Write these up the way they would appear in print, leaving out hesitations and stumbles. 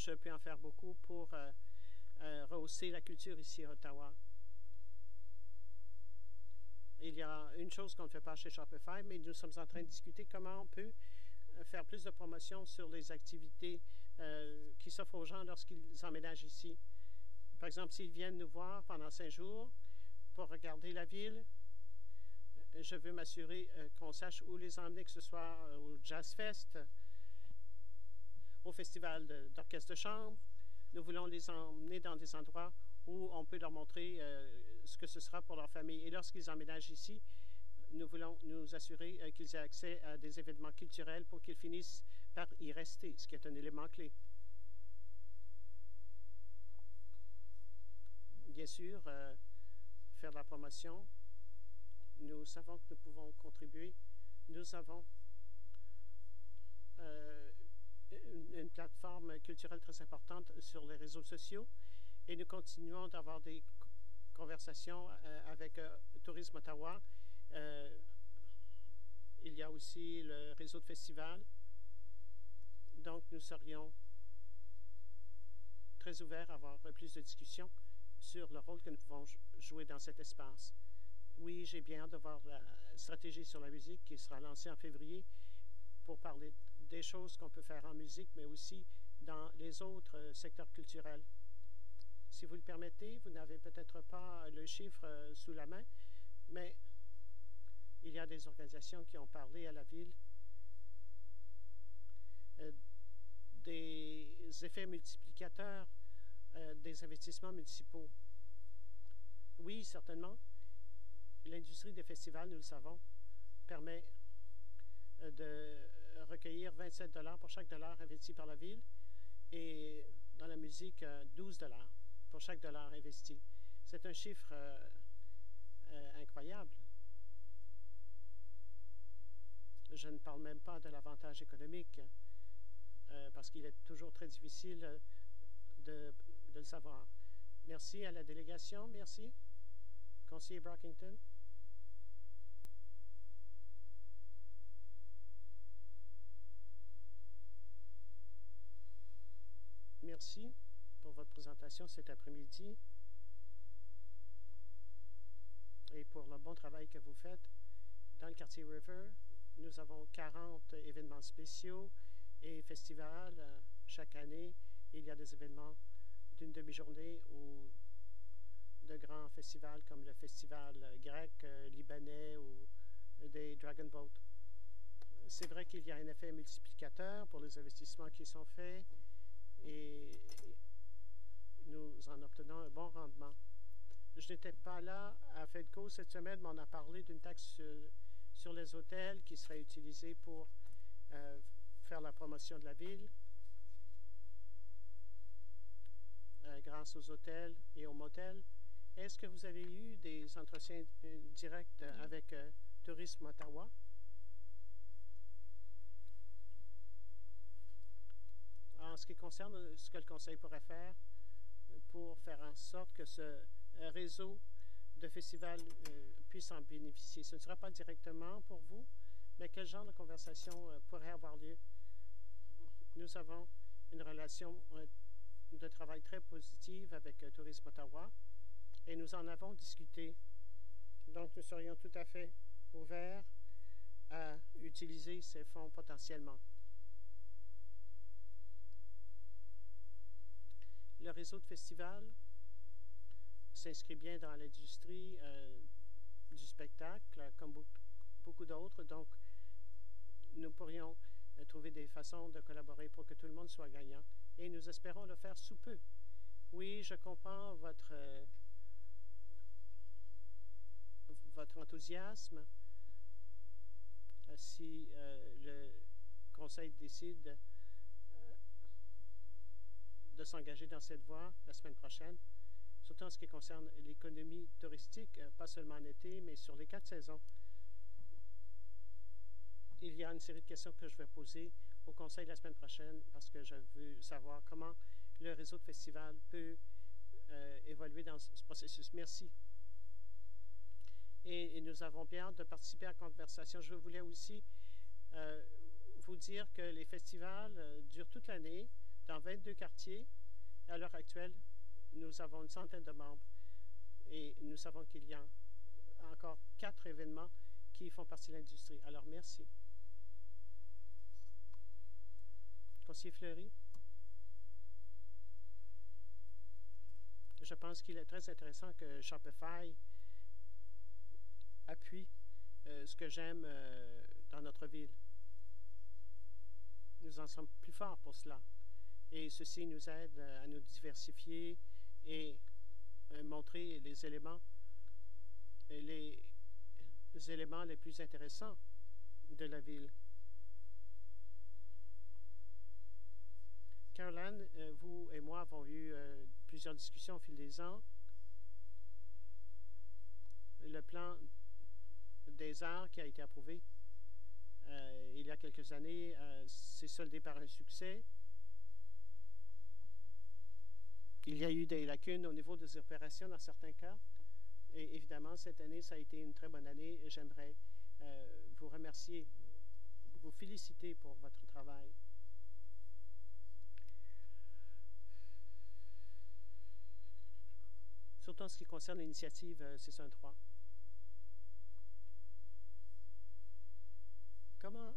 je peux en faire beaucoup pour rehausser la culture ici à Ottawa. Il y a une chose qu'on ne fait pas chez Shopify, mais nous sommes en train de discuter comment on peut faire plus de promotion sur les activités qui s'offrent aux gens lorsqu'ils emménagent ici. Par exemple, s'ils viennent nous voir pendant 5 jours pour regarder la ville, je veux m'assurer qu'on sache où les emmener, que ce soit au Jazz Fest, au festival d'orchestre de chambre. Nous voulons les emmener dans des endroits où on peut leur montrer ce que ce sera pour leur famille. Et lorsqu'ils emménagent ici, nous voulons nous assurer qu'ils aient accès à des événements culturels pour qu'ils finissent par y rester, ce qui est un élément clé. Bien sûr, faire de la promotion. Nous savons que nous pouvons contribuer. Nous avons une plateforme culturelle très importante sur les réseaux sociaux et nous continuons d'avoir des conversations avec Tourisme Ottawa. Il y a aussi le réseau de festivals. Donc, nous serions très ouverts à avoir plus de discussions sur le rôle que nous pouvons jouer dans cet espace. Oui, j'ai bien hâte de voir la stratégie sur la musique qui sera lancée en février pour parler des choses qu'on peut faire en musique, mais aussi dans les autres secteurs culturels. Si vous le permettez, vous n'avez peut-être pas le chiffre sous la main, mais il y a des organisations qui ont parlé à la ville des effets multiplicateurs des investissements municipaux. Oui, certainement. L'industrie des festivals, nous le savons, permet de recueillir 27 $ pour chaque dollar investi par la ville et dans la musique, 12 $ pour chaque dollar investi. C'est un chiffre incroyable. Je ne parle même pas de l'avantage économique parce qu'il est toujours très difficile de le savoir. Merci à la délégation. Merci. Conseiller Brockington. Merci pour votre présentation cet après-midi et pour le bon travail que vous faites. Dans le quartier River, nous avons 40 événements spéciaux et festivals chaque année. Il y a des événements d'une demi-journée ou de grands festivals comme le festival grec, libanais ou des Dragon Boat. C'est vrai qu'il y a un effet multiplicateur pour les investissements qui sont faits et nous en obtenons un bon rendement. Je n'étais pas là à FEDCO cette semaine, mais on a parlé d'une taxe sur les hôtels qui serait utilisée pour faire la promotion de la ville grâce aux hôtels et aux motels. Est-ce que vous avez eu des entretiens directs avec Tourisme Ottawa? En ce qui concerne ce que le Conseil pourrait faire pour faire en sorte que ce réseau de festivals puisse en bénéficier. Ce ne sera pas directement pour vous, mais quel genre de conversation pourrait avoir lieu? Nous avons une relation de travail très positive avec Tourisme Ottawa et nous en avons discuté. Donc, nous serions tout à fait ouverts à utiliser ces fonds potentiellement. Le réseau de festivals s'inscrit bien dans l'industrie du spectacle, comme beaucoup d'autres. Donc, nous pourrions trouver des façons de collaborer pour que tout le monde soit gagnant. Et nous espérons le faire sous peu. Oui, je comprends votre enthousiasme. Si le Conseil décide de s'engager dans cette voie la semaine prochaine, surtout en ce qui concerne l'économie touristique, pas seulement en été, mais sur les 4 saisons. Il y a une série de questions que je vais poser au Conseil la semaine prochaine parce que je veux savoir comment le réseau de festivals peut évoluer dans ce processus. Merci. Et nous avons bien hâte de participer à la conversation. Je voulais aussi vous dire que les festivals durent toute l'année dans 22 quartiers. À l'heure actuelle, nous avons une centaine de membres et nous savons qu'il y a encore 4 événements qui font partie de l'industrie. Alors, merci. Conseiller Fleury? Je pense qu'il est très intéressant que Shopify appuie ce que j'aime dans notre ville. Nous en sommes plus forts pour cela. Et ceci nous aide à nous diversifier et montrer les éléments les plus intéressants de la ville. Caroline, vous et moi avons eu plusieurs discussions au fil des ans. Le plan des arts qui a été approuvé il y a quelques années s'est soldé par un succès. Il y a eu des lacunes au niveau des opérations dans certains cas. Et évidemment, cette année, ça a été une très bonne année. Et j'aimerais vous remercier, vous féliciter pour votre travail. Surtout en ce qui concerne l'initiative C103. Comment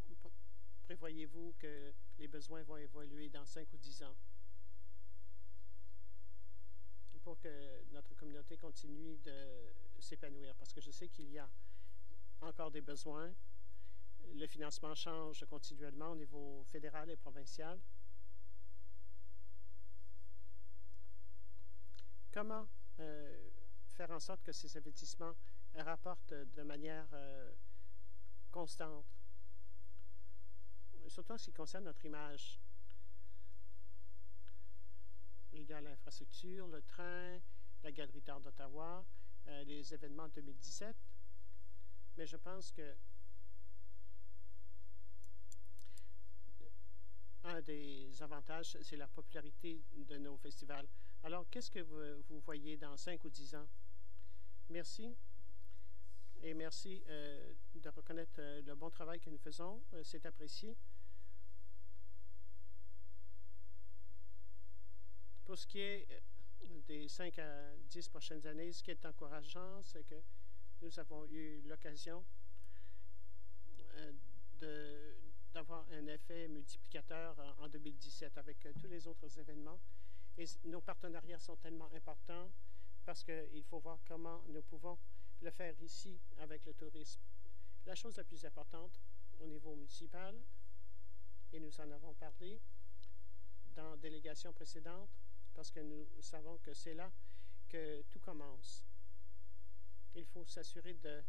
prévoyez-vous que les besoins vont évoluer dans 5 ou 10 ans pour que notre communauté continue de s'épanouir? Parce que je sais qu'il y a encore des besoins. Le financement change continuellement au niveau fédéral et provincial. Comment faire en sorte que ces investissements rapportent de manière constante, surtout en ce qui concerne notre image? Il y a l'infrastructure, le train, la Galerie d'art d'Ottawa, les événements de 2017. Mais je pense que un des avantages, c'est la popularité de nos festivals. Alors, qu'est-ce que vous voyez dans 5 ou 10 ans? Merci. Et merci de reconnaître le bon travail que nous faisons. C'est apprécié. Pour ce qui est des 5 à 10 prochaines années, ce qui est encourageant, c'est que nous avons eu l'occasion d'avoir un effet multiplicateur en 2017 avec tous les autres événements. Et nos partenariats sont tellement importants parce qu'il faut voir comment nous pouvons le faire ici avec le tourisme. La chose la plus importante au niveau municipal, et nous en avons parlé dans délégation précédente, parce que nous savons que c'est là que tout commence. Il faut s'assurer de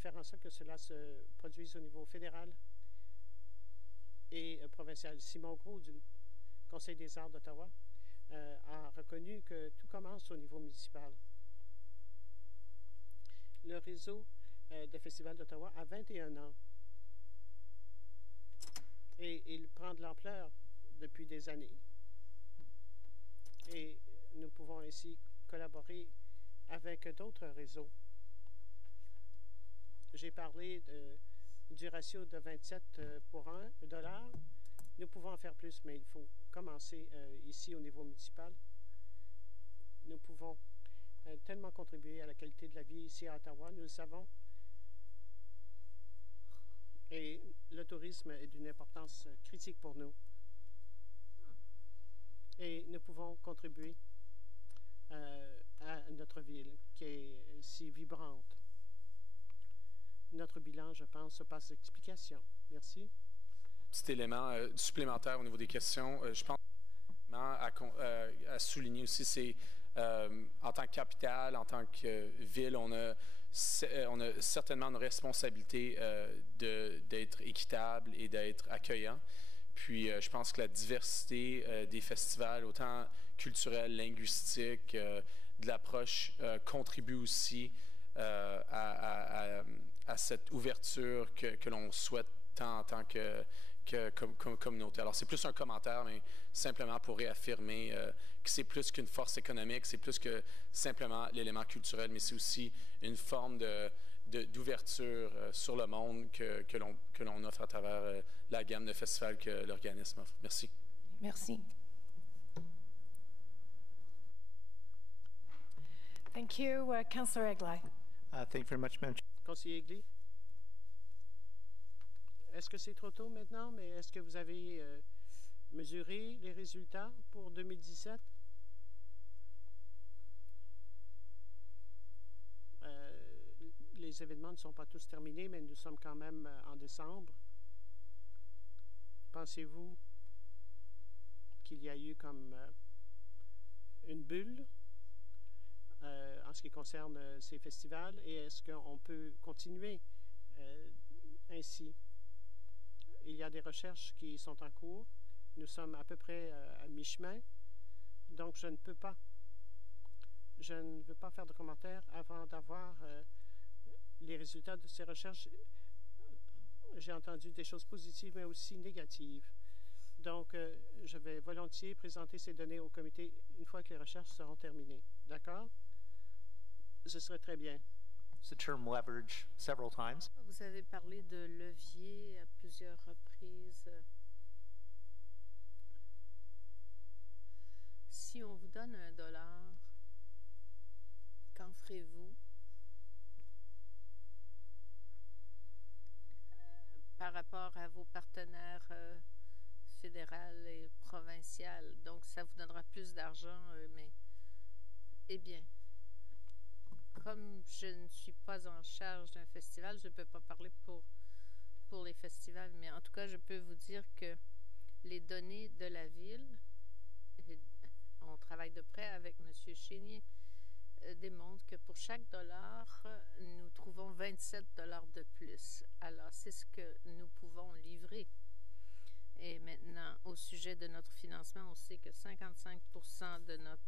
faire en sorte que cela se produise au niveau fédéral et provincial. Simon Gros du Conseil des arts d'Ottawa a reconnu que tout commence au niveau municipal. Le réseau de festivals d'Ottawa a 21 ans et il prend de l'ampleur depuis des années. Et nous pouvons ainsi collaborer avec d'autres réseaux. J'ai parlé du ratio de 27 pour 1 $. Nous pouvons en faire plus, mais il faut commencer ici au niveau municipal. Nous pouvons tellement contribuer à la qualité de la vie ici à Ottawa, nous le savons. Et le tourisme est d'une importance critique pour nous. Et nous pouvons contribuer à notre ville qui est si vibrante. Notre bilan, je pense, se passe d'explication. Merci. Petit élément supplémentaire au niveau des questions. Je pense à souligner aussi, c'est en tant que capitale, en tant que ville, on a certainement une responsabilité d'être équitable et d'être accueillant. Puis je pense que la diversité des festivals, autant culturels, linguistiques, de l'approche, contribue aussi à cette ouverture que l'on souhaite tant en tant que communauté. Alors c'est plus un commentaire, mais simplement pour réaffirmer que c'est plus qu'une force économique, c'est plus que simplement l'élément culturel, mais c'est aussi une forme d'ouverture sur le monde que l'on offre à travers la gamme de festivals que l'organisme offre. Merci. Merci. Thank you. Councillor Egley. Thank you very much, Madam Chair. Conseiller Egli? Est-ce que c'est trop tôt maintenant, mais est-ce que vous avez mesuré les résultats pour 2017? Les événements ne sont pas tous terminés, mais nous sommes quand même en décembre. Pensez-vous qu'il y a eu comme une bulle en ce qui concerne ces festivals, et est-ce qu'on peut continuer ainsi? Il y a des recherches qui sont en cours. Nous sommes à peu près à mi-chemin, donc je ne veux pas faire de commentaires avant d'avoir les résultats de ces recherches. J'ai entendu des choses positives, mais aussi négatives. Donc, je vais volontiers présenter ces données au comité une fois que les recherches seront terminées. D'accord? Ce serait très bien. The term leverage several times. Vous avez parlé de levier à plusieurs reprises. Si on vous donne $1, qu'en ferez-vous par rapport à vos partenaires fédéral et provincial? Donc, ça vous donnera plus d'argent, mais, eh bien, comme je ne suis pas en charge d'un festival, je ne peux pas parler pour les festivals, mais en tout cas, je peux vous dire que les données de la ville, on travaille de près avec M. Chénier, démontrent que pour chaque dollar, nous trouvons 27 $ de plus. Alors, c'est ce que nous pouvons livrer. Et maintenant, au sujet de notre financement, on sait que 55%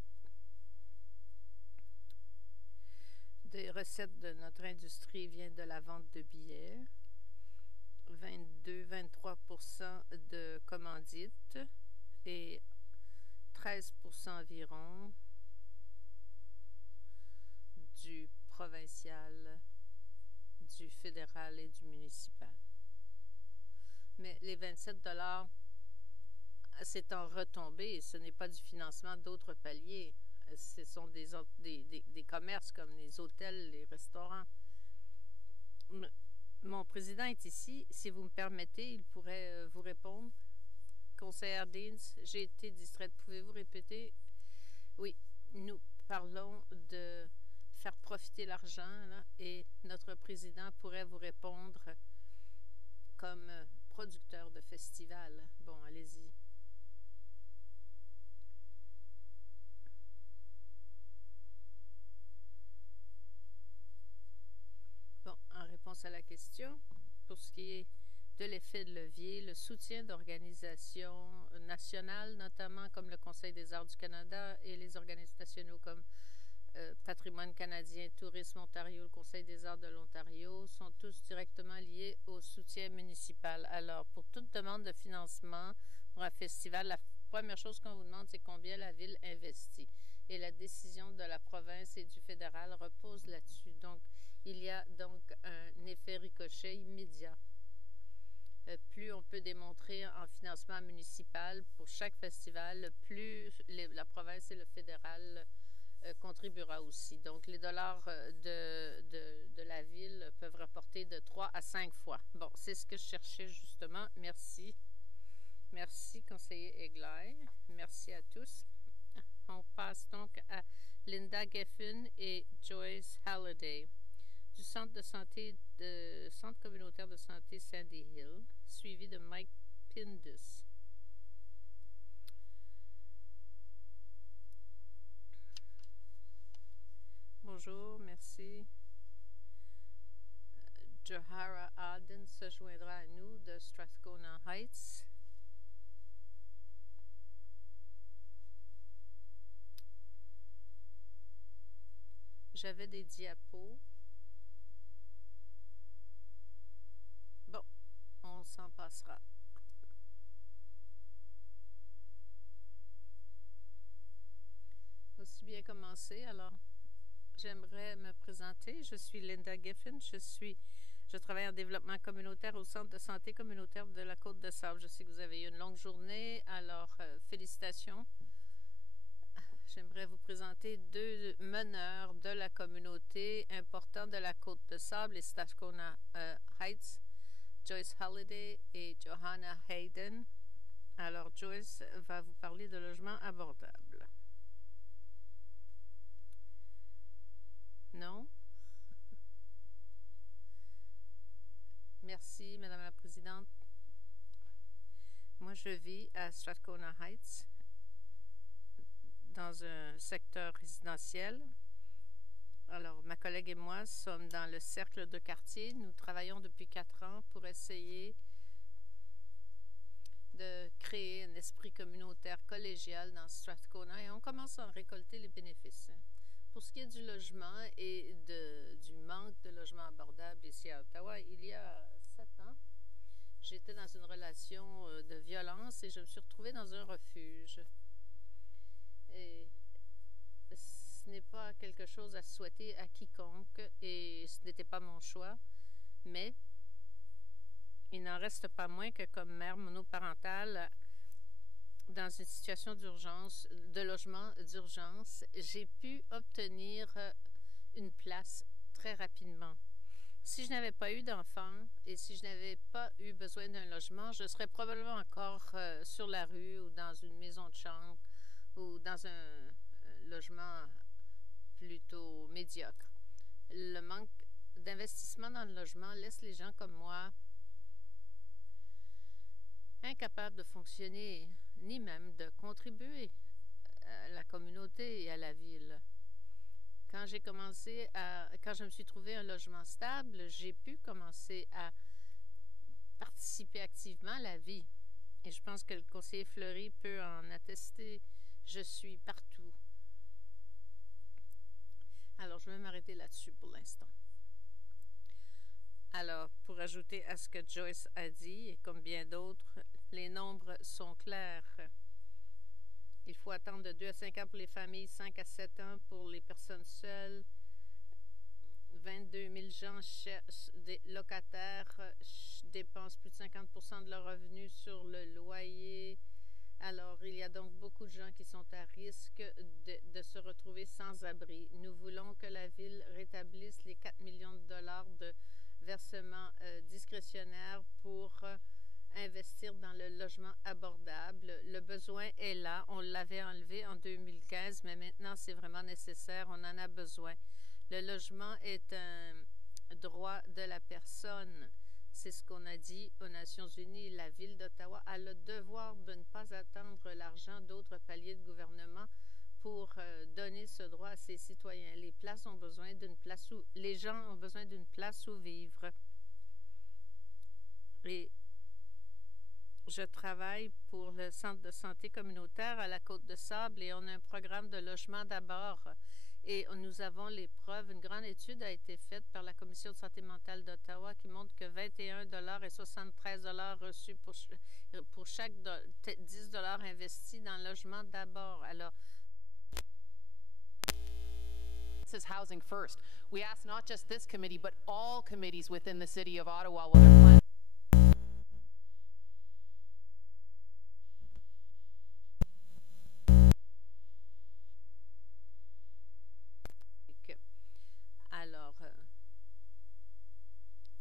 des recettes de notre industrie vient de la vente de billets, 23% de commandites et 13% environ du provincial, du fédéral et du municipal. Mais les 27 $, c'est en retombée. Ce n'est pas du financement d'autres paliers. Ce sont des commerces comme les hôtels, les restaurants. Mon président est ici. Si vous me permettez, il pourrait vous répondre. Conseillère Deans, j'ai été distraite. Pouvez-vous répéter? Oui, nous parlons de faire profiter l'argent et notre président pourrait vous répondre comme producteur de festival. Bon, allez-y. Bon, en réponse à la question, pour ce qui est de l'effet de levier, le soutien d'organisations nationales, notamment comme le Conseil des arts du Canada et les organismes nationaux comme Patrimoine canadien, Tourisme Ontario, le Conseil des arts de l'Ontario, sont tous directement liés au soutien municipal. Alors, pour toute demande de financement pour un festival, la première chose qu'on vous demande, c'est combien la Ville investit. Et la décision de la province et du fédéral repose là-dessus. Donc, il y a donc un effet ricochet immédiat. Plus on peut démontrer en financement municipal pour chaque festival, plus la province et le fédéral contribuera aussi. Donc, les dollars de la Ville peuvent rapporter de 3 à 5 fois. Bon, c'est ce que je cherchais justement. Merci. Merci, conseiller Egley. Merci à tous. On passe donc à Linda Geffen et Joyce Halliday du Centre communautaire de santé Sandy Hill, suivi de Mike Pindus. Bonjour, merci. Johara Aden se joindra à nous de Strathcona Heights. J'avais des diapos. Bon, on s'en passera. Aussi bien commencer, alors. J'aimerais me présenter. Je suis Linda Geffen. Je travaille en développement communautaire au Centre de santé communautaire de la Côte-de-Sable. Je sais que vous avez eu une longue journée, alors félicitations. j'aimerais vous présenter deux meneurs de la communauté importants de la Côte de Sable et Strathcona Heights, Joyce Halliday et Johanna Hayden. Alors, Joyce va vous parler de logements abordables. Non? Merci, Madame la Présidente. Moi, je vis à Strathcona Heights, dans un secteur résidentiel. Alors, ma collègue et moi sommes dans le cercle de quartier. Nous travaillons depuis 4 ans pour essayer de créer un esprit communautaire collégial dans Strathcona et on commence à en récolter les bénéfices. Pour ce qui est du logement et du manque de logements abordables ici à Ottawa, il y a 7 ans, j'étais dans une relation de violence et je me suis retrouvée dans un refuge. Et ce n'est pas quelque chose à souhaiter à quiconque et ce n'était pas mon choix, mais il n'en reste pas moins que comme mère monoparentale, dans une situation d'urgence, de logement d'urgence, j'ai pu obtenir une place très rapidement. Si je n'avais pas eu d'enfants et si je n'avais pas eu besoin d'un logement, je serais probablement encore sur la rue ou dans une maison de chambre ou dans un logement plutôt médiocre. Le manque d'investissement dans le logement laisse les gens comme moi incapables de fonctionner ni même de contribuer à la communauté et à la ville. Quand je me suis trouvé un logement stable, j'ai pu commencer à participer activement à la vie. Et je pense que le conseiller Fleury peut en attester. Je suis partout. Alors, je vais m'arrêter là-dessus pour l'instant. Alors, pour ajouter à ce que Joyce a dit, et comme bien d'autres, les nombres sont clairs. Il faut attendre de 2 à 5 ans pour les familles, 5 à 7 ans pour les personnes seules. 22 000 gens locataires dépensent plus de 50% de leurs revenus sur le loyer. Alors, il y a donc beaucoup de gens qui sont à risque de se retrouver sans abri. Nous voulons que la Ville rétablisse les 4 millions de dollars de versements discrétionnaires pour investir dans le logement abordable. Le besoin est là. On l'avait enlevé en 2015, mais maintenant, c'est vraiment nécessaire. On en a besoin. Le logement est un droit de la personne. C'est ce qu'on a dit aux Nations unies. La Ville d'Ottawa a le devoir de ne pas attendre l'argent d'autres paliers de gouvernement pour donner ce droit à ses citoyens. Les gens ont besoin d'une place où vivre. Et je travaille pour le Centre de santé communautaire à la Côte-de-Sable et on a un programme de logement d'abord. Et nous avons les preuves. Une grande étude a été faite par la Commission de santé mentale d'Ottawa qui montre que 21 $ et 73 $ reçus pour chaque 10 $ investis dans le logement d'abord. Alors, This is housing first. We ask not just this committee, but all committees within the City of Ottawa, whether planned.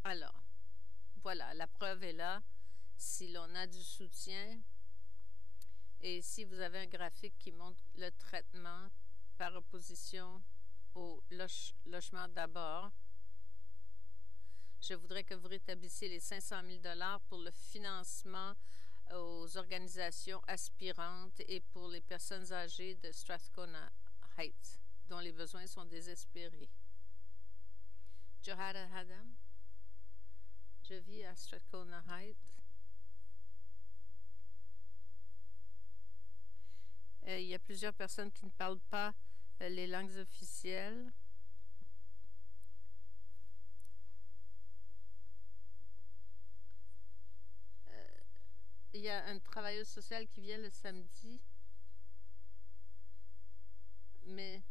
Alors, voilà, la preuve est là. Si l'on a du soutien et si vous avez un graphique qui montre le traitement par opposition au logement d'abord, je voudrais que vous rétablissiez les 500 000 $ pour le financement aux organisations aspirantes et pour les personnes âgées de Strathcona Heights, dont les besoins sont désespérés. Johanna Hadam, je vis à Strathcona Heights. Il y a plusieurs personnes qui ne parlent pas les langues officielles. Il y a un travailleur social qui vient le samedi, mais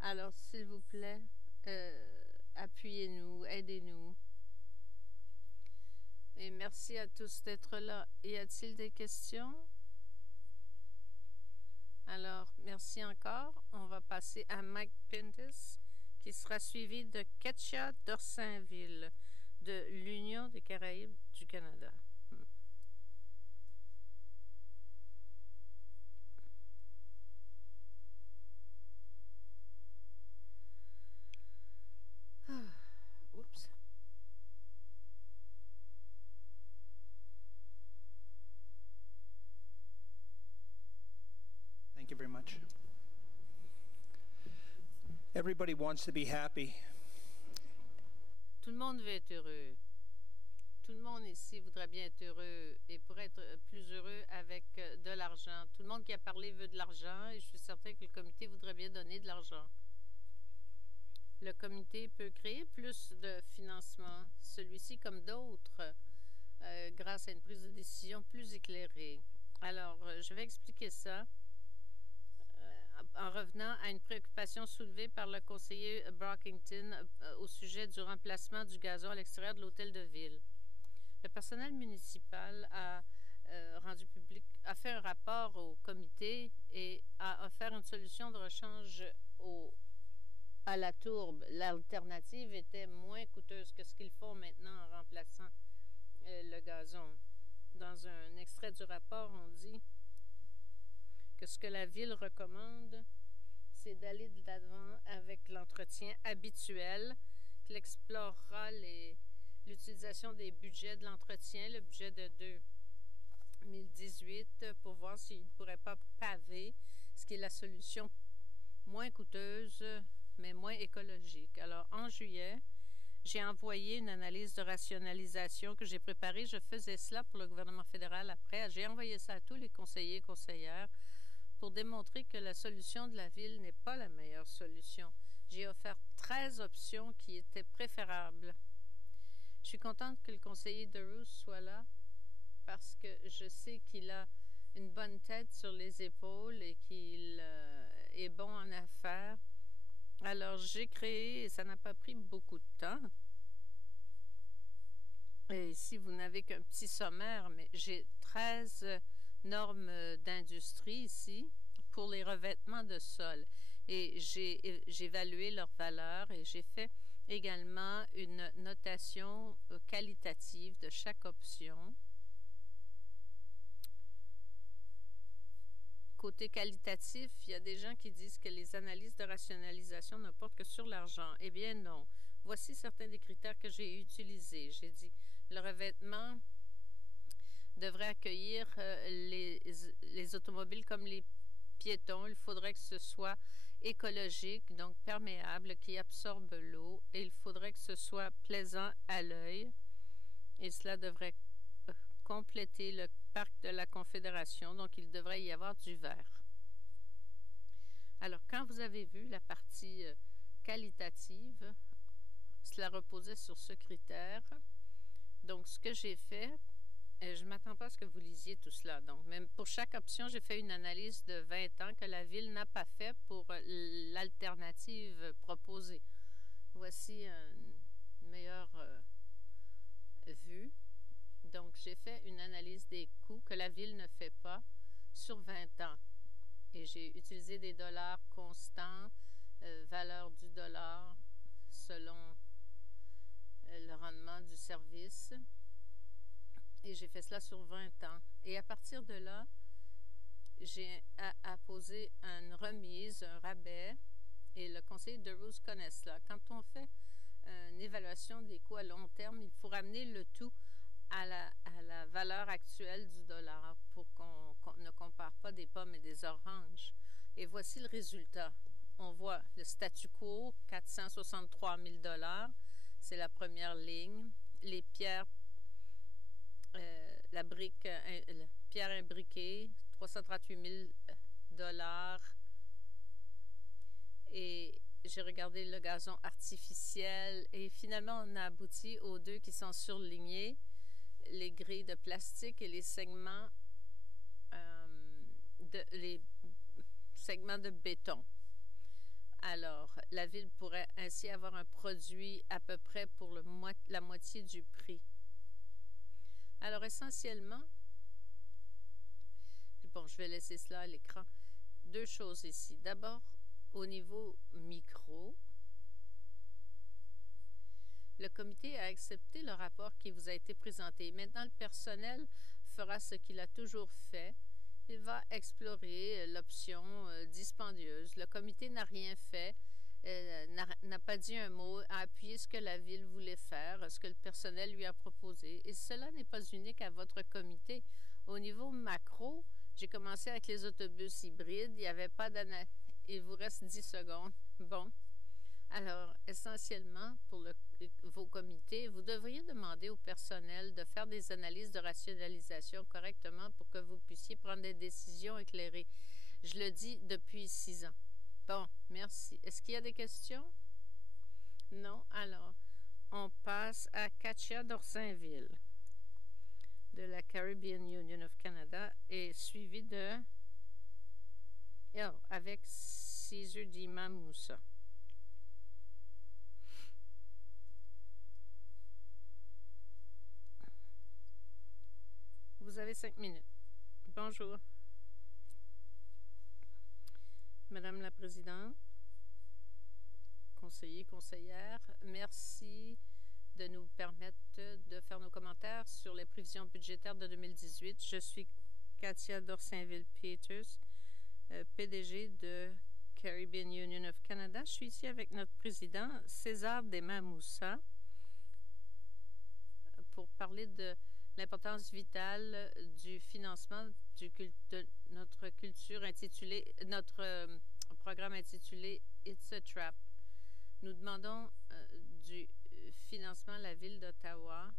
alors, s'il vous plaît, appuyez-nous, aidez-nous. Et Merci à tous d'être là. Y a-t-il des questions? Alors, merci encore. On va passer à Mike Pintis, qui sera suivi de Ketcha Dorsainville de l'Union des Caraïbes du Canada. Oups. Thank you very much. Everybody wants to be happy. Tout le monde veut être heureux. Tout le monde ici voudrait bien être heureux et pourrait être plus heureux avec de l'argent. Tout le monde qui a parlé veut de l'argent et je suis certain que le comité voudrait bien donner de l'argent. Le comité peut créer plus de financement, celui-ci comme d'autres, grâce à une prise de décision plus éclairée. Alors, je vais expliquer ça en revenant à une préoccupation soulevée par le conseiller Brockington au sujet du remplacement du gazon à l'extérieur de l'hôtel de ville. Le personnel municipal a fait un rapport au comité et a offert une solution de rechange à la tourbe. L'alternative était moins coûteuse que ce qu'ils font maintenant en remplaçant le gazon. Dans un extrait du rapport, on dit que ce que la Ville recommande, c'est d'aller de l'avant avec l'entretien habituel, qu'il explorera l'utilisation des budgets de l'entretien, le budget de 2018, pour voir s'il ne pourrait pas paver, ce qui est la solution moins coûteuse, mais moins écologique. Alors, en juillet, j'ai envoyé une analyse de rationalisation que j'ai préparée. Je faisais cela pour le gouvernement fédéral après. J'ai envoyé ça à tous les conseillers et conseillères pour démontrer que la solution de la Ville n'est pas la meilleure solution. J'ai offert 13 options qui étaient préférables. Je suis contente que le conseiller DeRose soit là parce que je sais qu'il a une bonne tête sur les épaules et qu'il est bon en affaires. Alors, j'ai créé, et ça n'a pas pris beaucoup de temps. Et si vous n'avez qu'un petit sommaire, mais j'ai 13 normes d'industrie ici pour les revêtements de sol. Et j'ai évalué leur valeur et j'ai fait également une notation qualitative de chaque option. Côté qualitatif, il y a des gens qui disent que les analyses de rationalisation ne portent que sur l'argent. Eh bien non. Voici certains des critères que j'ai utilisés. J'ai dit le revêtement devrait accueillir les automobiles comme les piétons. Il faudrait que ce soit écologique, donc perméable, qui absorbe l'eau. Et il faudrait que ce soit plaisant à l'œil. Et cela devrait compléter le parc de la Confédération, donc il devrait y avoir du vert. Alors, quand vous avez vu la partie qualitative, cela reposait sur ce critère. Donc, ce que j'ai fait, je ne m'attends pas à ce que vous lisiez tout cela. Donc, même pour chaque option, j'ai fait une analyse de 20 ans que la Ville n'a pas fait pour l'alternative proposée. Voici une meilleure vue. Donc, j'ai fait une analyse des coûts que la Ville ne fait pas sur 20 ans. Et j'ai utilisé des dollars constants, valeur du dollar selon le rendement du service. Et j'ai fait cela sur 20 ans. Et à partir de là, j'ai apposé une remise, un rabais, et le conseiller DeRose connaît cela. Quand on fait une évaluation des coûts à long terme, il faut ramener le tout à la valeur actuelle du dollar pour qu'on ne compare pas des pommes et des oranges. Et voici le résultat. On voit le statu quo, 463 000 $, c'est la première ligne. Les pierres, la pierre imbriquée, 338 000 $. Et j'ai regardé le gazon artificiel et finalement on a abouti aux deux qui sont surlignés, les grilles de plastique et les segments de béton. Alors, la Ville pourrait ainsi avoir un produit à peu près pour la moitié du prix. Alors, essentiellement, bon, je vais laisser cela à l'écran. Deux choses ici. D'abord, au niveau micro, le comité a accepté le rapport qui vous a été présenté. Maintenant, le personnel fera ce qu'il a toujours fait. Il va explorer l'option dispendieuse. Le comité n'a rien fait, n'a pas dit un mot, a appuyé ce que la Ville voulait faire, ce que le personnel lui a proposé. Et cela n'est pas unique à votre comité. Au niveau macro, j'ai commencé avec les autobus hybrides. Il n'y avait pas d'analyse. Il vous reste 10 secondes. Bon. Alors, essentiellement, pour vos comités, vous devriez demander au personnel de faire des analyses de rationalisation correctement pour que vous puissiez prendre des décisions éclairées. Je le dis depuis 6 ans. Bon, merci. Est-ce qu'il y a des questions? Non? Alors, on passe à Katia d'Orsainville de la Caribbean Union of Canada et suivi de... Oh, avec César Dima Moussa. Vous avez 5 minutes. Bonjour. Madame la Présidente, conseillers, conseillères, merci de nous permettre de faire nos commentaires sur les prévisions budgétaires de 2018. Je suis Katia d'Orsainville-Peters, PDG de Caribbean Union of Canada. Je suis ici avec notre président, César Dima Moussa, pour parler de l'importance vitale du financement de notre culture intitulée, notre programme intitulé It's a Trap. Nous demandons du financement à la Ville d'Ottawa.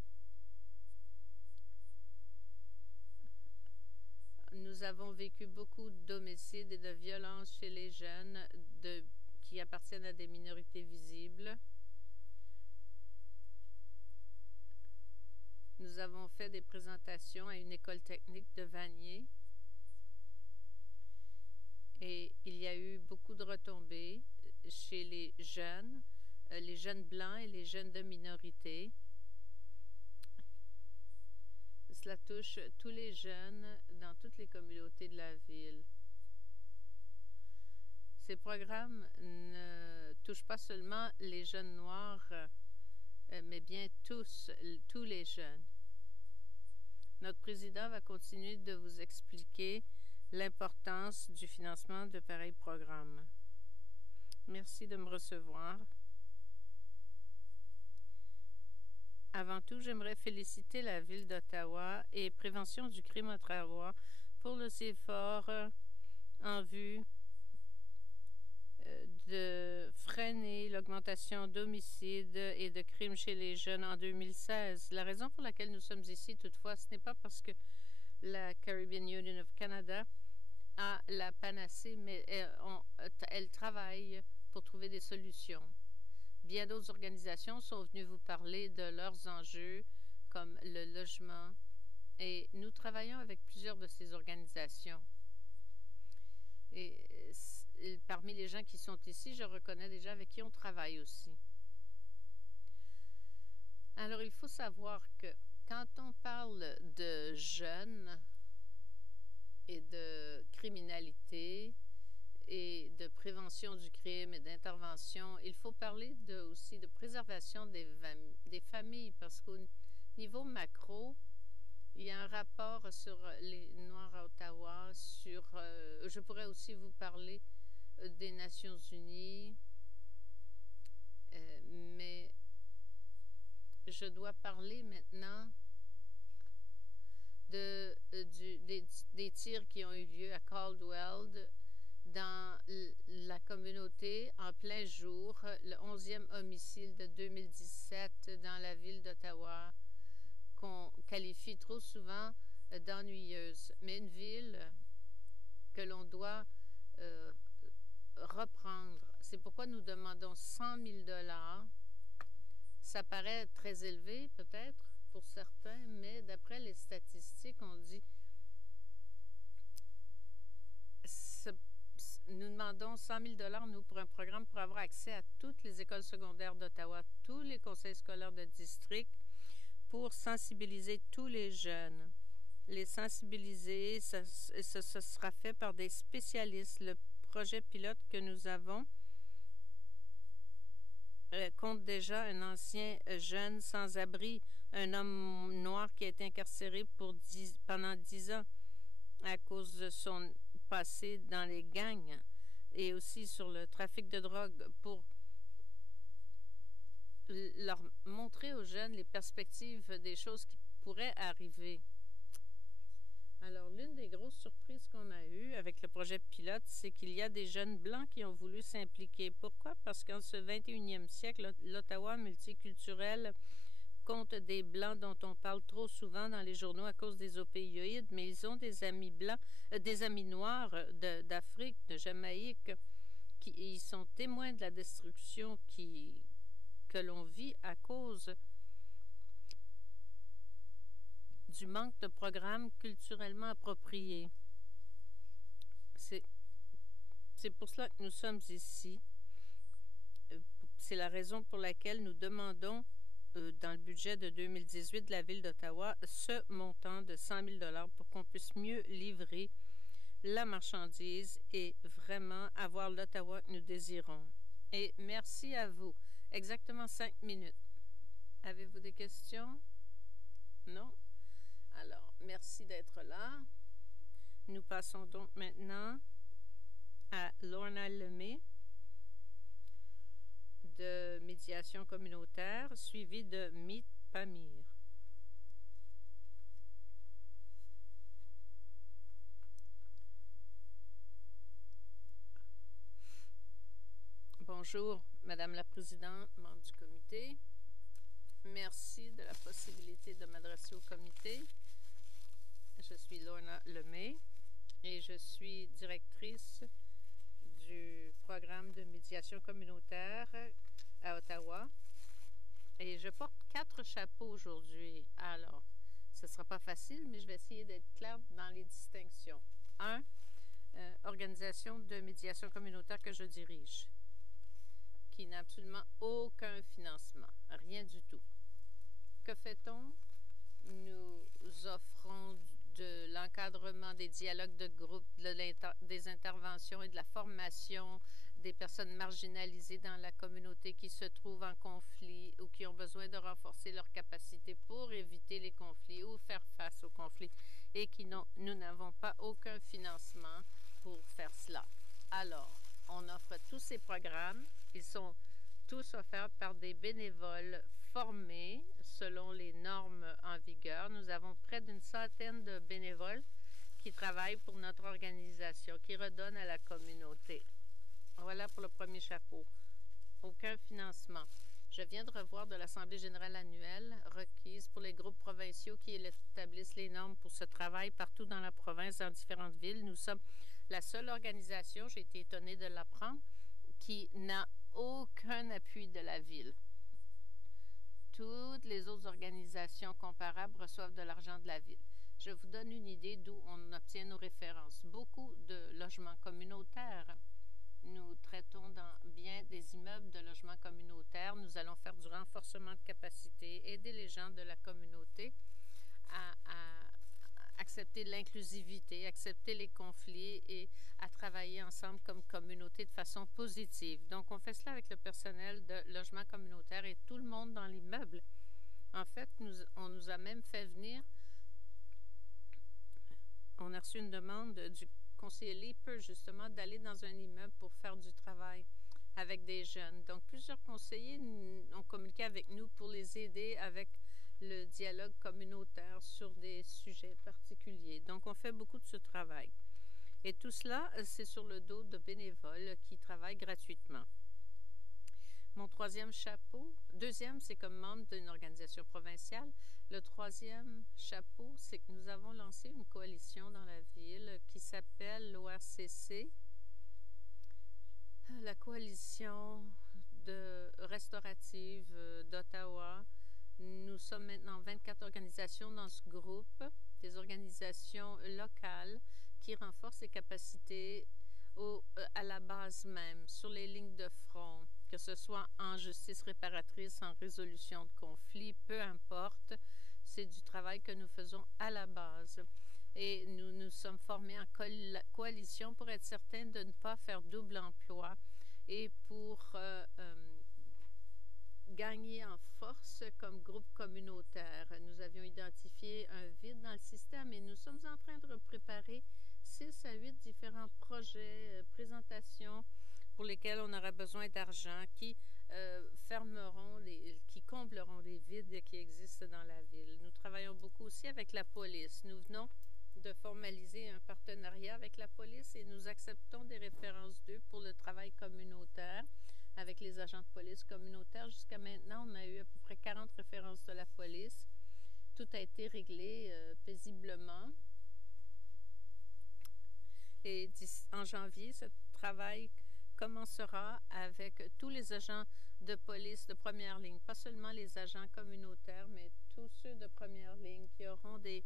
Nous avons vécu beaucoup d'homicides et de violences chez les jeunes qui appartiennent à des minorités visibles. Nous avons fait des présentations à une école technique de Vanier et il y a eu beaucoup de retombées chez les jeunes blancs et les jeunes de minorité. Cela touche tous les jeunes dans toutes les communautés de la ville. Ces programmes ne touchent pas seulement les jeunes noirs, mais bien tous les jeunes. Notre président va continuer de vous expliquer l'importance du financement de pareils programmes. Merci de me recevoir. Avant tout, j'aimerais féliciter la Ville d'Ottawa et Prévention du crime Ottawa pour les efforts en vue de freiner l'augmentation d'homicides et de crimes chez les jeunes en 2016. La raison pour laquelle nous sommes ici, toutefois, ce n'est pas parce que la Caribbean Union of Canada a la panacée, mais elle travaille pour trouver des solutions. Bien d'autres organisations sont venues vous parler de leurs enjeux, comme le logement, et nous travaillons avec plusieurs de ces organisations. Et parmi les gens qui sont ici, je reconnais des gens avec qui on travaille aussi. Alors, il faut savoir que quand on parle de jeunes et de criminalité et de prévention du crime et d'intervention, il faut parler aussi de préservation des familles, parce qu'au niveau macro, il y a un rapport sur les Noirs à Ottawa, je pourrais aussi vous parler des Nations Unies, mais je dois parler maintenant des tirs qui ont eu lieu à Caldwell dans la communauté en plein jour, le 11e homicide de 2017 dans la ville d'Ottawa, qu'on qualifie trop souvent d'ennuyeuse, mais une ville que l'on doit reprendre. C'est pourquoi nous demandons 100 000 $. Ça paraît très élevé peut-être pour certains, mais d'après les statistiques, on dit nous demandons 100 000 $, nous, pour un programme pour avoir accès à toutes les écoles secondaires d'Ottawa, tous les conseils scolaires de district, pour sensibiliser tous les jeunes. Les sensibiliser, ce sera fait par des spécialistes. Le projet pilote que nous avons compte déjà un ancien jeune sans-abri, un homme noir qui a été incarcéré pendant 10 ans à cause de son passé dans les gangs et aussi sur le trafic de drogue, pour leur montrer aux jeunes les perspectives des choses qui pourraient arriver. Alors, l'une des grosses surprises qu'on a eues avec le projet pilote, c'est qu'il y a des jeunes blancs qui ont voulu s'impliquer. Pourquoi? Parce qu'en ce 21e siècle, l'Ottawa multiculturel compte des Blancs dont on parle trop souvent dans les journaux à cause des opioïdes, mais ils ont des amis blancs, des amis noirs d'Afrique, de Jamaïque, qui sont témoins de la destruction que l'on vit à cause du manque de programmes culturellement appropriés. C'est pour cela que nous sommes ici. C'est la raison pour laquelle nous demandons dans le budget de 2018 de la Ville d'Ottawa ce montant de 100 000 pour qu'on puisse mieux livrer la marchandise et vraiment avoir l'Ottawa que nous désirons. Et merci à vous. Exactement 5 minutes. Avez-vous des questions? Non? Alors, merci d'être là. Nous passons donc maintenant à Lorna Lemay de médiation communautaire, suivie de Meet Pamir. Bonjour, Madame la Présidente, membre du comité. Merci de la possibilité de m'adresser au comité. Je suis Lorna Lemay et je suis directrice du programme de médiation communautaire à Ottawa. Et je porte 4 chapeaux aujourd'hui. Alors, ce ne sera pas facile, mais je vais essayer d'être claire dans les distinctions. 1. Organisation de médiation communautaire que je dirige, qui n'a absolument aucun financement, rien du tout. Que fait-on? Nous offrons de l'encadrement des dialogues de groupe, des interventions et de la formation des personnes marginalisées dans la communauté qui se trouvent en conflit ou qui ont besoin de renforcer leurs capacités pour éviter les conflits ou faire face aux conflits et nous n'avons pas aucun financement pour faire cela. Alors, on offre tous ces programmes. Ils sont tous offerts par des bénévoles formés selon les normes en vigueur. Nous avons près d'une centaine de bénévoles qui travaillent pour notre organisation, qui redonnent à la communauté. Voilà pour le premier chapeau. Aucun financement. Je viens de revoir de l'Assemblée générale annuelle requise pour les groupes provinciaux qui établissent les normes pour ce travail partout dans la province, dans différentes villes. Nous sommes la seule organisation, j'ai été étonnée de l'apprendre, qui n'a aucun appui de la ville. Toutes les autres organisations comparables reçoivent de l'argent de la ville. Je vous donne une idée d'où on obtient nos références. Beaucoup de logements communautaires. Nous traitons dans bien des immeubles de logements communautaires. Nous allons faire du renforcement de capacité, aider les gens de la communauté à accepter l'inclusivité, accepter les conflits et à travailler ensemble comme communauté de façon positive. Donc, on fait cela avec le personnel de logement communautaire et tout le monde dans l'immeuble. En fait, on nous a même fait venir, on a reçu une demande du conseiller Leeper, justement, d'aller dans un immeuble pour faire du travail avec des jeunes. Donc, plusieurs conseillers ont communiqué avec nous pour les aider avec le dialogue communautaire sur des sujets particuliers. Donc, on fait beaucoup de ce travail. Et tout cela, c'est sur le dos de bénévoles qui travaillent gratuitement. Mon deuxième, c'est comme membre d'une organisation provinciale. Le troisième chapeau, c'est que nous avons lancé une coalition dans la ville qui s'appelle l'ORCC, la coalition restaurative d'Ottawa. Nous sommes maintenant 24 organisations dans ce groupe, des organisations locales qui renforcent les capacités à la base même, sur les lignes de front, que ce soit en justice réparatrice, en résolution de conflits, peu importe. C'est du travail que nous faisons à la base. Et nous nous sommes formés en coalition pour être certains de ne pas faire double emploi et pour gagner en force comme groupe communautaire. Nous avions identifié un vide dans le système et nous sommes en train de préparer 6 à 8 différents projets, présentations pour lesquels on aura besoin d'argent qui qui combleront les vides qui existent dans la ville. Nous travaillons beaucoup aussi avec la police. Nous venons de formaliser un partenariat avec la police et nous acceptons des références d'eux pour le travail communautaire avec les agents de police communautaires. Jusqu'à maintenant, on a eu à peu près 40 références de la police. Tout a été réglé paisiblement. Et en janvier, ce travail commencera avec tous les agents de police de première ligne, pas seulement les agents communautaires, mais tous ceux de première ligne qui auront des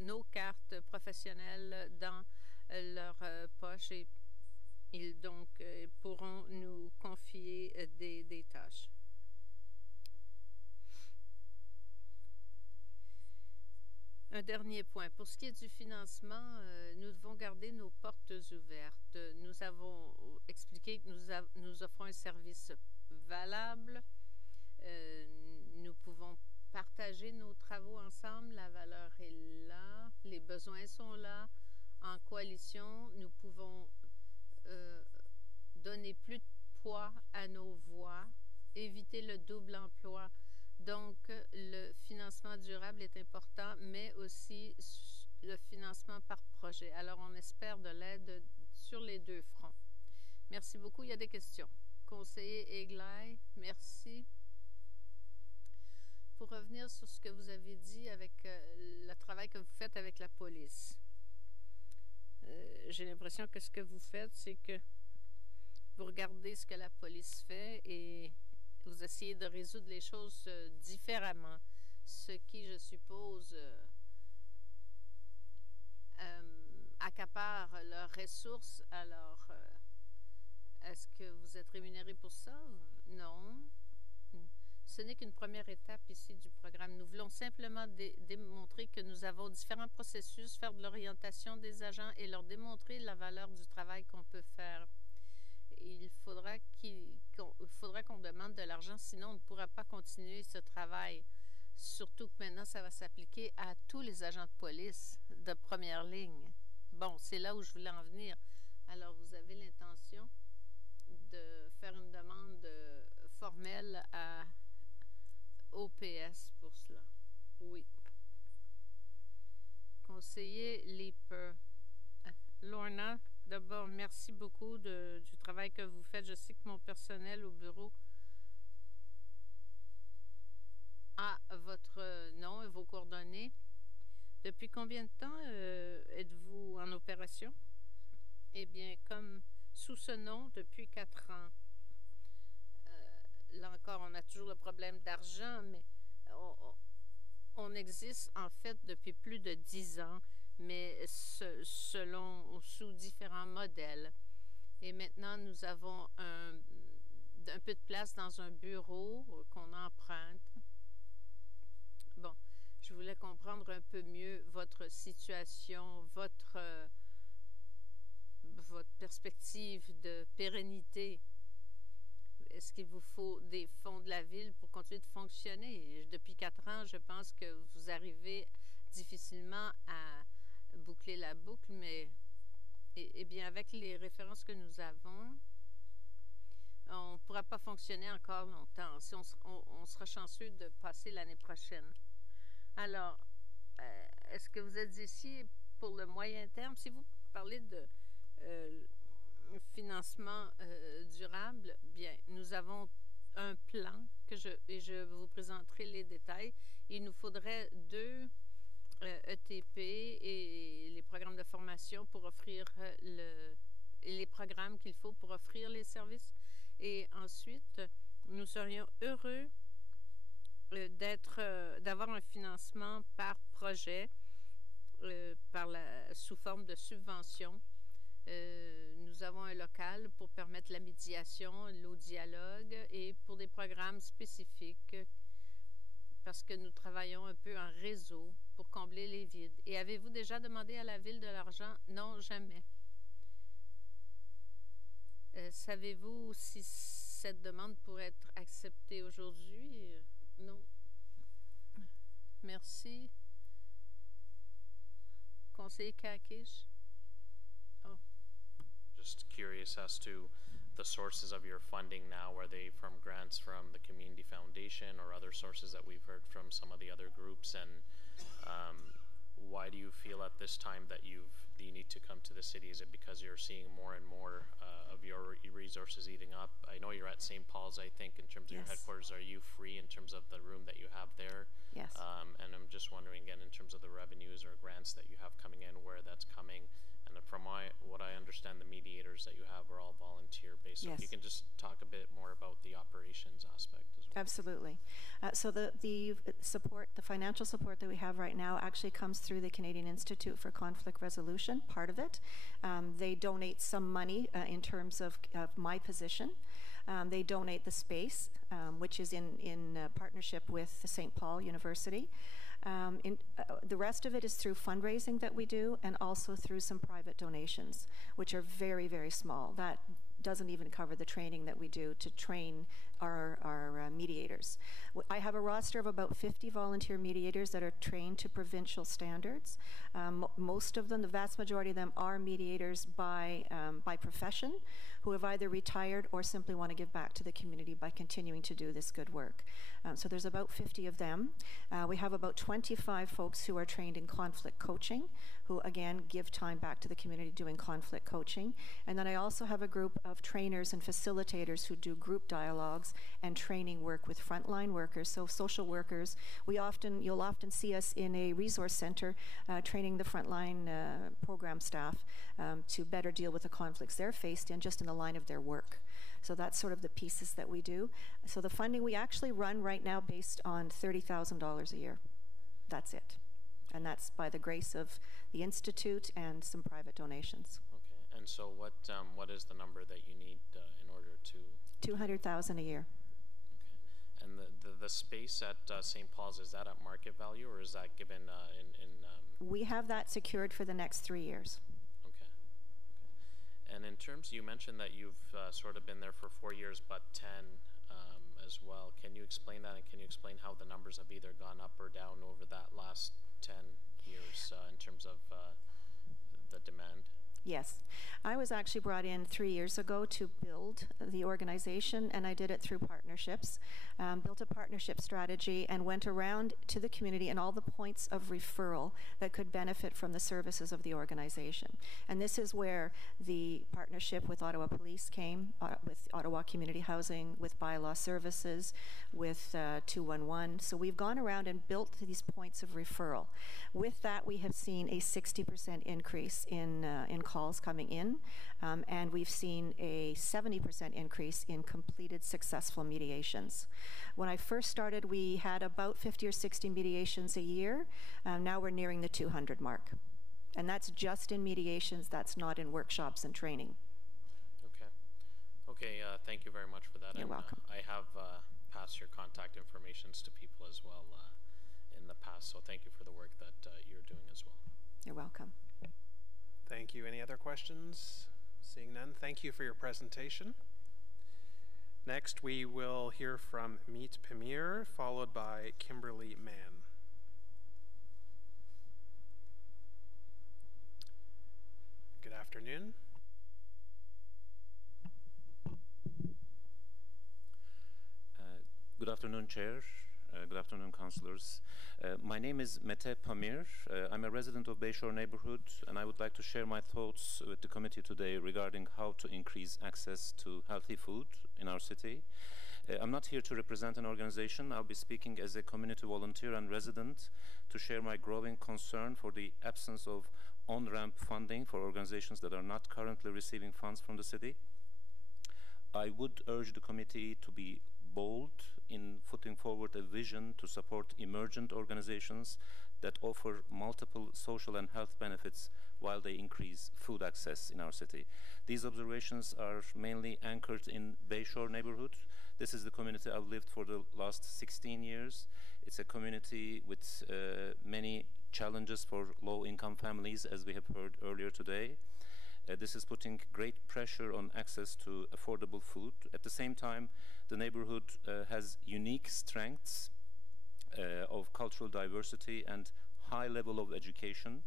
nos cartes professionnelles dans leur poche et ils donc pourront nous confier des tâches. Un dernier point. Pour ce qui est du financement, nous devons garder nos portes ouvertes. Nous avons expliqué que nous offrons un service valable. Nous pouvons partager nos travaux ensemble. La valeur est là. Les besoins sont là. En coalition, nous pouvons donner plus de poids à nos voix, éviter le double emploi. Donc, le financement durable est important, mais aussi le financement par projet. Alors, on espère de l'aide sur les deux fronts. Merci beaucoup. Il y a des questions. Conseiller Eglay, merci. Pour revenir sur ce que vous avez dit avec le travail que vous faites avec la police. J'ai l'impression que ce que vous faites, c'est que vous regardez ce que la police fait et vous essayez de résoudre les choses différemment, ce qui, je suppose, accapare leurs ressources. Alors, est-ce que vous êtes rémunéré pour ça? Non. Ce n'est qu'une première étape ici du programme. Nous voulons simplement démontrer que nous avons différents processus, faire de l'orientation des agents et leur démontrer la valeur du travail qu'on peut faire. Il faudra qu'on demande de l'argent, sinon on ne pourra pas continuer ce travail. Surtout que maintenant, ça va s'appliquer à tous les agents de police de première ligne. Bon, c'est là où je voulais en venir. Alors, vous avez l'intention de faire une demande formelle à OPS pour cela? Oui. Conseiller Leeper. Lorna, d'abord, merci beaucoup du travail que vous faites. Je sais que mon personnel au bureau a votre nom et vos coordonnées. Depuis combien de temps êtes-vous en opération? Eh bien, comme sous ce nom, depuis 4 ans. Là encore, on a toujours le problème d'argent, mais on existe en fait depuis plus de 10 ans, mais sous différents modèles. Et maintenant, nous avons un peu de place dans un bureau qu'on emprunte. Bon, je voulais comprendre un peu mieux votre situation, votre perspective de pérennité. Est-ce qu'il vous faut des fonds de la ville pour continuer de fonctionner? Depuis 4 ans, je pense que vous arrivez difficilement à boucler la boucle, mais eh bien, avec les références que nous avons, on ne pourra pas fonctionner encore longtemps. Si on sera chanceux de passer l'année prochaine. Alors, est-ce que vous êtes ici pour le moyen terme? Si vous parlez de financement durable, bien, nous avons un plan et je vous présenterai les détails. Il nous faudrait 2 ETP et les programmes de formation pour offrir les programmes qu'il faut pour offrir les services. Et ensuite, nous serions heureux d'avoir un financement par projet sous forme de subvention. Nous avons un local pour permettre la médiation, le dialogue et pour des programmes spécifiques parce que nous travaillons un peu en réseau pour combler les vides. Et avez-vous déjà demandé à la Ville de l'argent? Non, jamais. Savez-vous si cette demande pourrait être acceptée aujourd'hui? Non. Merci. Conseiller Kakish? Oh. Just curious as to the sources of your funding now. Are they from grants from the Community Foundation or other sources that we've heard from some of the other groups? And why do you feel at this time that you need to come to the city? Is it because you're seeing more and more of your resources eating up? I know you're at St. Paul's, I think, in terms of your headquarters. Are you free in terms of the room that you have there? Yes. And I'm just wondering, again, in terms of the revenues or grants that you have coming in, where that's coming. And from what I understand, the mediators that you have are all volunteer-based. So if you can just talk a bit more about the operations aspect as well. Absolutely. So the support, the financial support that we have right now actually comes through the Canadian Institute for Conflict Resolution, part of it. They donate some money in terms of my position. They donate the space, which is in partnership with St. Paul University. The rest of it is through fundraising that we do, and also through some private donations, which are very, very small. That doesn't even cover the training that we do to train our mediators. I have a roster of about 50 volunteer mediators that are trained to provincial standards. Most of them, the vast majority of them, are mediators by profession, who have either retired or simply want to give back to the community by continuing to do this good work. So there's about 50 of them. We have about 25 folks who are trained in conflict coaching, who again give time back to the community doing conflict coaching. And then I also have a group of trainers and facilitators who do group dialogues and training work with frontline workers, so social workers. You'll often see us in a resource center training the frontline program staff to better deal with the conflicts they're faced in, just in the line of their work. So that's sort of the pieces that we do. So the funding we actually run right now based on $30,000 a year. That's it. And that's by the grace of the Institute and some private donations. Okay. And so what is the number that you need in order to... $200,000 a year. Okay. And the space at St. Paul's, is that at market value, or is that given We have that secured for the next 3 years. And in terms, you mentioned that you've sort of been there for 4 years, but 10 as well. Can you explain that, and can you explain how the numbers have either gone up or down over that last 10 years in terms of the demand? Yes. I was actually brought in 3 years ago to build the organization, and I did it through partnerships. Built a partnership strategy and went around to the community and all the points of referral that could benefit from the services of the organization. And this is where the partnership with Ottawa Police came, with Ottawa Community Housing, with bylaw services, with 211. So we've gone around and built these points of referral. With that, we have seen a 60% increase in calls coming in, and we've seen a 70% increase in completed successful mediations. When I first started, we had about 50 or 60 mediations a year. Now we're nearing the 200 mark. And that's just in mediations. That's not in workshops and training. Okay. Okay, thank you very much for that. You're welcome. I have passed your contact informations to people as well in the past, so thank you for the work that you're doing as well. You're welcome. Thank you. Any other questions? Seeing none, thank you for your presentation. Next, we will hear from Meet Pamir, followed by Kimberly Mann. Good afternoon. Good afternoon, Chair. Good afternoon, councillors. My name is Mete Pamir. I'm a resident of Bayshore neighborhood, and I would like to share my thoughts with the committee today regarding how to increase access to healthy food in our city. I'm not here to represent an organization. I'll be speaking as a community volunteer and resident to share my growing concern for the absence of on-ramp funding for organizations that are not currently receiving funds from the city. I would urge the committee to be bold in putting forward a vision to support emergent organizations that offer multiple social and health benefits while they increase food access in our city. These observations are mainly anchored in Bayshore neighborhood. This is the community I've lived for the last 16 years. It's a community with many challenges for low-income families, as we have heard earlier today. This is putting great pressure on access to affordable food. At the same time, the neighborhood has unique strengths of cultural diversity and high level of education.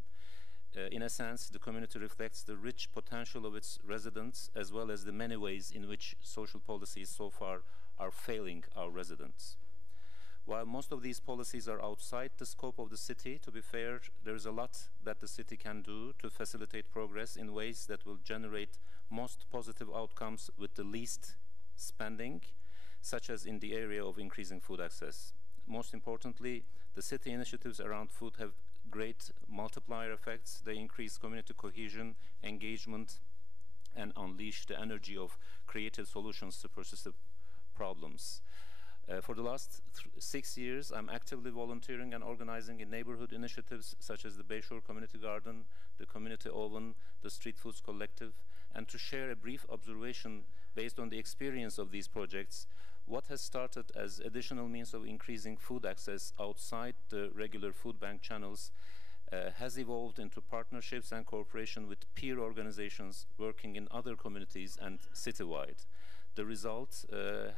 In a sense, the community reflects the rich potential of its residents, as well as the many ways in which social policies so far are failing our residents. While most of these policies are outside the scope of the city, to be fair, there is a lot that the city can do to facilitate progress in ways that will generate most positive outcomes with the least spending, such as in the area of increasing food access. Most importantly, the city initiatives around food have great multiplier effects. They increase community cohesion, engagement, and unleash the energy of creative solutions to persistent problems. For the last 6 years, I'm actively volunteering and organizing in neighborhood initiatives such as the Bayshore Community Garden, the Community Oven, the Street Foods Collective, and to share a brief observation based on the experience of these projects. What has started as additional means of increasing food access outside the regular food bank channels has evolved into partnerships and cooperation with peer organizations working in other communities and citywide. The result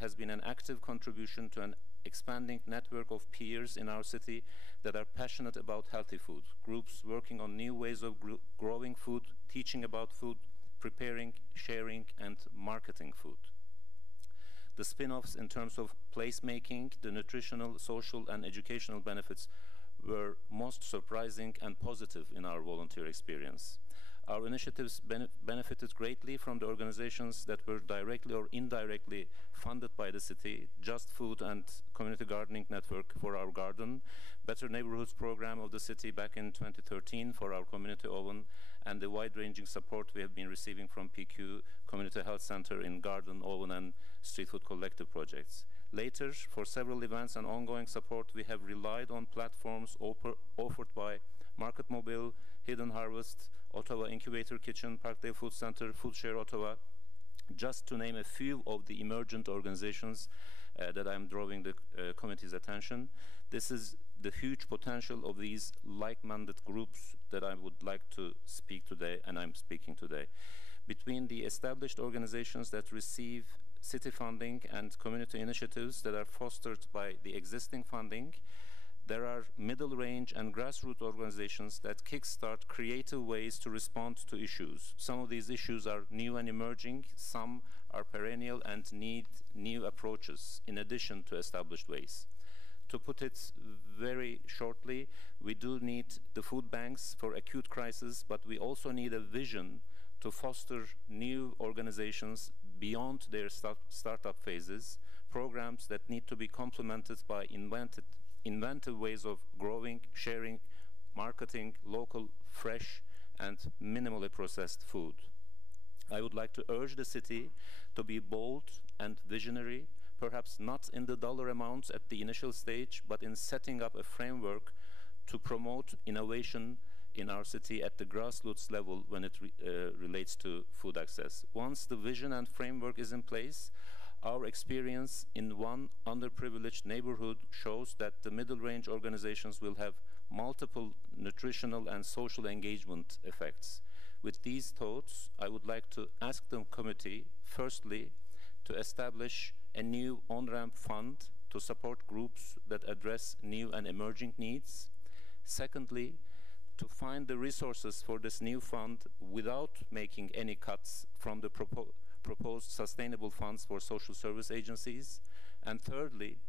has been an active contribution to an expanding network of peers in our city that are passionate about healthy food, groups working on new ways of growing food, teaching about food, preparing, sharing, and marketing food. The spin-offs in terms of placemaking, the nutritional, social, and educational benefits were most surprising and positive in our volunteer experience. Our initiatives benefited greatly from the organizations that were directly or indirectly funded by the city: Just Food and Community Gardening Network for our garden, Better Neighborhoods program of the city back in 2013 for our community oven, and the wide-ranging support we have been receiving from PQ Community Health Center in garden, oven, and street food collective projects. Later, for several events and ongoing support, we have relied on platforms offered by Market Mobile, Hidden Harvest, Ottawa Incubator Kitchen, Parkdale Food Center, Food Share Ottawa, just to name a few of the emergent organizations that I'm drawing the committee's attention. This is the huge potential of these like-minded groups that I would like to speak today, and I'm speaking today. Between the established organizations that receive city funding and community initiatives that are fostered by the existing funding, there are middle-range and grassroots organizations that kickstart creative ways to respond to issues. Some of these issues are new and emerging, some are perennial and need new approaches in addition to established ways. To put it very shortly, we do need the food banks for acute crisis, but we also need a vision to foster new organizations beyond their startup phases, programs that need to be complemented by inventive ways of growing, sharing, marketing local, fresh, and minimally processed food. I would like to urge the city to be bold and visionary, perhaps not in the dollar amounts at the initial stage, but in setting up a framework to promote innovation in our city at the grassroots level when it relates to food access. Once the vision and framework is in place, our experience in one underprivileged neighborhood shows that the middle-range organizations will have multiple nutritional and social engagement effects. With these thoughts, I would like to ask the committee, firstly, to establish a new on-ramp fund to support groups that address new and emerging needs. Secondly, to find the resources for this new fund without making any cuts from the proposed sustainable funds for social service agencies. And thirdly,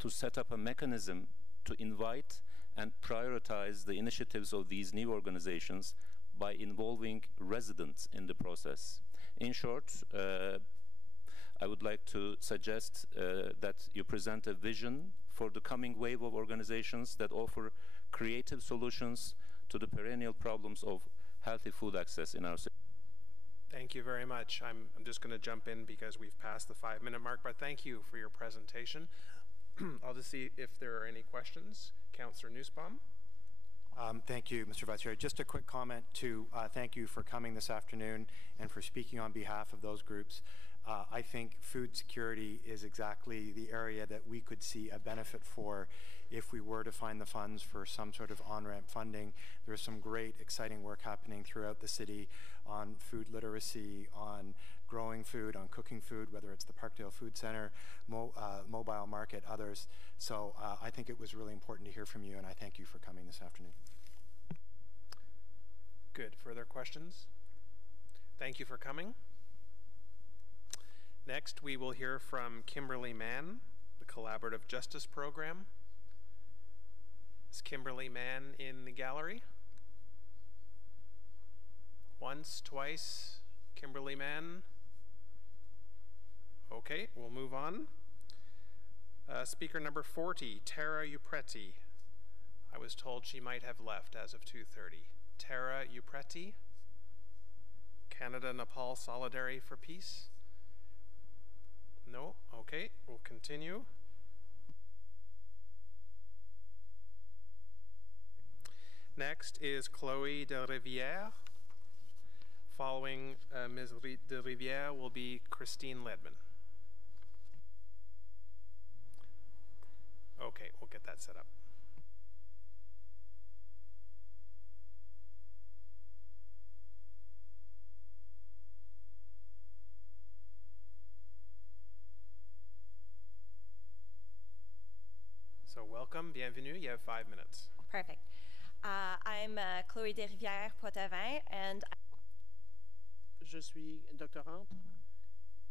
to set up a mechanism to invite and prioritize the initiatives of these new organizations by involving residents in the process. In short, I would like to suggest that you present a vision for the coming wave of organizations that offer creative solutions to the perennial problems of healthy food access in our city. Thank you very much. I'm just going to jump in because we've passed the 5-minute mark, but thank you for your presentation. I'll just see if there are any questions. Councillor Nussbaum. Thank you, Mr. Vice Chair. Just a quick comment to thank you for coming this afternoon and for speaking on behalf of those groups. I think food security is exactly the area that we could see a benefit for if we were to find the funds for some sort of on-ramp funding. There's some great, exciting work happening throughout the city on food literacy, on growing food, on cooking food, whether it's the Parkdale Food Center, Mobile Market, others. So I think it was really important to hear from you, and I thank you for coming this afternoon. Good. Further questions? Thank you for coming. Next, we will hear from Kimberly Mann, the Collaborative Justice Program. Is Kimberly Mann in the gallery? Once, twice, Kimberly Mann. Okay, we'll move on. Speaker number 40, Tara Upreti. I was told she might have left as of 2:30. Tara Upreti, Canada-Nepal Solidarity for Peace. No? Okay, we'll continue. Next is Chloe de Rivière. Following Ms. de Rivière will be Christine Ledman. Okay, we'll get that set up. So welcome, bienvenue, you have 5 minutes. Perfect. I'm Chloé Desrivières-Poitevin, and Je suis doctorante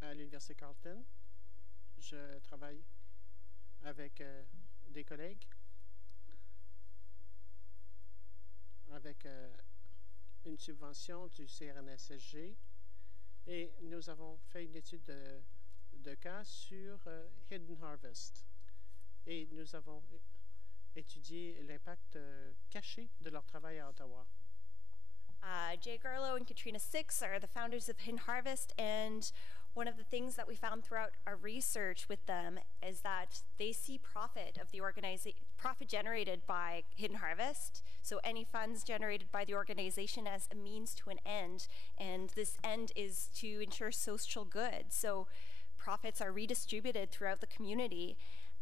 à l'Université Carleton. Je travaille avec des collègues, avec une subvention du CRNSSG, et nous avons fait une étude de cas sur Hidden Harvest. Et nous avons étudié l'impact caché de leur travail à Ottawa. Jay Garlow and Katrina Six are the founders of Hidden Harvest, and one of the things that we found throughout our research with them is that they see profit of the profit generated by Hidden Harvest, so any funds generated by the organization, as a means to an end, and this end is to ensure social good. So profits are redistributed throughout the community,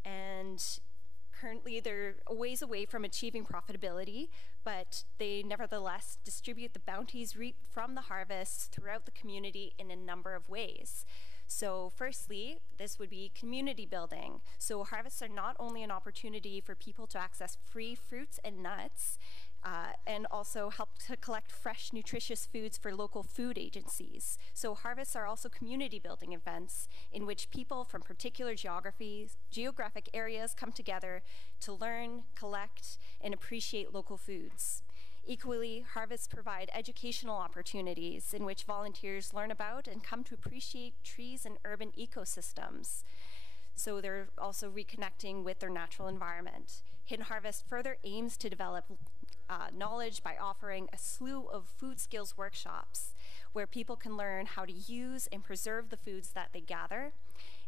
and currently they're a ways away from achieving profitability, but they nevertheless distribute the bounties reaped from the harvest throughout the community in a number of ways. So firstly, this would be community building. So harvests are not only an opportunity for people to access free fruits and nuts, and also help to collect fresh, nutritious foods for local food agencies. So harvests are also community building events in which people from particular geographic areas come together to learn, collect, and appreciate local foods. Equally, harvests provide educational opportunities in which volunteers learn about and come to appreciate trees and urban ecosystems. So they're also reconnecting with their natural environment. Hidden Harvest further aims to develop knowledge by offering a slew of food skills workshops where people can learn how to use and preserve the foods that they gather.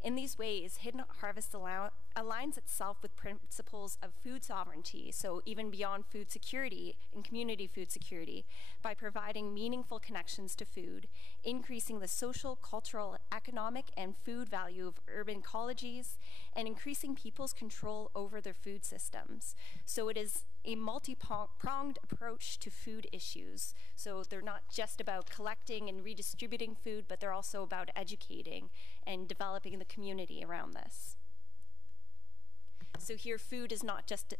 In these ways, Hidden Harvest aligns itself with principles of food sovereignty, so even beyond food security and community food security, by providing meaningful connections to food, increasing the social, cultural, economic, and food value of urban ecologies, and increasing people's control over their food systems. So it is a multi-pronged approach to food issues. So they're not just about collecting and redistributing food, but they're also about educating and developing the community around this. So here, food is not just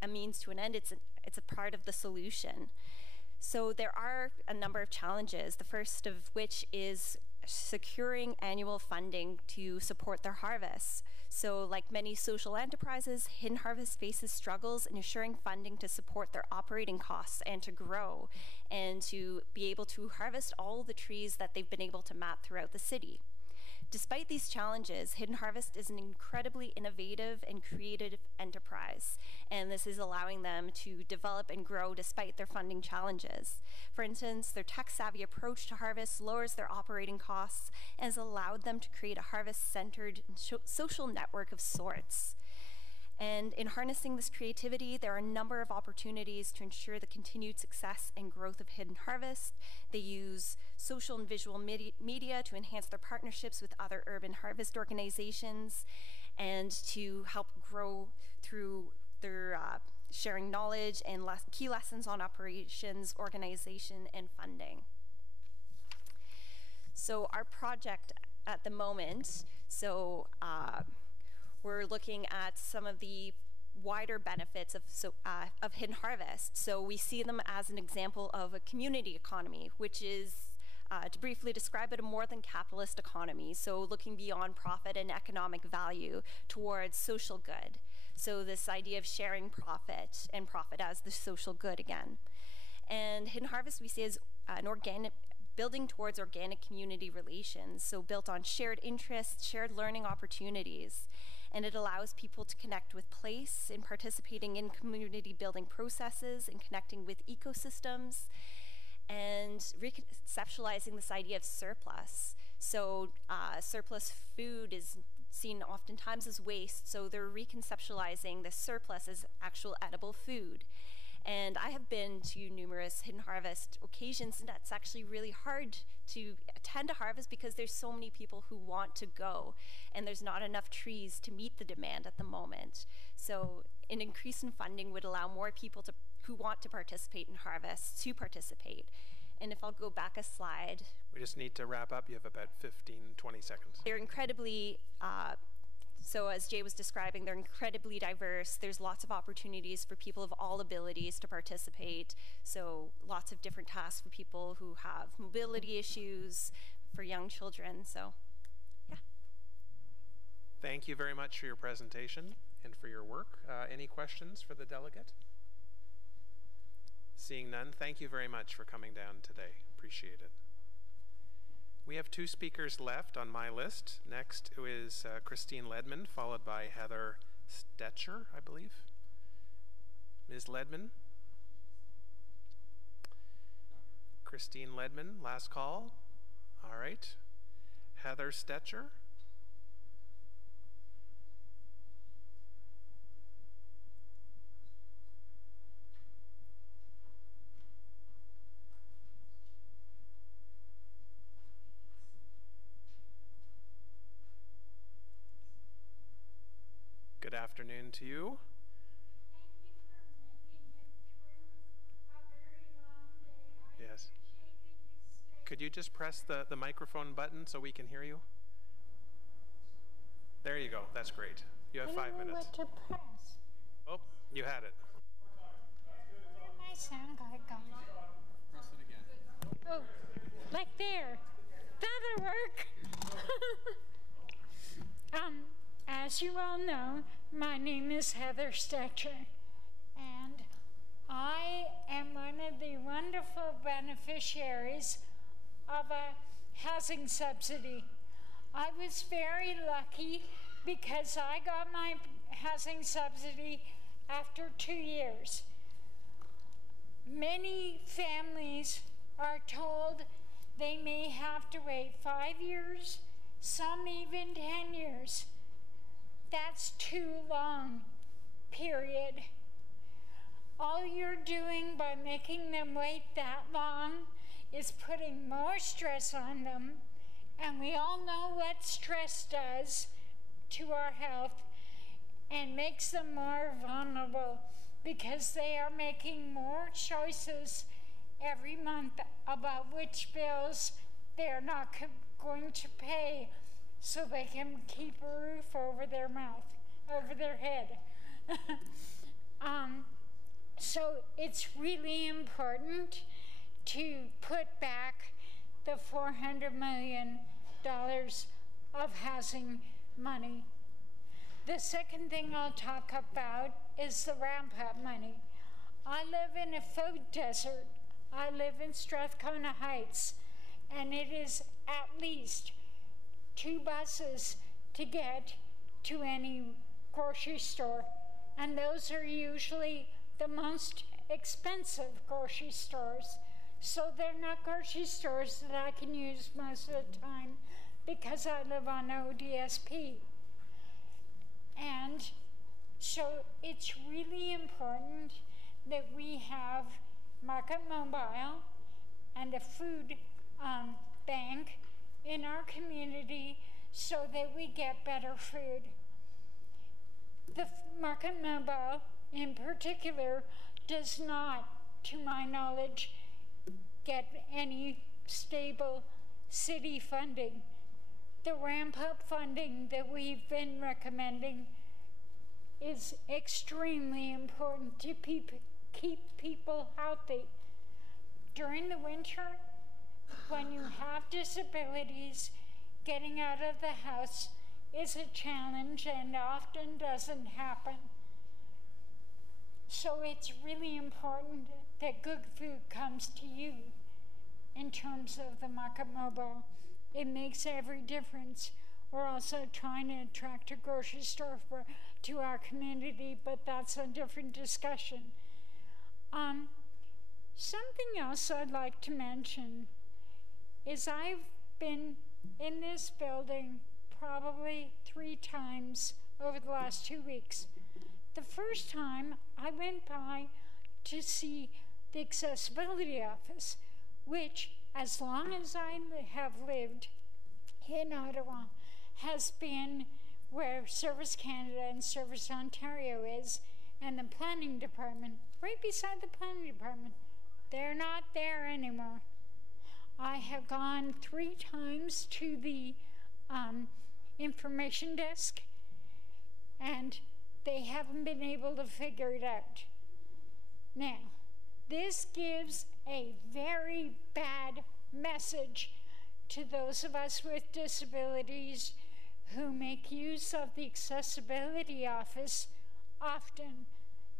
a means to an end, it's a part of the solution. So there are a number of challenges, the first of which is securing annual funding to support their harvests. So like many social enterprises, Hidden Harvest faces struggles in assuring funding to support their operating costs and to grow and to be able to harvest all the trees that they've been able to map throughout the city. Despite these challenges, Hidden Harvest is an incredibly innovative and creative enterprise, and this is allowing them to develop and grow despite their funding challenges. For instance, their tech-savvy approach to harvest lowers their operating costs and has allowed them to create a harvest-centered social network of sorts. And in harnessing this creativity, there are a number of opportunities to ensure the continued success and growth of Hidden Harvest. They use social and visual media to enhance their partnerships with other urban harvest organizations and to help grow through their sharing knowledge and key lessons on operations, organization, and funding. So our project at the moment, we're looking at some of the wider benefits of Hidden Harvest. So we see them as an example of a community economy, which is, to briefly describe it, a more than capitalist economy. So looking beyond profit and economic value towards social good. So this idea of sharing profit and profit as the social good again. And Hidden Harvest we see as an building towards organic community relations, so built on shared interests, shared learning opportunities, and it allows people to connect with place in participating in community building processes and connecting with ecosystems and reconceptualizing this idea of surplus. So surplus food is seen oftentimes as waste, so they're reconceptualizing the surplus as actual edible food. And I have been to numerous Hidden Harvest occasions, and that's actually really hard to attend a harvest because there's so many people who want to go, and there's not enough trees to meet the demand at the moment. So an increase in funding would allow more people who want to participate in harvests to participate. And if I'll go back a slide. We just need to wrap up. You have about 15, 20 seconds. They're incredibly so as Jay was describing, they're incredibly diverse. There's lots of opportunities for people of all abilities to participate. So lots of different tasks for people who have mobility issues, for young children, so yeah. Thank you very much for your presentation and for your work. Any questions for the delegate? Seeing none, thank you very much for coming down today. Appreciate it. We have 2 speakers left on my list. Next is Christine Ledman, followed by Heather Stetcher, I believe. Ms. Ledman. Christine Ledman, last call. All right. Heather Stetcher. Good afternoon to you. Thank you for making it through a very long day. Yes. Could you just press the microphone button so we can hear you? There you go. That's great. You have 5 minutes. What to press? Oh, you had it. Where did my sound card go? Press it again. Oh, like there. That'll work. As you all know, my name is Heather Stetcher, and I am one of the wonderful beneficiaries of a housing subsidy. I was very lucky because I got my housing subsidy after 2 years. Many families are told they may have to wait 5 years, some even 10 years. That's too long, period. All you're doing by making them wait that long is putting more stress on them, and we all know what stress does to our health and makes them more vulnerable because they are making more choices every month about which bills they're not going to pay so they can keep a roof over their mouth, over their head. So it's really important to put back the $400 million of housing money. The second thing I'll talk about is the ramp-up money. I live in a food desert. I live in Strathcona Heights, and it is at least 2 buses to get to any grocery store, and those are usually the most expensive grocery stores. So they're not grocery stores that I can use most of the time because I live on ODSP. And So it's really important that we have Market Mobile and a food bank in our community so that we get better food. The Market Mobile in particular does not, to my knowledge, get any stable city funding. The ramp-up funding that we've been recommending is extremely important to keep people healthy. During the winter, when you have disabilities, getting out of the house is a challenge and often doesn't happen. So it's really important that good food comes to you in terms of the Market Mobile. It makes every difference. We're also trying to attract a grocery store to our community, but that's a different discussion. Something else I'd like to mention is I've been in this building probably 3 times over the last 2 weeks. The first time I went by to see the accessibility office, which, as long as I have lived in Ottawa, has been where Service Canada and Service Ontario is, and the planning department, right beside the planning department. They're not there anymore. I have gone 3 times to the information desk, and they haven't been able to figure it out. Now, this gives a very bad message to those of us with disabilities who make use of the accessibility office often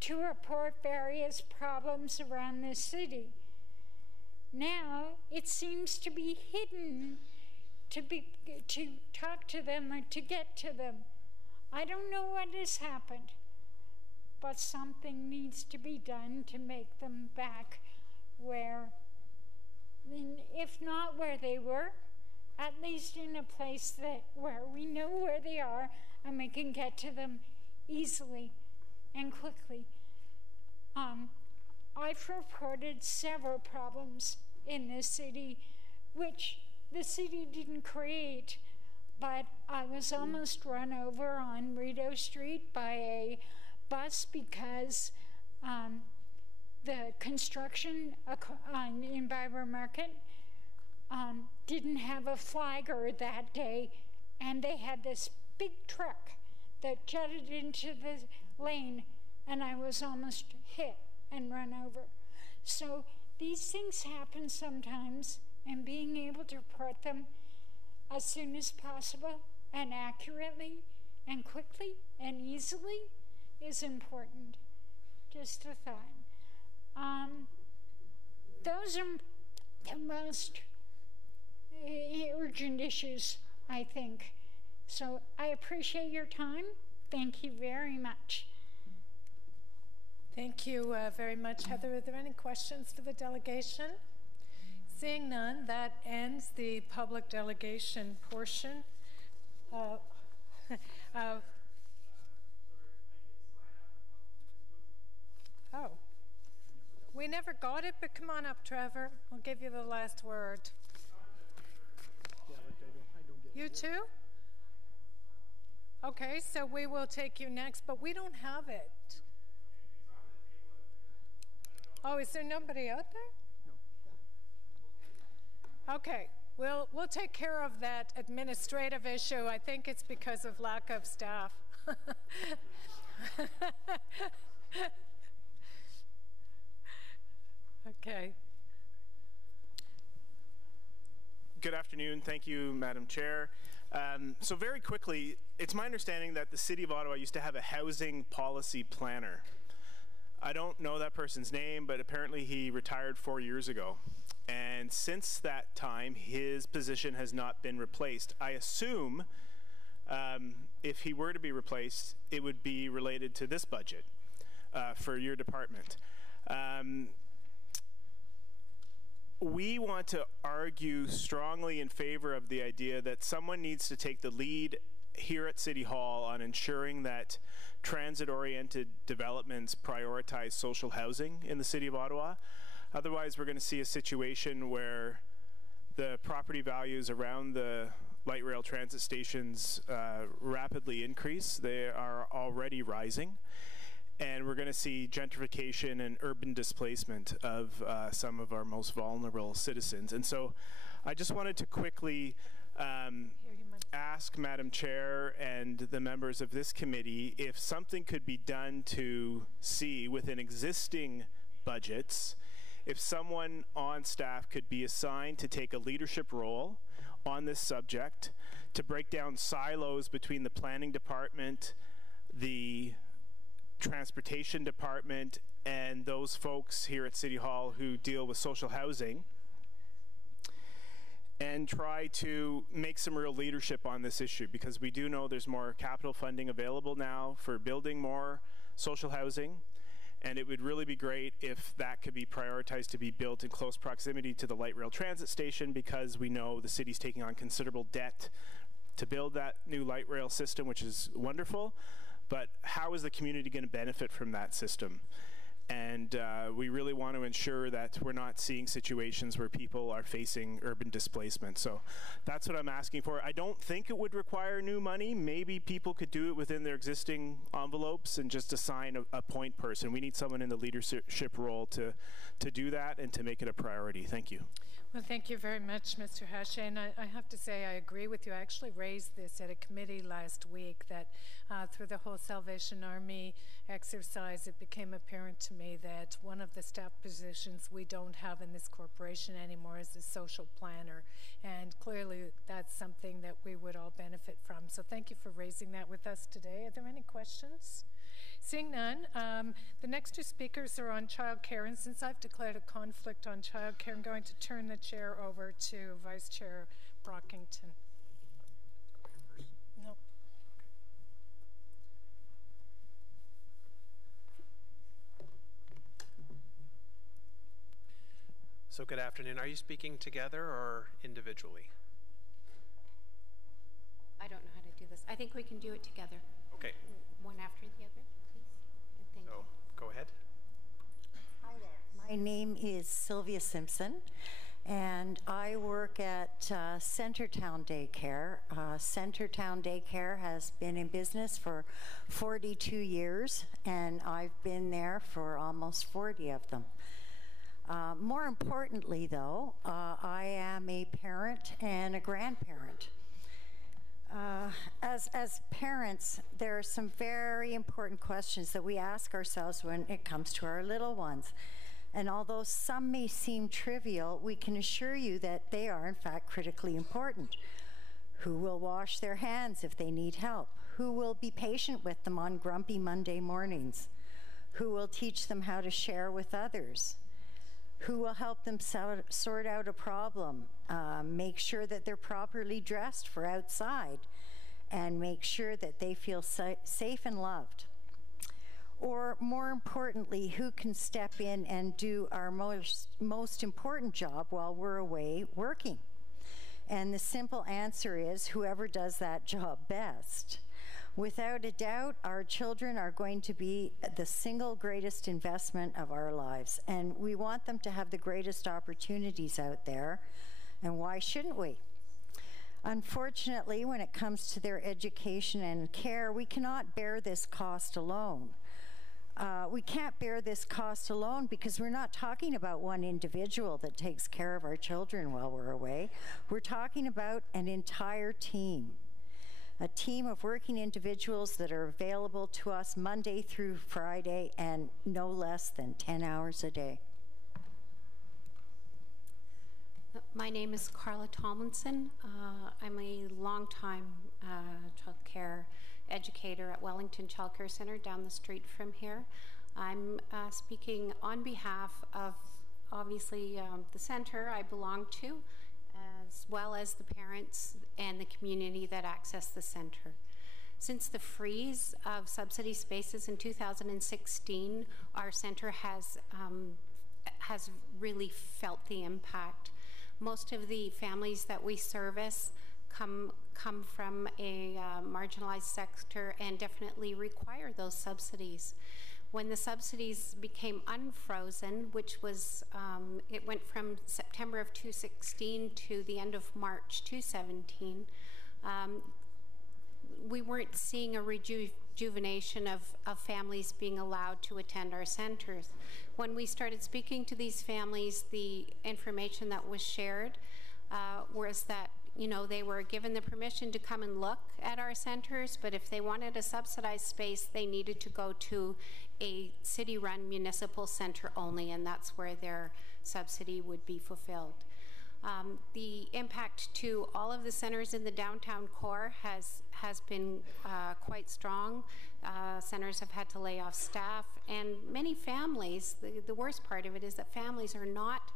to report various problems around the city. Now, it seems to be hidden to talk to them or to get to them. I don't know what has happened, but something needs to be done to make them back where, if not where they were, at least in a place where we know where they are and we can get to them easily and quickly. I've reported several problems in this city, which the city didn't create, but I was almost run over on Rideau Street by a bus because the construction in Biber Market didn't have a flagger that day, and they had this big truck that jutted into the lane, and I was almost hit and run over. So these things happen sometimes, and being able to report them as soon as possible and accurately and quickly and easily is important. Just a thought. Those are the most urgent issues, I think. So I appreciate your time. Thank you very much. Thank you very much, Heather. Are there any questions for the delegation? Seeing none, that ends the public delegation portion. We never got it, but come on up, Trevor. I'll give you the last word. You too? Okay, so we will take you next, but we don't have it. Oh, is there nobody out there? No. Okay, we'll take care of that administrative issue. I think it's because of lack of staff. Okay. Good afternoon. Thank you, Madam Chair. So very quickly, it's my understanding that the City of Ottawa used to have a housing policy planner. I don't know that person's name, but apparently he retired 4 years ago. And since that time, his position has not been replaced. I assume if he were to be replaced, it would be related to this budget for your department. We want to argue strongly in favor of the idea that someone needs to take the lead here at City Hall on ensuring that transit-oriented developments prioritize social housing in the City of Ottawa. Otherwise, we're going to see a situation where the property values around the light rail transit stations rapidly increase. They are already rising. And we're going to see gentrification and urban displacement of some of our most vulnerable citizens. And so I just wanted to quickly ask Madam Chair and the members of this committee if something could be done to see within existing budgets if someone on staff could be assigned to take a leadership role on this subject, to break down silos between the planning department, the transportation department, and those folks here at City Hall who deal with social housing, and try to make some real leadership on this issue, because we do know there's more capital funding available now for building more social housing, and it would really be great if that could be prioritized to be built in close proximity to the light rail transit station, because we know the city's taking on considerable debt to build that new light rail system, which is wonderful, but how is the community going to benefit from that system? And we really want to ensure that we're not seeing situations where people are facing urban displacement. So that's what I'm asking for. I don't think it would require new money. Maybe people could do it within their existing envelopes and just assign a point person. We need someone in the leadership role to do that and to make it a priority. Thank you. Well, thank you very much, Mr. Hache. And I have to say I agree with you. I actually raised this at a committee last week that through the whole Salvation Army exercise, it became apparent to me that one of the staff positions we don't have in this corporation anymore is the social planner. And clearly that's something that we would all benefit from. So thank you for raising that with us today. Are there any questions? Seeing none, the next two speakers are on childcare, and since I've declared a conflict on childcare, I'm going to turn the chair over to Vice Chair Brockington. Nope. So good afternoon. Are you speaking together or individually? I don't know how to do this. I think we can do it together. Okay. One after the other, please. And thank you. Go ahead. Hi there. My name is Sylvia Simpson, and I work at Centertown Daycare. Centertown Daycare has been in business for 42 years, and I've been there for almost 40 of them. More importantly, though, I am a parent and a grandparent. As parents, there are some very important questions that we ask ourselves when it comes to our little ones. And although some may seem trivial, we can assure you that they are in fact critically important. Who will wash their hands if they need help? Who will be patient with them on grumpy Monday mornings? Who will teach them how to share with others? Who will help them sort out a problem, make sure that they're properly dressed for outside, and make sure that they feel safe and loved? Or more importantly, who can step in and do our most important job while we're away working? And the simple answer is whoever does that job best. Without a doubt, our children are going to be the single greatest investment of our lives, and we want them to have the greatest opportunities out there, and why shouldn't we? Unfortunately, when it comes to their education and care, we cannot bear this cost alone. We can't bear this cost alone because we're not talking about one individual that takes care of our children while we're away. We're talking about an entire team. A team of working individuals that are available to us Monday through Friday and no less than 10 hours a day. My name is Carla Tomlinson. I'm a longtime child care educator at Wellington Child Care Center down the street from here. I'm speaking on behalf of obviously the center I belong to, as well as the parents and the community that access the center. Since the freeze of subsidy spaces in 2016, our center has really felt the impact. Most of the families that we service come come from a marginalized sector and definitely require those subsidies. When the subsidies became unfrozen, which was, it went from September of 2016 to the end of March 2017, we weren't seeing a rejuvenation of families being allowed to attend our centers. When we started speaking to these families, the information that was shared was that, you know, they were given the permission to come and look at our centers, but if they wanted a subsidized space, they needed to go to a city-run municipal center only, and that's where their subsidy would be fulfilled. The impact to all of the centers in the downtown core has been quite strong. Centers have had to lay off staff, and many families, the worst part of it is that families are not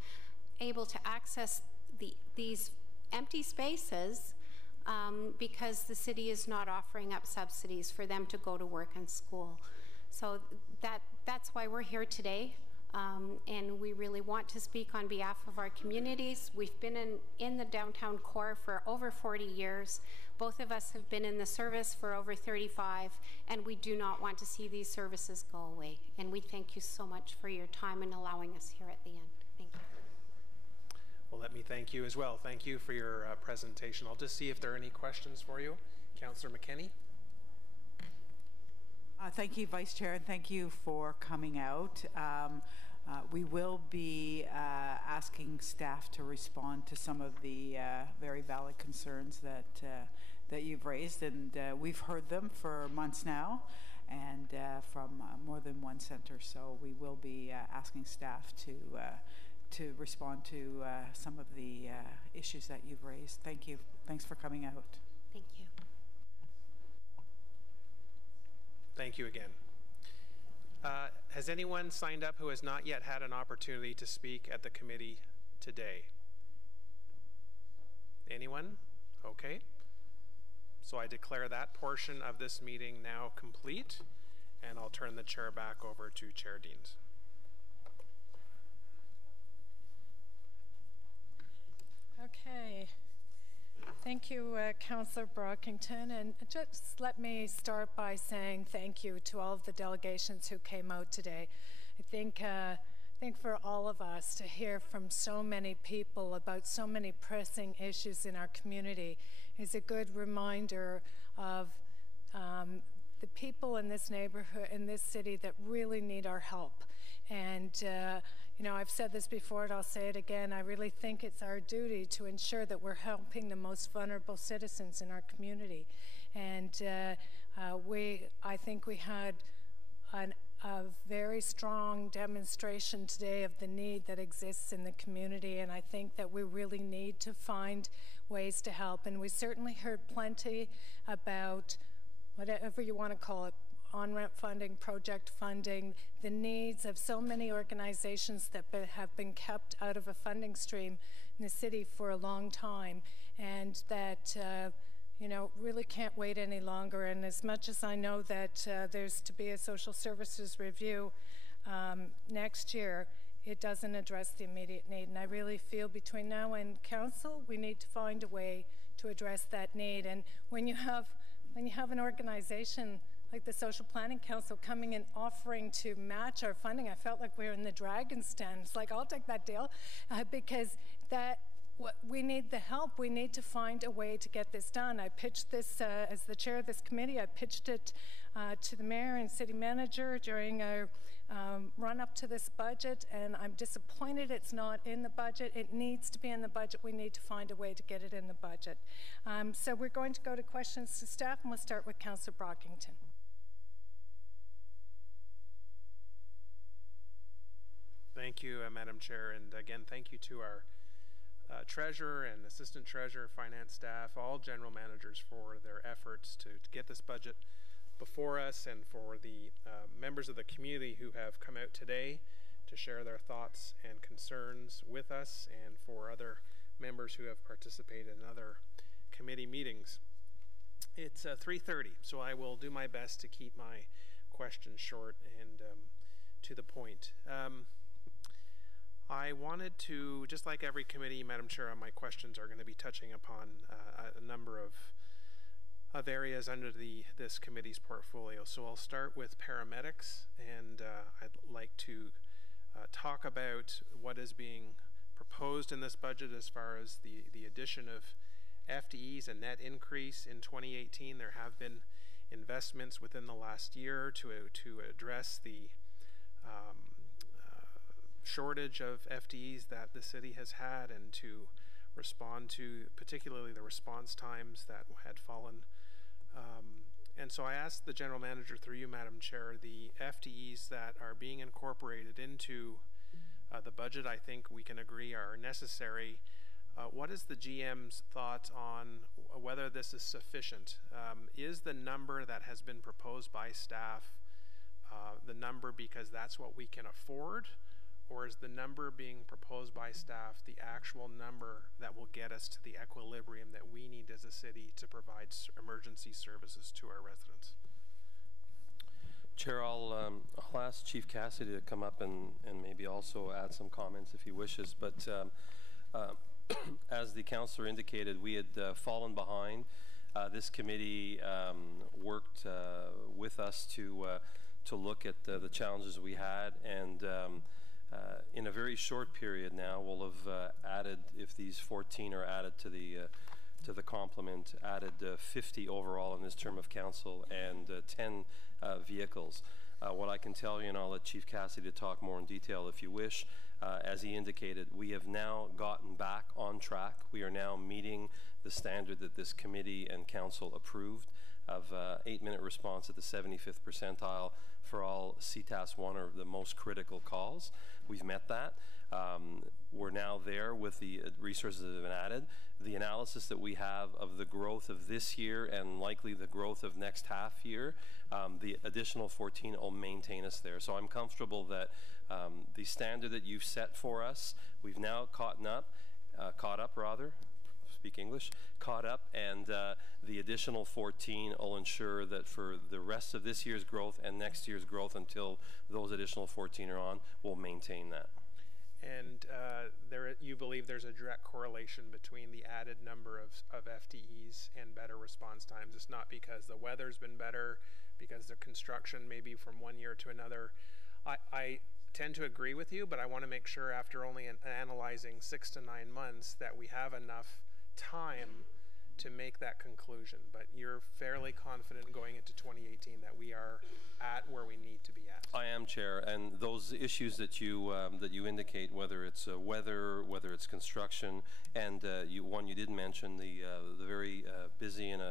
able to access these empty spaces because the city is not offering up subsidies for them to go to work and school. So that's why we're here today. And we really want to speak on behalf of our communities. We've been in the downtown core for over 40 years. Both of us have been in the service for over 35, and we do not want to see these services go away. And we thank you so much for your time and allowing us here at the end. Thank you. Well, let me thank you as well. Thank you for your presentation. I'll just see if there are any questions for you. Councillor McKinney. Thank you, Vice Chair, and thank you for coming out. We will be asking staff to respond to some of the very valid concerns that you've raised, and we've heard them for months now, and from more than one center. So we will be asking staff to respond to some of the issues that you've raised. Thank you. Thanks for coming out. Thank you. Thank you again. Has anyone signed up who has not yet had an opportunity to speak at the committee today? Anyone? Okay. So I declare that portion of this meeting now complete, and I'll turn the chair back over to Chair Deans. Okay. Thank you, Councillor Brockington, and just let me start by saying thank you to all of the delegations who came out today. I think for all of us to hear from so many people about so many pressing issues in our community is a good reminder of the people in this neighborhood, in this city, that really need our help. And you know, I've said this before and I'll say it again, I really think it's our duty to ensure that we're helping the most vulnerable citizens in our community. And I think we had a very strong demonstration today of the need that exists in the community, and I think that we really need to find ways to help. And we certainly heard plenty about whatever you want to call it, on-ramp funding, project funding, the needs of so many organizations that have been kept out of a funding stream in the city for a long time, and that you know, really can't wait any longer. And as much as I know that there's to be a social services review next year, it doesn't address the immediate need. And I really feel between now and council, we need to find a way to address that need. And when you have an organization like the Social Planning Council coming and offering to match our funding, I felt like we were in the Dragon's Den. It's like, I'll take that deal, because we need the help. We need to find a way to get this done. I pitched this as the chair of this committee. I pitched it to the mayor and city manager during our run up to this budget, and I'm disappointed it's not in the budget. It needs to be in the budget. We need to find a way to get it in the budget. So we're going to go to questions to staff, and we'll start with Councillor Brockington. Thank you, Madam Chair, and again, thank you to our treasurer and assistant treasurer, finance staff, all general managers for their efforts to get this budget before us, and for the members of the community who have come out today to share their thoughts and concerns with us, and for other members who have participated in other committee meetings. It's 3:30, so I will do my best to keep my questions short and to the point. I wanted to, just like every committee, Madam Chair, my questions are going to be touching upon a number of of areas under this committee's portfolio. So I'll start with paramedics, and I'd like to talk about what is being proposed in this budget as far as the addition of FTEs, a net increase in 2018. There have been investments within the last year to address the shortage of FTEs that the city has had, and to respond to particularly the response times that had fallen. And so I asked the general manager, through you, Madam Chair, the FTEs that are being incorporated into the budget, I think we can agree are necessary. What is the GM's thoughts on whether this is sufficient? Is the number that has been proposed by staff the number because that's what we can afford, or is the number being proposed by staff the actual number that will get us to the equilibrium that we need as a city to provide emergency services to our residents? Chair, I'll ask Chief Cassidy to come up and maybe also add some comments if he wishes. But as the councillor indicated, we had fallen behind. This committee worked with us to look at the challenges we had, and in a very short period now, we'll have added, if these 14 are added to the complement, added 50 overall in this term of council, and 10 vehicles. What I can tell you, and I'll let Chief Cassidy talk more in detail if you wish, as he indicated, we have now gotten back on track. We are now meeting the standard that this committee and council approved of 8-minute response at the 75th percentile for all CTAS 1, or the most critical calls. We've met that. We're now there with the resources that have been added. The analysis that we have of the growth of this year and likely the growth of next half year, the additional 14 will maintain us there. So I'm comfortable that the standard that you've set for us, we've now caught up, and the additional 14 will ensure that for the rest of this year's growth and next year's growth, until those additional 14 are on, we'll maintain that. And you believe there's a direct correlation between the added number of FTEs and better response times. It's not because the weather's been better, because the construction maybe from one year to another. I tend to agree with you, but I want to make sure after only analyzing 6 to 9 months that we have enough time to make that conclusion. But you're fairly confident going into 2018 that we are at where we need to be at. I am, Chair, and those issues that you indicate, whether it's weather, whether it's construction, and one you did mention, the very busy and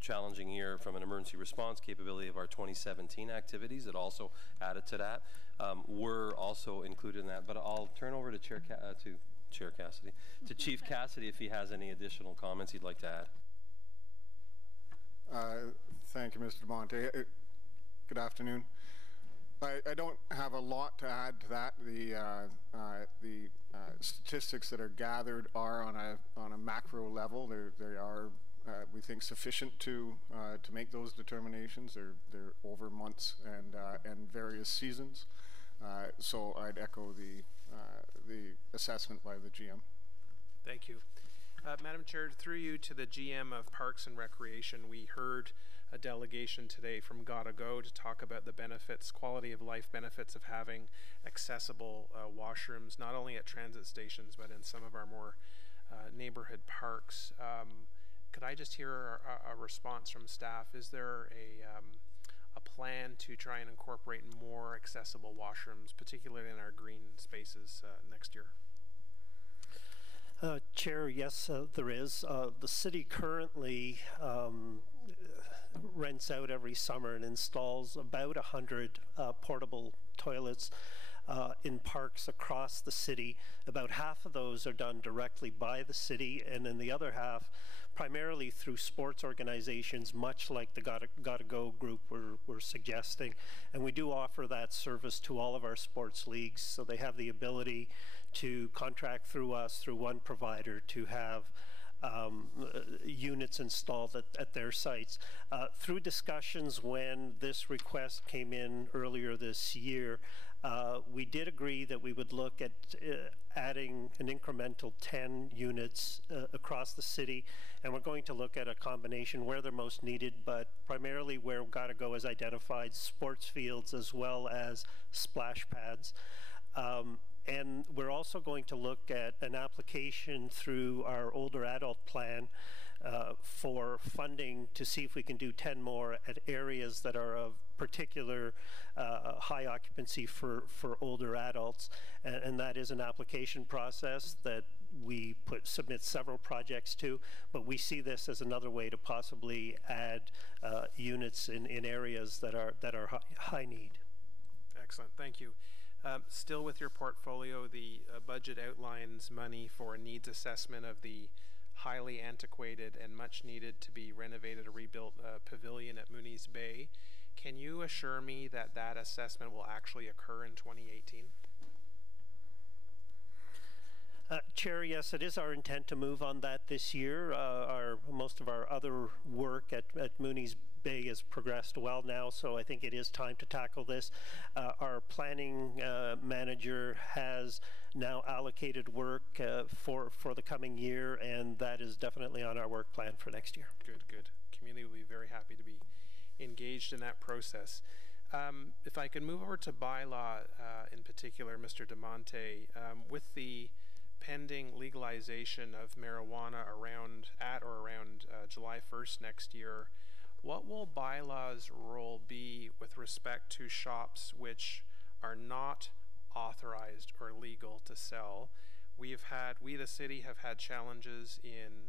challenging year from an emergency response capability of our 2017 activities that also added to that, were also included in that. But I'll turn over to Chief Cassidy if he has any additional comments he'd like to add. Thank you, Mr. Monte. Good afternoon. I don't have a lot to add to that. The statistics that are gathered are on a macro level. They are, we think, sufficient to make those determinations. They're over months and various seasons. So I'd echo the assessment by the GM. Thank you. Madam Chair, through you to the GM of Parks and Recreation, we heard a delegation today from Gotta Go to talk about the benefits, quality of life benefits of having accessible washrooms, not only at transit stations, but in some of our more neighborhood parks. Could I just hear a response from staff? Is there a plan to try and incorporate more accessible washrooms, particularly in our green spaces next year? Chair, yes, there is. The city currently rents out every summer and installs about 100 portable toilets in parks across the city. About half of those are done directly by the city, and then the other half primarily through sports organizations, much like the Gotta Go group we're suggesting. And we do offer that service to all of our sports leagues, so they have the ability to contract through us, through one provider, to have units installed at their sites. Through discussions when this request came in earlier this year, we did agree that we would look at adding an incremental 10 units across the city, and we're going to look at a combination where they're most needed, but primarily where Gotta Go has identified sports fields as well as splash pads. And we're also going to look at an application through our older adult plan for funding to see if we can do 10 more at areas that are of particular high occupancy for older adults. And that is an application process that we submit several projects to, but we see this as another way to possibly add units in areas that are high need. Excellent, thank you. Still with your portfolio, the budget outlines money for a needs assessment of the highly antiquated and much needed to be renovated or rebuilt pavilion at Mooney's Bay. Can you assure me that that assessment will actually occur in 2018? Chair, yes, it is our intent to move on that this year. Most of our other work at Mooney's Bay has progressed well now, so I think it is time to tackle this. Our planning manager has now allocated work for the coming year, and that is definitely on our work plan for next year. Good, good. Community will be very happy to be engaged in that process. If I could move over to bylaw in particular, Mr. DeMonte, with the pending legalization of marijuana at or around July 1st next year, what will bylaw's role be with respect to shops which are not authorized or legal to sell? We, the city, have had challenges in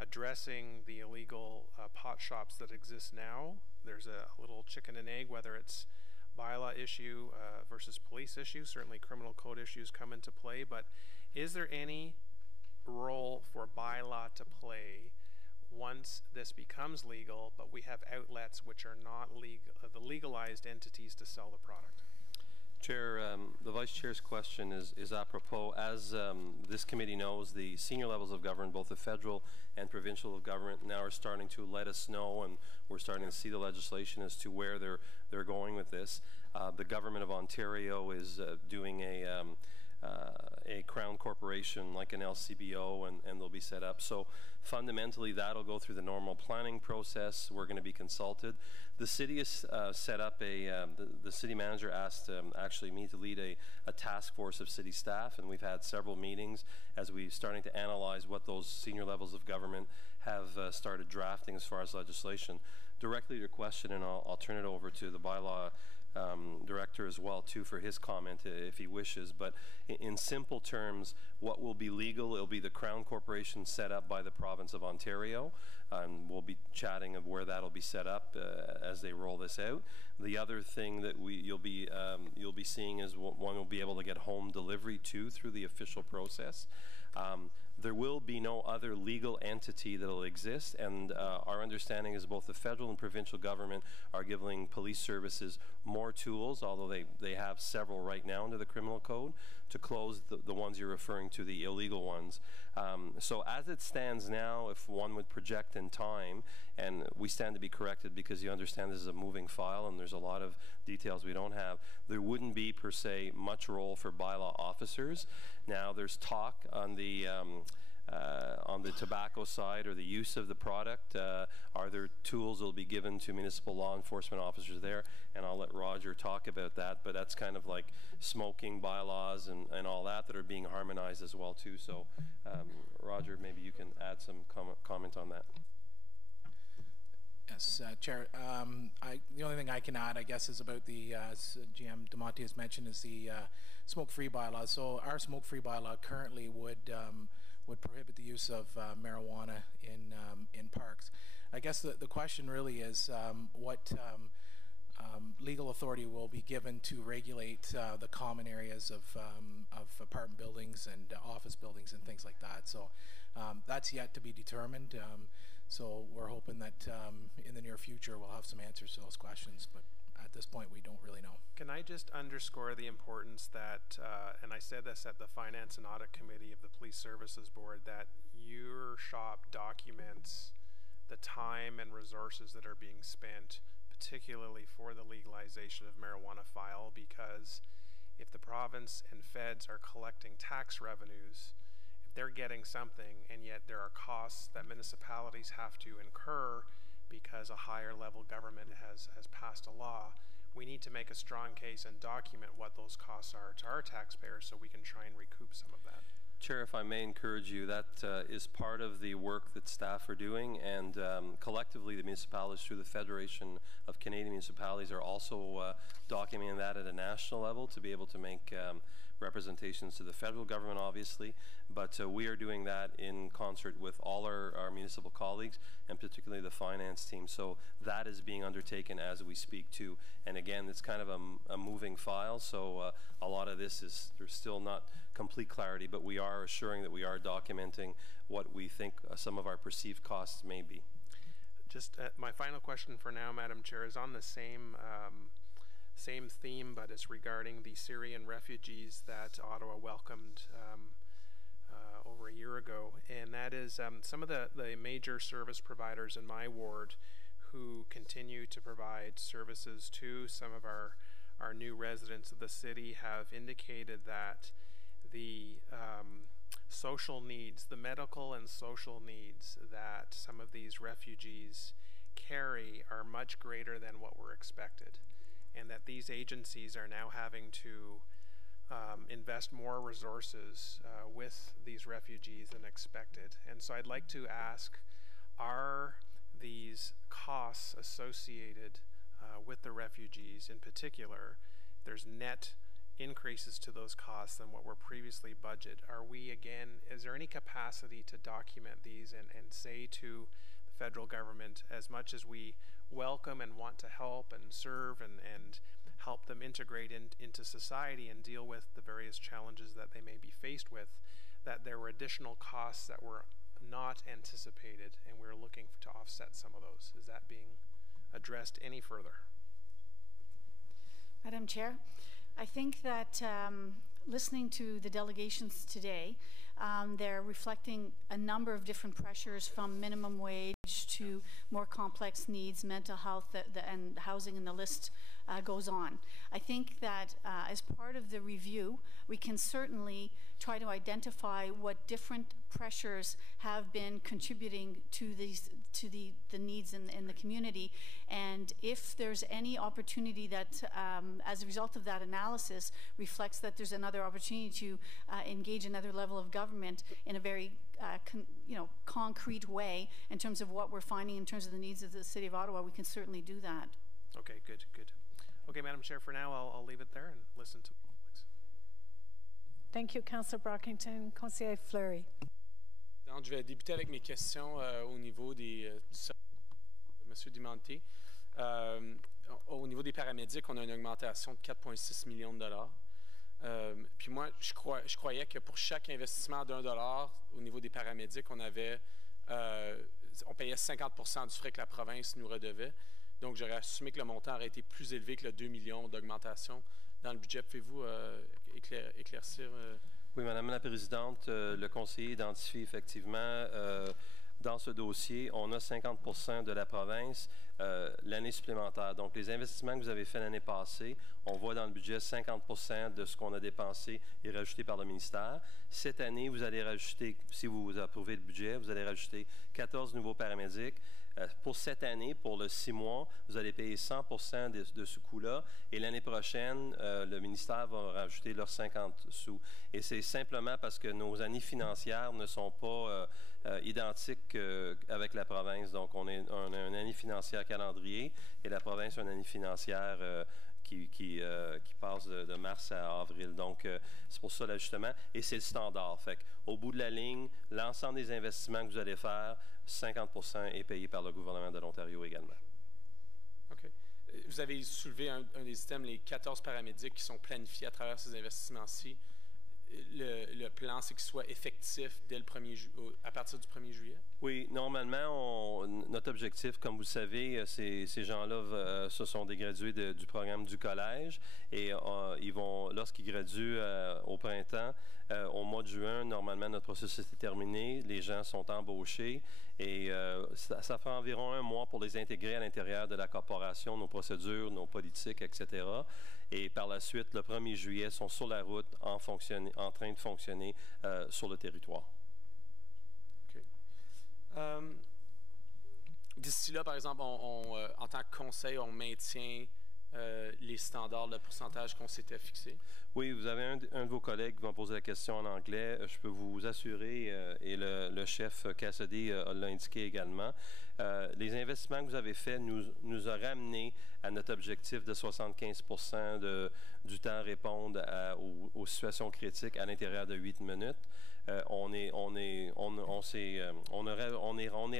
addressing the illegal pot shops that exist now. There's a little chicken and egg, whether it's bylaw issue versus police issue. Certainly criminal code issues come into play, but is there any role for bylaw to play once this becomes legal, but we have outlets which are not legal, the legalized entities to sell the product? Chair, the Vice Chair's question is apropos. As this committee knows, the senior levels of government, both the federal and provincial government, now are starting to let us know, and we're starting to see the legislation as to where they're going with this. The government of Ontario is doing a Crown corporation like an LCBO, and they'll be set up. So fundamentally, that'll go through the normal planning process. We're going to be consulted. The city has set up the city manager asked actually me to lead a task force of city staff, and we've had several meetings as we're starting to analyze what those senior levels of government have started drafting as far as legislation. Directly to your question, and I'll turn it over to the bylaw director as well too for his comment if he wishes, but in simple terms, what will be legal, it'll be the Crown Corporation set up by the province of Ontario, and we'll be chatting of where that'll be set up as they roll this out. The other thing that you'll be seeing is one will be able to get home delivery too through the official process. There will be no other legal entity that will exist, and our understanding is both the federal and provincial government are giving police services more tools, although they have several right now under the criminal code, to close the ones you're referring to, the illegal ones. So as it stands now, if one would project in time, and we stand to be corrected because you understand this is a moving file and there's a lot of details we don't have, there wouldn't be per se much role for bylaw officers. Now there's talk on the tobacco side or the use of the product. Are there tools that will be given to municipal law enforcement officers there? And I'll let Roger talk about that, but that's kind of like smoking bylaws and all that are being harmonized as well too. So Roger, maybe you can add some comment on that. Yes, Chair. The only thing I can add, I guess, is about the GM DeMonte has mentioned is the smoke-free bylaw. So our smoke-free bylaw currently would prohibit the use of marijuana in parks. I guess the question really is what legal authority will be given to regulate the common areas of apartment buildings and office buildings and things like that. So that's yet to be determined. So we're hoping that in the near future we'll have some answers to those questions, but at this point we don't really know. Can I just underscore the importance that, and I said this at the Finance and Audit Committee of the Police Services Board, that your shop documents the time and resources that are being spent, particularly for the legalization of marijuana file, because if the province and feds are collecting tax revenues, if they're getting something, and yet there are costs that municipalities have to incur because a higher level government has passed a law. We need to make a strong case and document what those costs are to our taxpayers so we can try and recoup some of that. Chair, if I may encourage you, that is part of the work that staff are doing, and collectively the municipalities through the Federation of Canadian Municipalities are also documenting that at a national level to be able to make representations to the federal government, obviously, but we are doing that in concert with all our municipal colleagues, and particularly the finance team. So that is being undertaken as we speak too. And again, it's kind of a moving file, so a lot of this is, there's still not complete clarity, but we are assuring that we are documenting what we think some of our perceived costs may be. Just my final question for now, Madam Chair, is on the same theme, but it's regarding the Syrian refugees that Ottawa welcomed over a year ago, and that is some of the major service providers in my ward who continue to provide services to some of our new residents of the city have indicated that the social needs, the medical and social needs that some of these refugees carry are much greater than what were expected, and that these agencies are now having to invest more resources with these refugees than expected. And so I'd like to ask, are these costs associated with the refugees in particular, there's net increases to those costs than what were previously budgeted? Are we, again, is there any capacity to document these and say to the federal government, as much as we welcome and want to help and serve and help them integrate into society and deal with the various challenges that they may be faced with, that there were additional costs that were not anticipated and we're looking to offset some of those? Is that being addressed any further? Madam Chair, I think that listening to the delegations today, they're reflecting a number of different pressures, from minimum wage to more complex needs, mental health, and housing, and the list goes on. I think that as part of the review, we can certainly try to identify what different pressures have been contributing to the needs in the community, and if there's any opportunity that as a result of that analysis reflects that there's another opportunity to engage another level of government in a very concrete way in terms of what we're finding in terms of the needs of the City of Ottawa, we can certainly do that. Okay, good. Okay, Madam Chair, for now I'll leave it there and listen to colleagues. Thank you, Councillor Brockington. Conseiller Fleury. Donc, je vais débuter avec mes questions au niveau des Monsieur Dumonté. Au niveau des paramédics, on a une augmentation de 4,6 millions de dollars. Puis moi, je croyais que pour chaque investissement d'$1 au niveau des paramédics, on payait 50% du frais que la province nous redevait. Donc, j'aurais assumé que le montant aurait été plus élevé que le 2 millions d'augmentation dans le budget. Pouvez-vous éclaircir? Oui, Madame la Présidente, le conseiller identifie effectivement dans ce dossier, on a 50% de la province l'année supplémentaire. Donc, les investissements que vous avez faits l'année passée, on voit dans le budget 50% de ce qu'on a dépensé est rajouté par le ministère. Cette année, vous allez rajouter, si vous approuvez le budget, vous allez rajouter 14 nouveaux paramédics. Pour cette année, pour le 6 mois, vous allez payer 100% de ce coût-là. Et l'année prochaine, le ministère va rajouter leurs 50 sous. Et c'est simplement parce que nos années financières ne sont pas identiques avec la province. Donc, on a une année financière calendrier et la province a une année financière qui passe de mars à avril. Donc, c'est pour ça l'ajustement. Et c'est le standard. Fait qu'au bout de la ligne, l'ensemble des investissements que vous allez faire, 50% est payé par le gouvernement de l'Ontario également. OK. Vous avez soulevé un des systèmes, les 14 paramédics qui sont planifiés à travers ces investissements-ci. Le plan, c'est qu'ils soient effectifs dès à partir du 1er juillet? Oui, normalement, notre objectif, comme vous le savez, ces gens-là, ce sont des gradués du programme du collège et ils vont, lorsqu'ils graduent au printemps, au mois de juin, normalement, notre processus est terminé, les gens sont embauchés et ça fait environ 1 mois pour les intégrer à l'intérieur de la corporation, nos procédures, nos politiques, etc. Et par la suite, le 1er juillet, sont sur la route en train de fonctionner sur le territoire. D'ici là, par exemple, en tant que conseil, on maintient les standards, le pourcentage qu'on s'était fixé? Oui, vous avez un de vos collègues qui va poser la question en anglais. Je peux vous assurer, et le chef Cassidy l'a indiqué également, les investissements que vous avez faits nous ont ramené à notre objectif de 75% du temps à répondre aux situations critiques à l'intérieur de 8 minutes. On est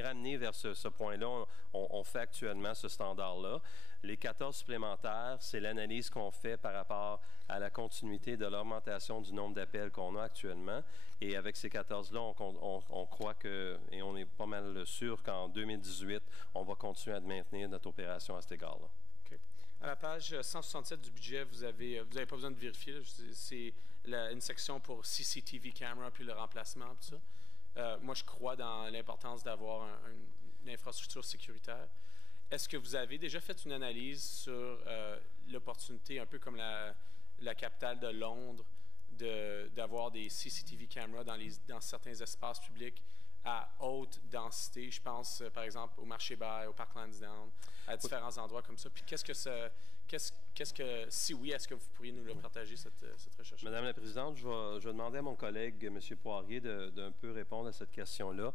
ramené vers ce point-là. On fait actuellement ce standard-là. Les 14 supplémentaires, c'est l'analyse qu'on fait par rapport à la continuité de l'augmentation du nombre d'appels qu'on a actuellement. Et avec ces 14-là, on croit que, et on est pas mal sûr qu'en 2018, on va continuer à maintenir notre opération à cet égard-là. OK. À la page 167 du budget, vous avez pas besoin de vérifier. C'est une section pour CCTV camera puis le remplacement, tout ça. Moi, je crois dans l'importance d'avoir une infrastructure sécuritaire. Est-ce que vous avez déjà fait une analyse sur l'opportunité, un peu comme la capitale de Londres, d'avoir des CCTV cameras dans certains espaces publics à haute densité? Je pense, par exemple, au Marché Bay, au Park Lansdowne, à différents endroits comme ça. Puis si oui, est-ce que vous pourriez nous le partager, cette recherche? Madame la Présidente, je vais demander à mon collègue, M. Poirier, d'un peu répondre à cette question-là.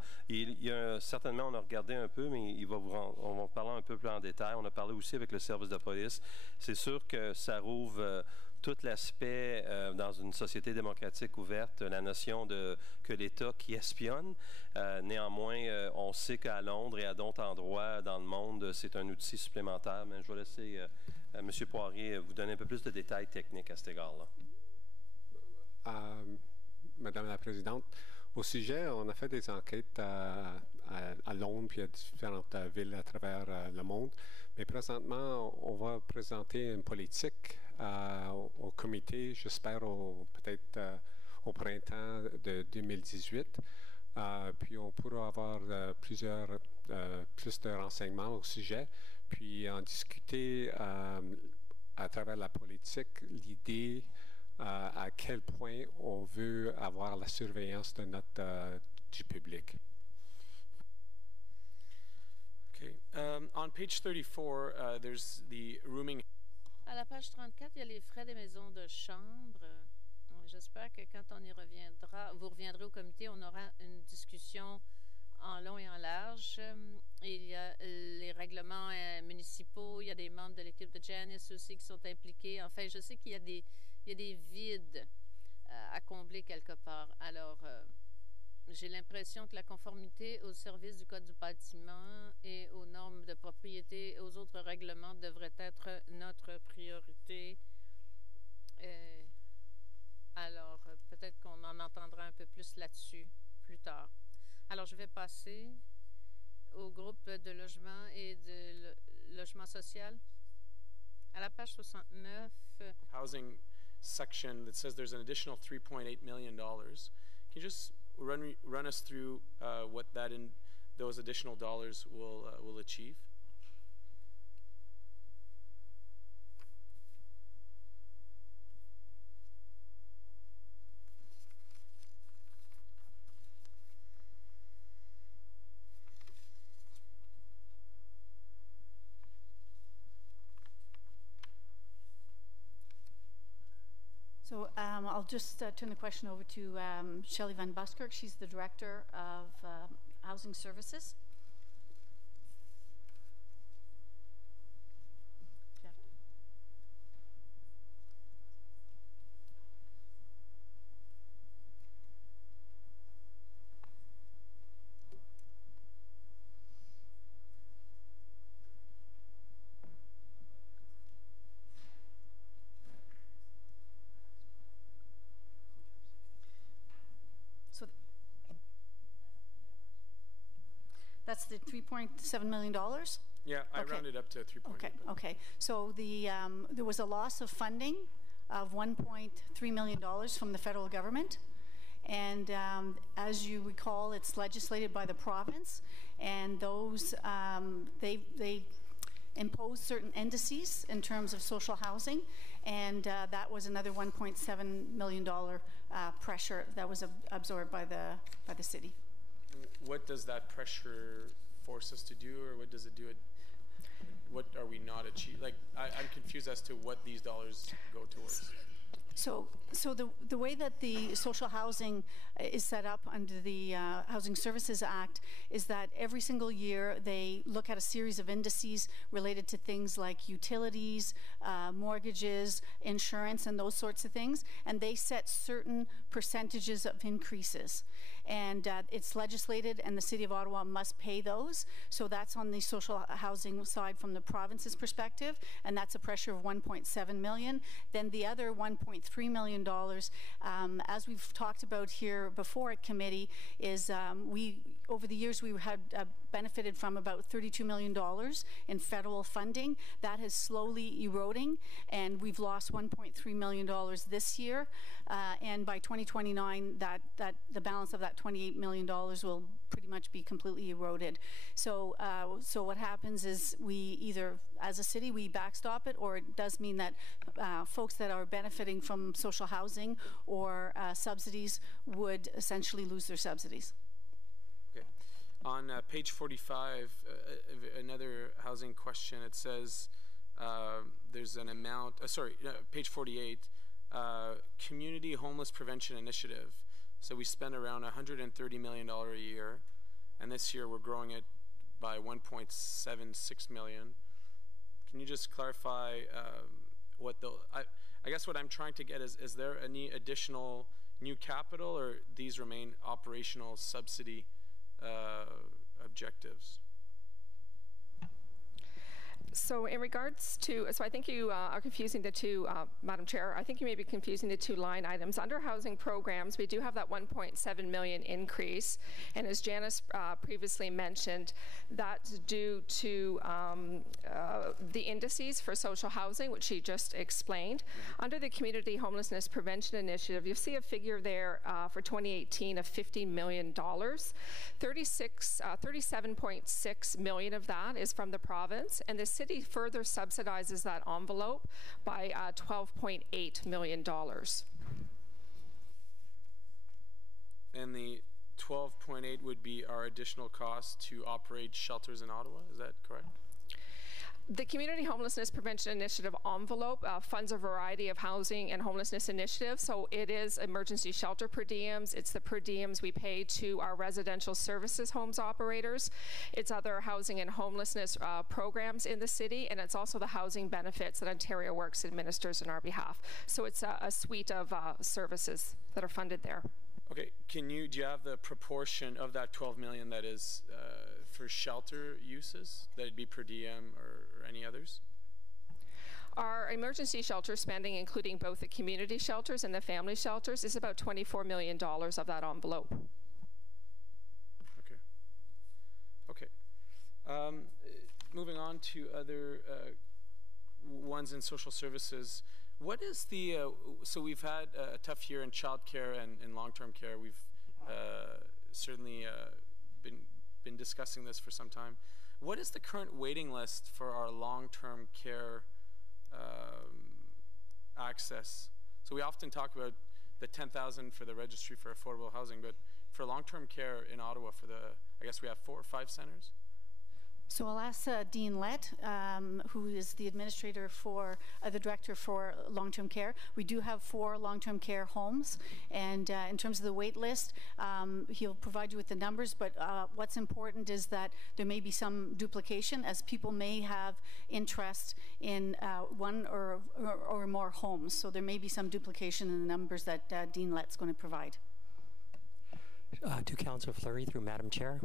Certainement, on a regardé un peu, mais on va parler un peu plus en détail. On a parlé aussi avec le service de police. C'est sûr que ça rouvre tout l'aspect dans une société démocratique ouverte, la notion que l'État qui espionne. Néanmoins, on sait qu'à Londres et à d'autres endroits dans le monde, c'est un outil supplémentaire. Mais je vais laisser M. Poirier vous donner un peu plus de détails techniques à cet égard-là. Madame la Présidente, au sujet, on a fait des enquêtes à Londres puis à différentes villes à travers le monde. Mais présentement, on va présenter une politique au comité, j'espère peut-être au printemps de 2018. Puis on pourra avoir plus de renseignements au sujet, puis en discuter à travers la politique, l'idée à quel point on veut avoir la surveillance du public. Okay. On page 34, there's the rooming. À la page 34, il y a les frais des maisons de chambre. J'espère que quand on y reviendra, vous reviendrez au comité, on aura une discussion en long et en large. Il y a les règlements municipaux, il y a des membres de l'équipe de Janice aussi qui sont impliqués. Enfin, je sais qu'il y a des vides à combler quelque part. Alors, j'ai l'impression que la conformité au service du Code du bâtiment et aux normes de propriété et aux autres règlements devrait être notre priorité. Alors, peut-être qu'on en entendra un peu plus là-dessus plus tard. Alors, je vais passer au groupe de logement et de logement social. À la page 69. Housing section that says there's an additional $3.8 million. Can you just run us through what those additional dollars will achieve? So I'll just turn the question over to Shelley Van Buskirk. She's the Director of Housing Services. Jeff. That's the $3.7 million? Yeah, I rounded up to 3.8. Okay. So there was a loss of funding of $1.3 million from the federal government. And as you recall, it's legislated by the province. And those, they impose certain indices in terms of social housing. And that was another $1.7 million pressure that was absorbed by the city. what does that pressure force us to do, or what does it do? What are we not achieving? Like, I'm confused as to what these dollars go towards. So the way that the social housing is set up under the Housing Services Act is that every single year they look at a series of indices related to things like utilities, mortgages, insurance, and those sorts of things, and they set certain percentages of increases. And it's legislated, and the City of Ottawa must pay those. So that's on the social housing side from the province's perspective, and that's a pressure of $1.7 million. Then the other $1.3 million, as we've talked about here before at committee, is over the years we had benefited from about $32 million in federal funding. That is slowly eroding, and we've lost $1.3 million this year. And by 2029, the balance of that $28 million will pretty much be completely eroded. So what happens is we either, as a city, we backstop it, or it does mean that folks that are benefiting from social housing or subsidies would essentially lose their subsidies. Okay. On page 45, another housing question. It says there's an amount, page 48, Community Homeless Prevention Initiative. So we spend around $130 million a year, and this year we're growing it by $1.76 million. Can you just clarify what the, I guess what I'm trying to get is there any additional new capital, or these remain operational subsidy objectives? So in regards to, so I think you are confusing the two, Madam Chair. I think you may be confusing the two line items. Under housing programs, we do have that $1.7 million increase, and as Janice previously mentioned, that's due to the indices for social housing, which she just explained. Under the Community Homelessness Prevention Initiative, you see a figure there for 2018 of $50 million. 37.6 million of that is from the province, and the city further subsidizes that envelope by $12.8 million. And the 12.8 would be our additional cost to operate shelters in Ottawa, is that correct? The Community Homelessness Prevention Initiative envelope funds a variety of housing and homelessness initiatives. So it is emergency shelter per diems. It's the per diems we pay to our residential services homes operators. It's other housing and homelessness programs in the city, and it's also the housing benefits that Ontario Works administers on our behalf. So it's a suite of services that are funded there. Okay, do you have the proportion of that 12 million that is for shelter uses? That'd be per diem or any others? Our emergency shelter spending, including both the community shelters and the family shelters, is about $24 million of that envelope. Okay. Moving on to other ones in social services. What is the, so we've had a tough year in childcare and long-term care. We've certainly been discussing this for some time. What is the current waiting list for our long-term care access? So we often talk about the 10,000 for the Registry for Affordable Housing, but for long-term care in Ottawa, I guess we have 4 or 5 centers? So I'll ask Dean Lett, who is the administrator for, the director for long-term care. We do have 4 long-term care homes, and in terms of the wait list, he'll provide you with the numbers, but what's important is that there may be some duplication, as people may have interest in one or more homes. So there may be some duplication in the numbers that Dean Lett's going to provide. To Councillor Fleury through Madam Chair.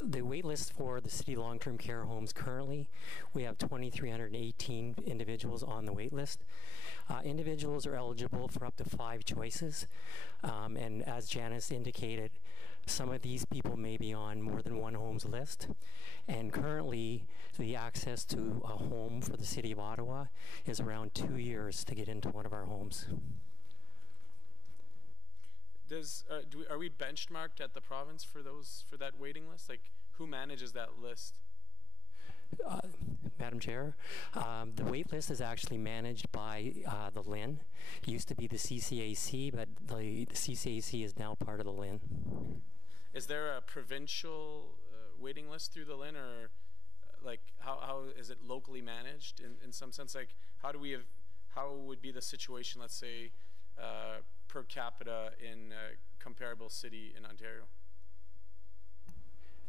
The wait list for the city long-term care homes currently, we have 2,318 individuals on the wait list. Individuals are eligible for up to 5 choices, and as Janice indicated, some of these people may be on more than one home's list, and currently the access to a home for the City of Ottawa is around 2 years to get into one of our homes. Are we benchmarked at the province for that waiting list? Like, who manages that list? Madam Chair, the wait list is actually managed by the LIN. It used to be the CCAC, but the CCAC is now part of the LIN. is there a provincial waiting list through the LHIN, or like how is it locally managed in some sense? Like how would be the situation, let's say, per capita in a comparable city in Ontario?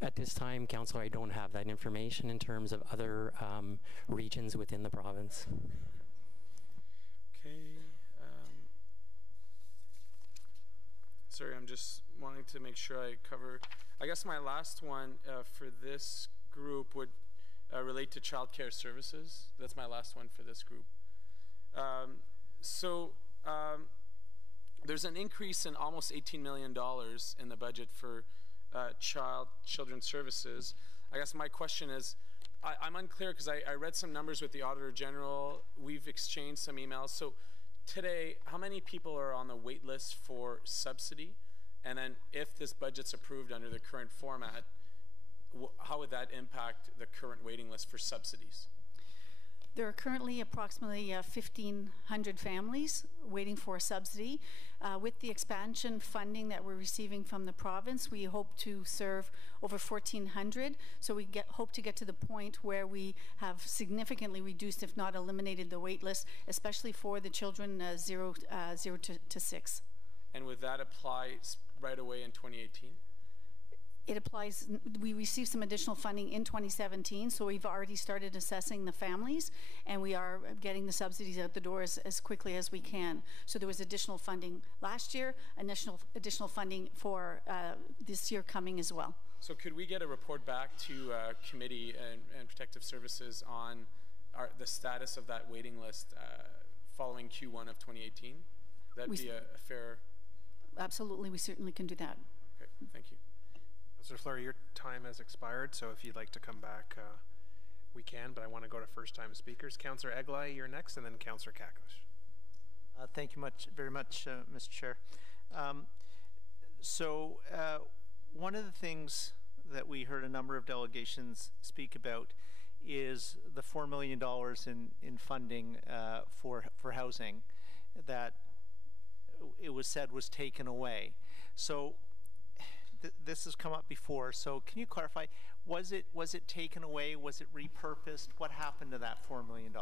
At this time, Council, I don't have that information in terms of other regions within the province. Okay. Sorry, I'm just wanting to make sure I cover. I guess my last one for this group would relate to childcare services. That's my last one for this group. There's an increase in almost $18 million in the budget for children's services. I guess my question is, I'm unclear because I read some numbers with the Auditor General. We've exchanged some emails. So today, how many people are on the wait list for subsidy? And then if this budget's approved under the current format, how would that impact the current waiting list for subsidies? There are currently approximately 1,500 families waiting for a subsidy. With the expansion funding that we're receiving from the province, we hope to serve over 1,400. So we hope to get to the point where we have significantly reduced, if not eliminated, the wait list, especially for the children 0 to 6. And would that apply right away in 2018? It applies. We received some additional funding in 2017, so we've already started assessing the families, and we are getting the subsidies out the door as quickly as we can. So there was additional funding last year, additional funding for this year coming as well. So could we get a report back to Committee and Protective Services on the status of that waiting list following Q1 of 2018? That'd be a fair... Absolutely, we certainly can do that. Okay, thank you. Councillor Fleury, your time has expired, so if you'd like to come back, we can, but I want to go to first-time speakers. Councillor Eglai, you're next, and then Councillor Kakos. Thank you very much, Mr. Chair. One of the things that we heard a number of delegations speak about is the $4 million in funding for housing that it was said was taken away. So this has come up before, so can you clarify, was it taken away, was it repurposed? What happened to that $4 million?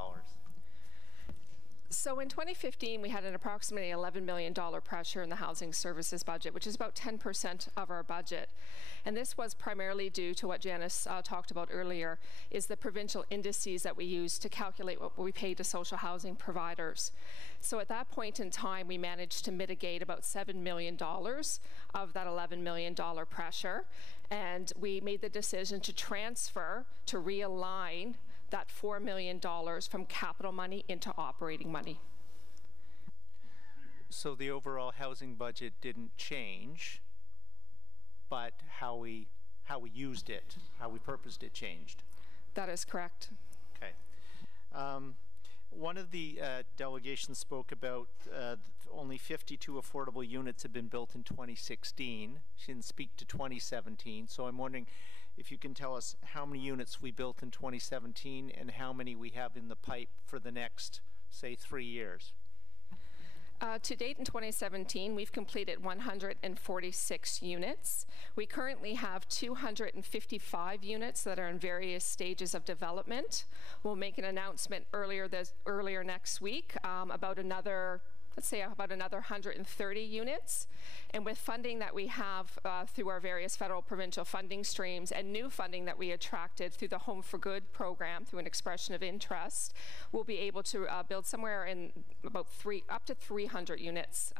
So in 2015, we had an approximately $11 million pressure in the housing services budget, which is about 10% of our budget. And this was primarily due to what Janice talked about earlier, is the provincial indices that we use to calculate what we pay to social housing providers. So at that point in time, we managed to mitigate about $7 million of that $11 million pressure. And we made the decision to transfer, to realign that $4 million from capital money into operating money. So the overall housing budget didn't change, but how we used it, how we purposed it changed. That is correct. Okay. One of the delegations spoke about only 52 affordable units have been built in 2016. She didn't speak to 2017, so I'm wondering if you can tell us how many units we built in 2017 and how many we have in the pipe for the next, say, 3 years. To date in 2017, we've completed 146 units. We currently have 255 units that are in various stages of development. We'll make an announcement earlier next week about another, let's say about another 130 units. And with funding that we have through our various federal provincial funding streams and new funding that we attracted through the Home for Good program through an expression of interest, we'll be able to build somewhere in about up to 300 units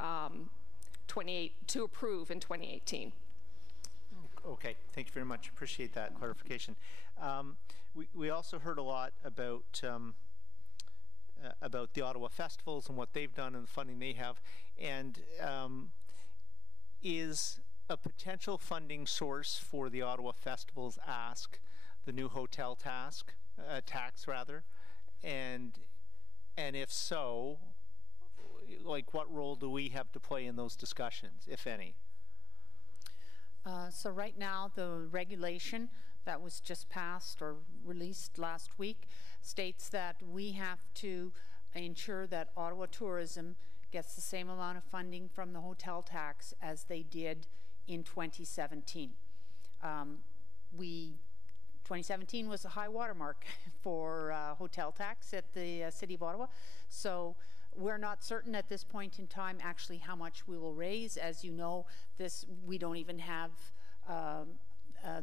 to approve in 2018. Okay, thank you very much. Appreciate that clarification. We also heard a lot about the Ottawa festivals and what they've done and the funding they have. And is a potential funding source for the Ottawa festivals ask the new hotel tax, and if so, like what role do we have to play in those discussions, if any? So right now, the regulation that was just passed or released last week states that we have to ensure that Ottawa Tourism gets the same amount of funding from the hotel tax as they did in 2017. 2017 was a high watermark for hotel tax at the City of Ottawa. So we're not certain at this point in time actually how much we will raise. As you know, we don't even have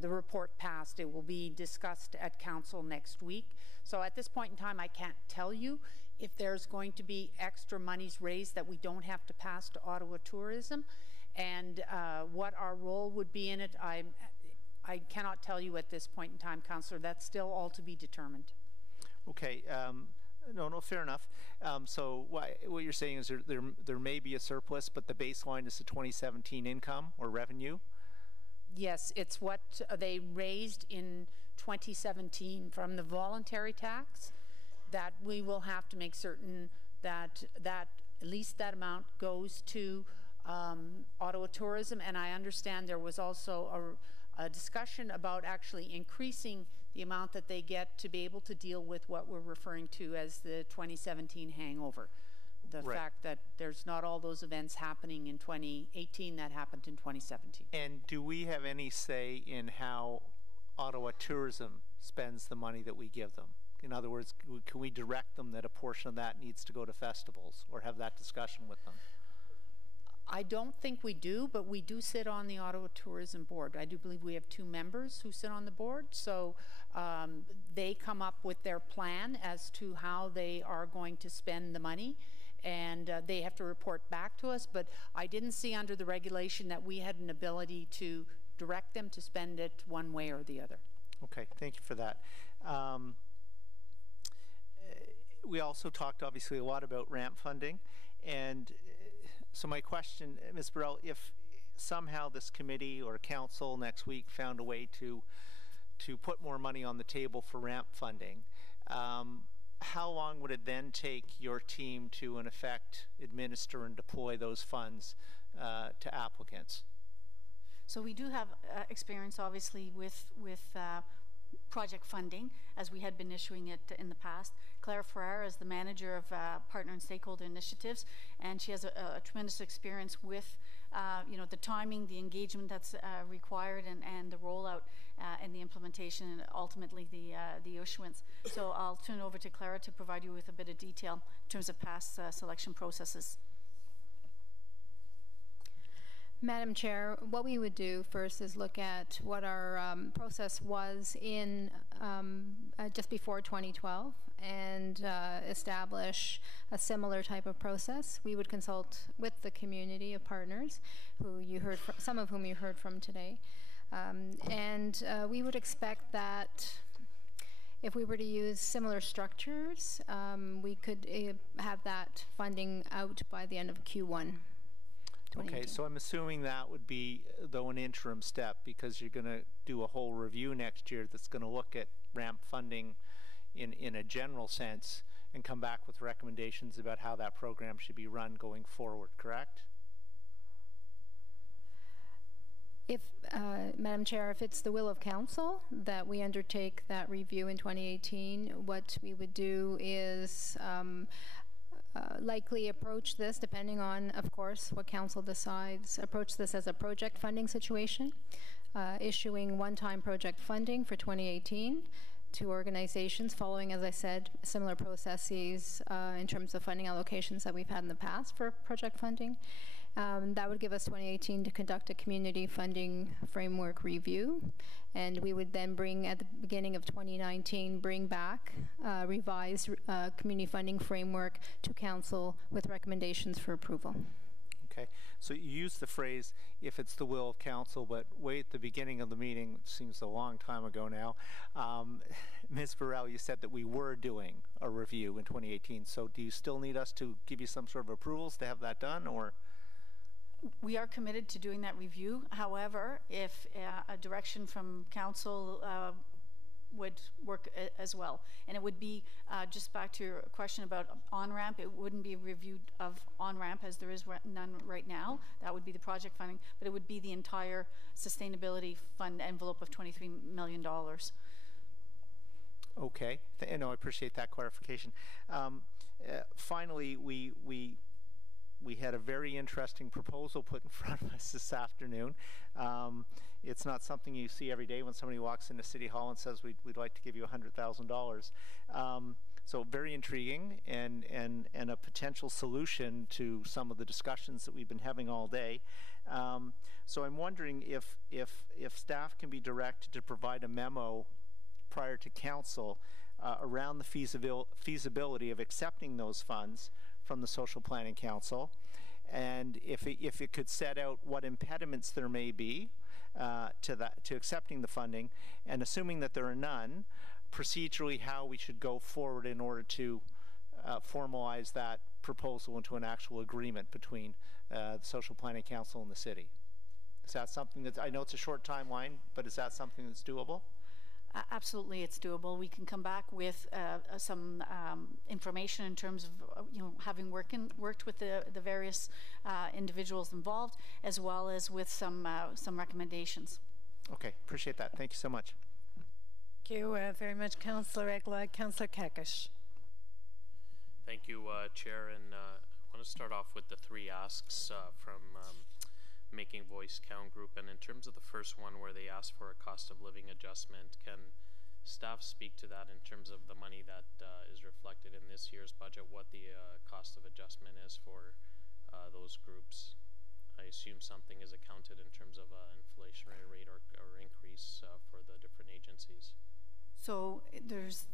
the report passed. It will be discussed at Council next week. So at this point in time, I can't tell you if there's going to be extra monies raised that we don't have to pass to Ottawa Tourism, and what our role would be in it. I cannot tell you at this point in time, Councillor. That's still all to be determined. Okay. No, fair enough. So what you're saying is there may be a surplus, but the baseline is the 2017 income or revenue? Yes, it's what they raised in 2017 from the voluntary tax, that we will have to make certain that at least that amount goes to Ottawa Tourism. And I understand there was also a discussion about actually increasing the amount that they get to be able to deal with what we're referring to as the 2017 hangover. The fact that there's not all those events happening in 2018 that happened in 2017. And do we have any say in how Ottawa Tourism spends the money that we give them? In other words, can we direct them that a portion of that needs to go to festivals, or have that discussion with them? I don't think we do, but we do sit on the Ottawa Tourism Board. I do believe we have 2 members who sit on the board, so they come up with their plan as to how they are going to spend the money, and they have to report back to us. But I didn't see under the regulation that we had an ability to direct them to spend it one way or the other. Okay, thank you for that. We also talked obviously a lot about ramp funding, and so my question, Ms. Burrell, if somehow this committee or council next week found a way to put more money on the table for ramp funding, how long would it then take your team to, in effect, administer and deploy those funds to applicants? So we do have experience, obviously, with project funding, as we had been issuing it in the past. Claire Ferrer is the manager of partner and stakeholder initiatives, and she has a tremendous experience with the timing, the engagement that's required, and the rollout and the implementation, and ultimately the issuance. So I'll turn it over to Clara to provide you with a bit of detail in terms of past selection processes. Madam Chair, what we would do first is look at what our process was in just before 2012 and establish a similar type of process. We would consult with the community of partners, who you heard from, some of whom you heard from today, and we would expect that if we were to use similar structures, we could have that funding out by the end of Q1. Okay, so I'm assuming that would be, though, an interim step, because you're going to do a whole review next year that's going to look at ramp funding in a general sense and come back with recommendations about how that program should be run going forward, correct? If, Madam Chair, if it's the will of Council that we undertake that review in 2018, what we would do is likely approach this, depending on, of course, what Council decides, approach this as a project funding situation, issuing one-time project funding for 2018 to organizations following, as I said, similar processes in terms of funding allocations that we've had in the past for project funding. That would give us 2018 to conduct a community funding framework review, and we would then bring, at the beginning of 2019, bring back revised community funding framework to Council with recommendations for approval. Okay, so you used the phrase, if it's the will of Council, but way at the beginning of the meeting, which seems a long time ago now, Ms. Burrell, you said that we were doing a review in 2018, so do you still need us to give you some sort of approvals to have that done, or? We are committed to doing that review. However, if a direction from Council would work as well, and it would be, just back to your question about on-ramp, it wouldn't be a review of on-ramp, as there is none right now. That would be the project funding, but it would be the entire sustainability fund envelope of $23 million. Okay, no, I appreciate that clarification. Finally, we we had a very interesting proposal put in front of us this afternoon. It's not something you see every day when somebody walks into City Hall and says, we'd like to give you $100,000. So very intriguing and a potential solution to some of the discussions that we've been having all day. So I'm wondering if staff can be directed to provide a memo prior to council around the feasibility of accepting those funds from the Social Planning Council, and if it could set out what impediments there may be to accepting the funding, and assuming that there are none, procedurally how we should go forward in order to formalize that proposal into an actual agreement between the Social Planning Council and the city. Is that something that, I know it's a short timeline, but is that something that's doable? Absolutely, it's doable. We can come back with some information in terms of having worked with the various individuals involved, as well as with some recommendations. Okay, appreciate that. Thank you so much. Thank you very much, Councillor Egla. Councillor Kakish. Thank you, Chair, and I want to start off with the three asks from Making Voice Count Group, and in terms of the first one where they asked for a cost of living adjustment, can staff speak to that in terms of the money that is reflected in this year's budget, what the cost of adjustment is for those groups? I assume something is accounted in terms of inflationary rate or increase for the different agencies. So there's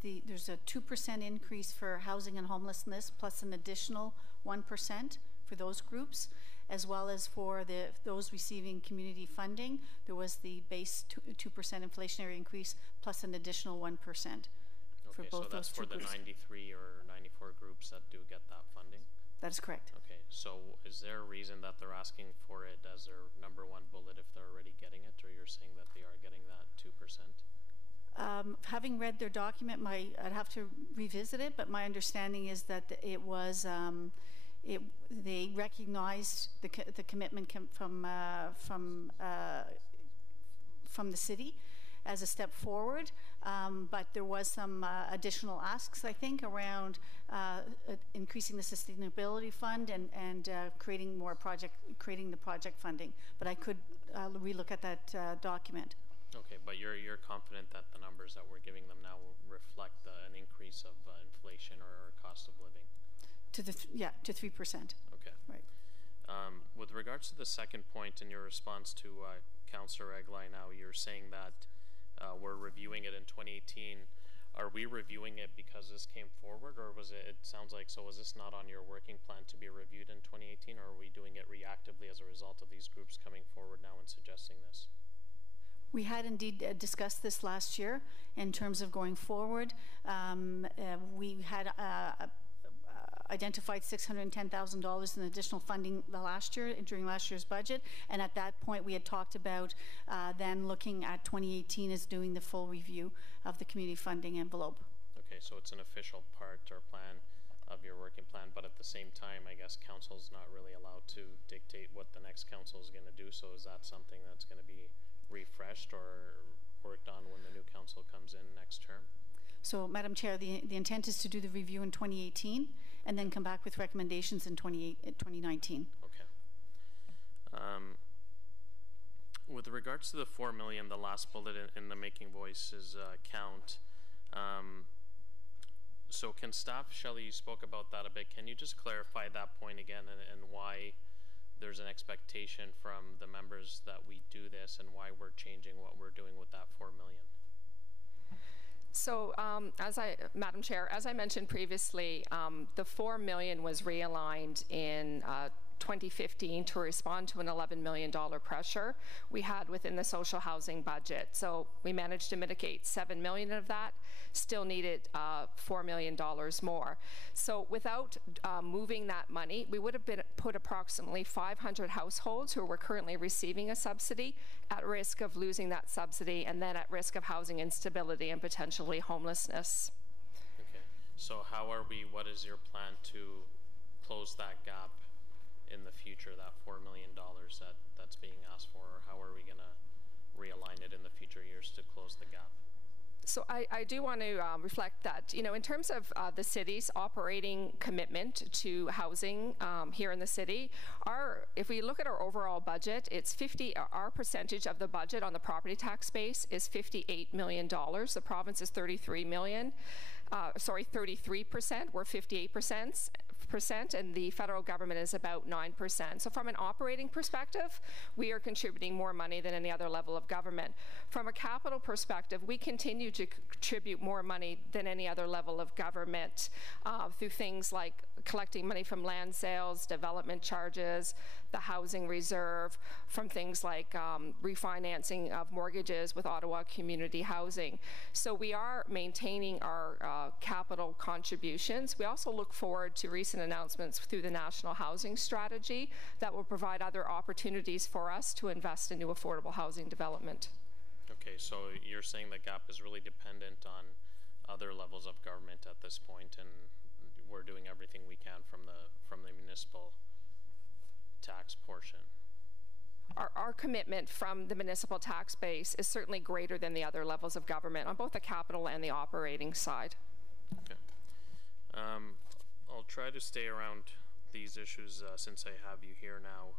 a 2% increase for housing and homelessness, plus an additional 1% for those groups, as well as for those receiving community funding. There was the base 2% inflationary increase, plus an additional 1% for both those two groups. So that's for the 93 or 94 groups that do get that funding? That is correct. Okay, so is there a reason that they're asking for it as their number one bullet if they're already getting it, or you're saying that they are getting that 2%? Having read their document, I'd have to revisit it, but my understanding is that it was they recognized the commitment from the city as a step forward, but there was some additional asks, I think, around increasing the sustainability fund and creating the project funding. But I could relook at that document. Okay, but you're confident that the numbers that we're giving them now will reflect an increase of inflation or cost of living? To 3%. Okay. Right. With regards to the second point in your response to Councillor Egli, now you're saying that we're reviewing it in 2018. Are we reviewing it because this came forward, or was it sounds like, so was this not on your working plan to be reviewed in 2018, or are we doing it reactively as a result of these groups coming forward now and suggesting this? We had indeed discussed this last year in terms of going forward. We had identified $610,000 in additional funding during last year's budget, and at that point we had talked about then looking at 2018 as doing the full review of the community funding envelope. Okay, so it's an official part or plan of your working plan, but at the same time, I guess council's not really allowed to dictate what the next council is going to do, so is that something that's going to be refreshed or worked on when the new council comes in next term? So, Madam Chair, the intent is to do the review in 2018 and then come back with recommendations in 2019. Okay. With regards to the $4 million, the last bullet in the Making Voices count, so can staff, Shelley, you spoke about that a bit, can you just clarify that point again and why there's an expectation from the members that we do this and why we're changing what we're doing with that $4 million? So, Madam Chair, as I mentioned previously, the $4 million was realigned in 2015 to respond to an $11 million pressure we had within the social housing budget. So we managed to mitigate $7 million of that, still needed $4 million more. So without moving that money, we would have put approximately 500 households who were currently receiving a subsidy at risk of losing that subsidy, and then at risk of housing instability and potentially homelessness. Okay, so what is your plan to close that gap in the future, that $4 million that's being asked for, or how are we going to realign it in the future years to close the gap? So I do want to reflect that, you know, in terms of the city's operating commitment to housing here in the city, if we look at our overall budget, it's our percentage of the budget on the property tax base is $58 million. The province is 33%. We're 58%. And the federal government is about 9%. So from an operating perspective, we are contributing more money than any other level of government. From a capital perspective, we continue to contribute more money than any other level of government through things like collecting money from land sales, development charges, the housing reserve, from things like refinancing of mortgages with Ottawa Community Housing. So we are maintaining our capital contributions. We also look forward to recent announcements through the National Housing Strategy that will provide other opportunities for us to invest in new affordable housing development. Okay, so you're saying the gap is really dependent on other levels of government at this point, and we're doing everything we can from the municipal tax portion. Our commitment from the municipal tax base is certainly greater than the other levels of government on both the capital and the operating side. Okay. I'll try to stay around these issues since I have you here now.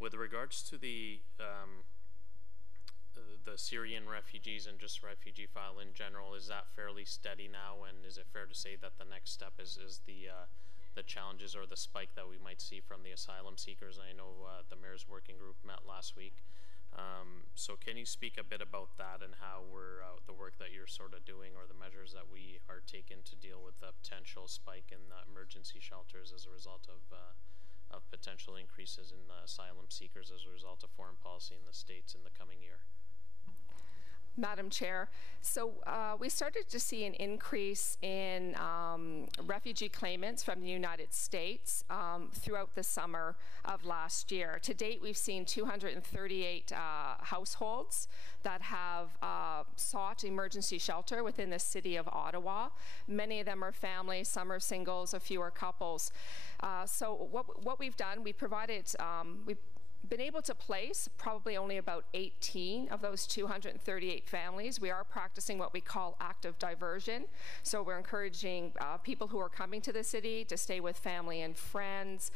With regards to the Syrian refugees and just refugee file in general, is that fairly steady now, and is it fair to say that the next step is the challenges or the spike that we might see from the asylum seekers? I know the mayor's working group met last week. So can you speak a bit about that and how the work that you're sort of doing, or the measures that we are taking to deal with the potential spike in emergency shelters as a result of potential increases in asylum seekers as a result of foreign policy in the States in the coming year? Madam Chair, so we started to see an increase in refugee claimants from the United States throughout the summer of last year. To date, we've seen 238 households that have sought emergency shelter within the city of Ottawa. Many of them are families, some are singles, a few are couples. So what we've done, we've been able to place probably only about 18 of those 238 families. We are practicing what we call active diversion. So we're encouraging people who are coming to the city to stay with family and friends.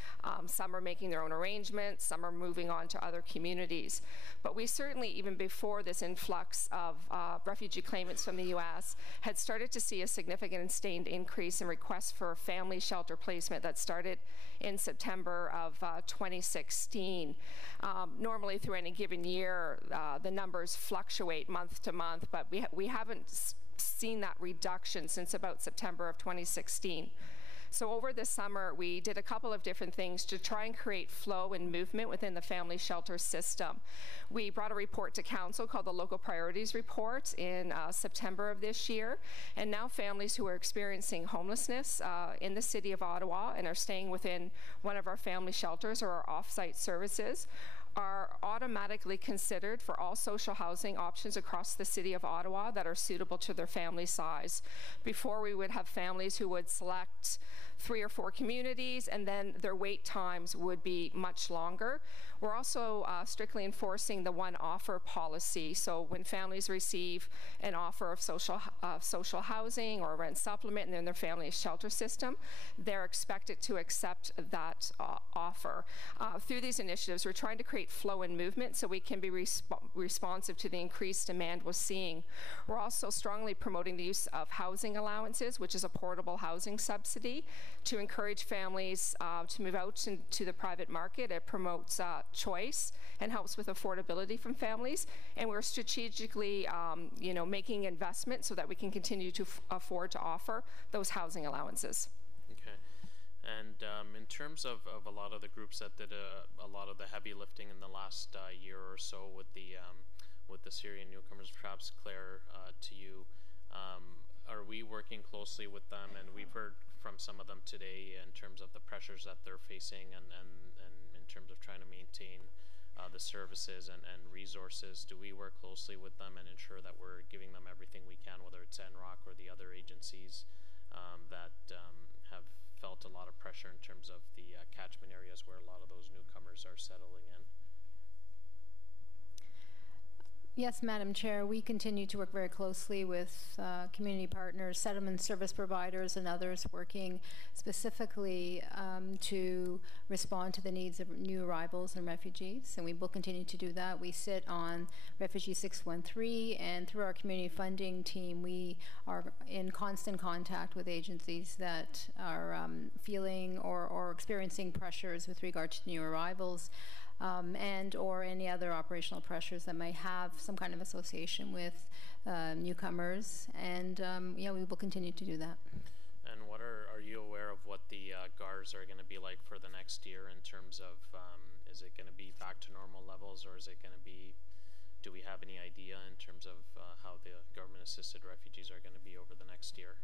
Some are making their own arrangements. Some are moving on to other communities. But we certainly, even before this influx of refugee claimants from the U.S., had started to see a significant and sustained increase in requests for family shelter placement that started in September of 2016. Normally through any given year, the numbers fluctuate month to month, but we haven't seen that reduction since about September of 2016. So over the summer, we did a couple of different things to try and create flow and movement within the family shelter system. We brought a report to council called the Local Priorities Report in September of this year, and now families who are experiencing homelessness in the city of Ottawa and are staying within one of our family shelters or our off-site services are automatically considered for all social housing options across the city of Ottawa that are suitable to their family size. Before, we would have families who would select 3 or 4 communities, and then their wait times would be much longer. We're also strictly enforcing the one offer policy. So when families receive an offer of social housing or a rent supplement in their family shelter system, they're expected to accept that offer. Through these initiatives, we're trying to create flow and movement so we can be responsive to the increased demand we're seeing. We're also strongly promoting the use of housing allowances, which is a portable housing subsidy, to encourage families to move out into the private market. It promotes choice and helps with affordability from families, and we're strategically making investments so that we can continue to afford to offer those housing allowances. Okay, and in terms of a lot of the groups that did a lot of the heavy lifting in the last year or so with the Syrian newcomers, perhaps Claire, to you, are we working closely with them? And we've heard from some of them today in terms of the pressures that they're facing and in terms of trying to maintain the services and resources. Do we work closely with them and ensure that we're giving them everything we can, whether it's NROC or the other agencies that have felt a lot of pressure in terms of the catchment areas where a lot of those newcomers are settling in? Yes, Madam Chair, we continue to work very closely with community partners, settlement service providers, and others working specifically to respond to the needs of new arrivals and refugees, and we will continue to do that. We sit on Refugee 613, and through our community funding team, we are in constant contact with agencies that are feeling or experiencing pressures with regard to new arrivals. And or any other operational pressures that may have some kind of association with newcomers, and yeah, we will continue to do that. And what are you aware of what the GARs are going to be like for the next year in terms of, is it going to be back to normal levels, or is it going to be, do we have any idea in terms of how the government-assisted refugees are going to be over the next year?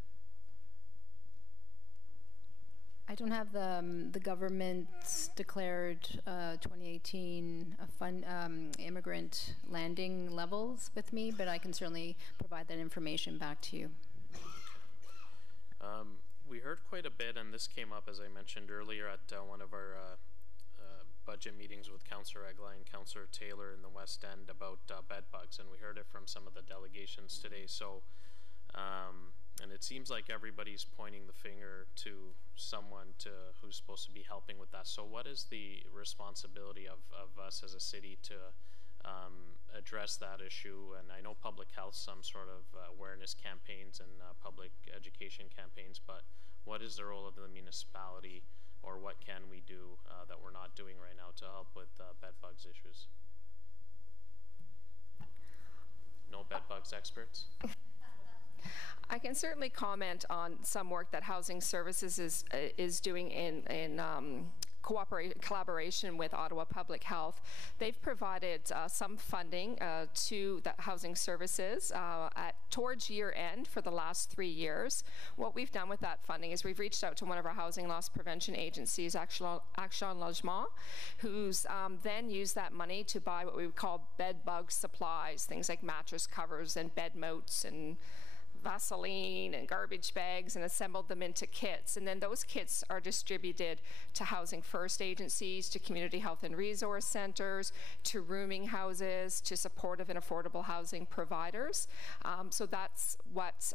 I don't have the government's declared 2018 immigrant landing levels with me, but I can certainly provide that information back to you. We heard quite a bit, and this came up, as I mentioned earlier, at one of our budget meetings with Councillor Egla and Councillor Taylor in the West End about bed bugs, and we heard it from some of the delegations today. So, and it seems like everybody's pointing the finger to someone who's supposed to be helping with that. So what is the responsibility of us as a city to address that issue? And I know public health, some sort of awareness campaigns and public education campaigns, but what is the role of the municipality, or what can we do that we're not doing right now to help with bed bugs issues? No bed bugs experts? I can certainly comment on some work that Housing Services is doing in collaboration with Ottawa Public Health. They've provided some funding to the Housing Services towards year end for the last 3 years. What we've done with that funding is we've reached out to one of our housing loss prevention agencies, Action Logement, who's then used that money to buy what we would call bed bug supplies, things like mattress covers and bed moats and Vaseline and garbage bags, and assembled them into kits. And then those kits are distributed to Housing First agencies, to community health and resource centers, to rooming houses, to supportive and affordable housing providers. So that's what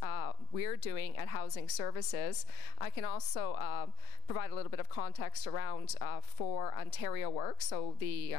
we're doing at Housing Services. I can also provide a little bit of context around for Ontario Work, so the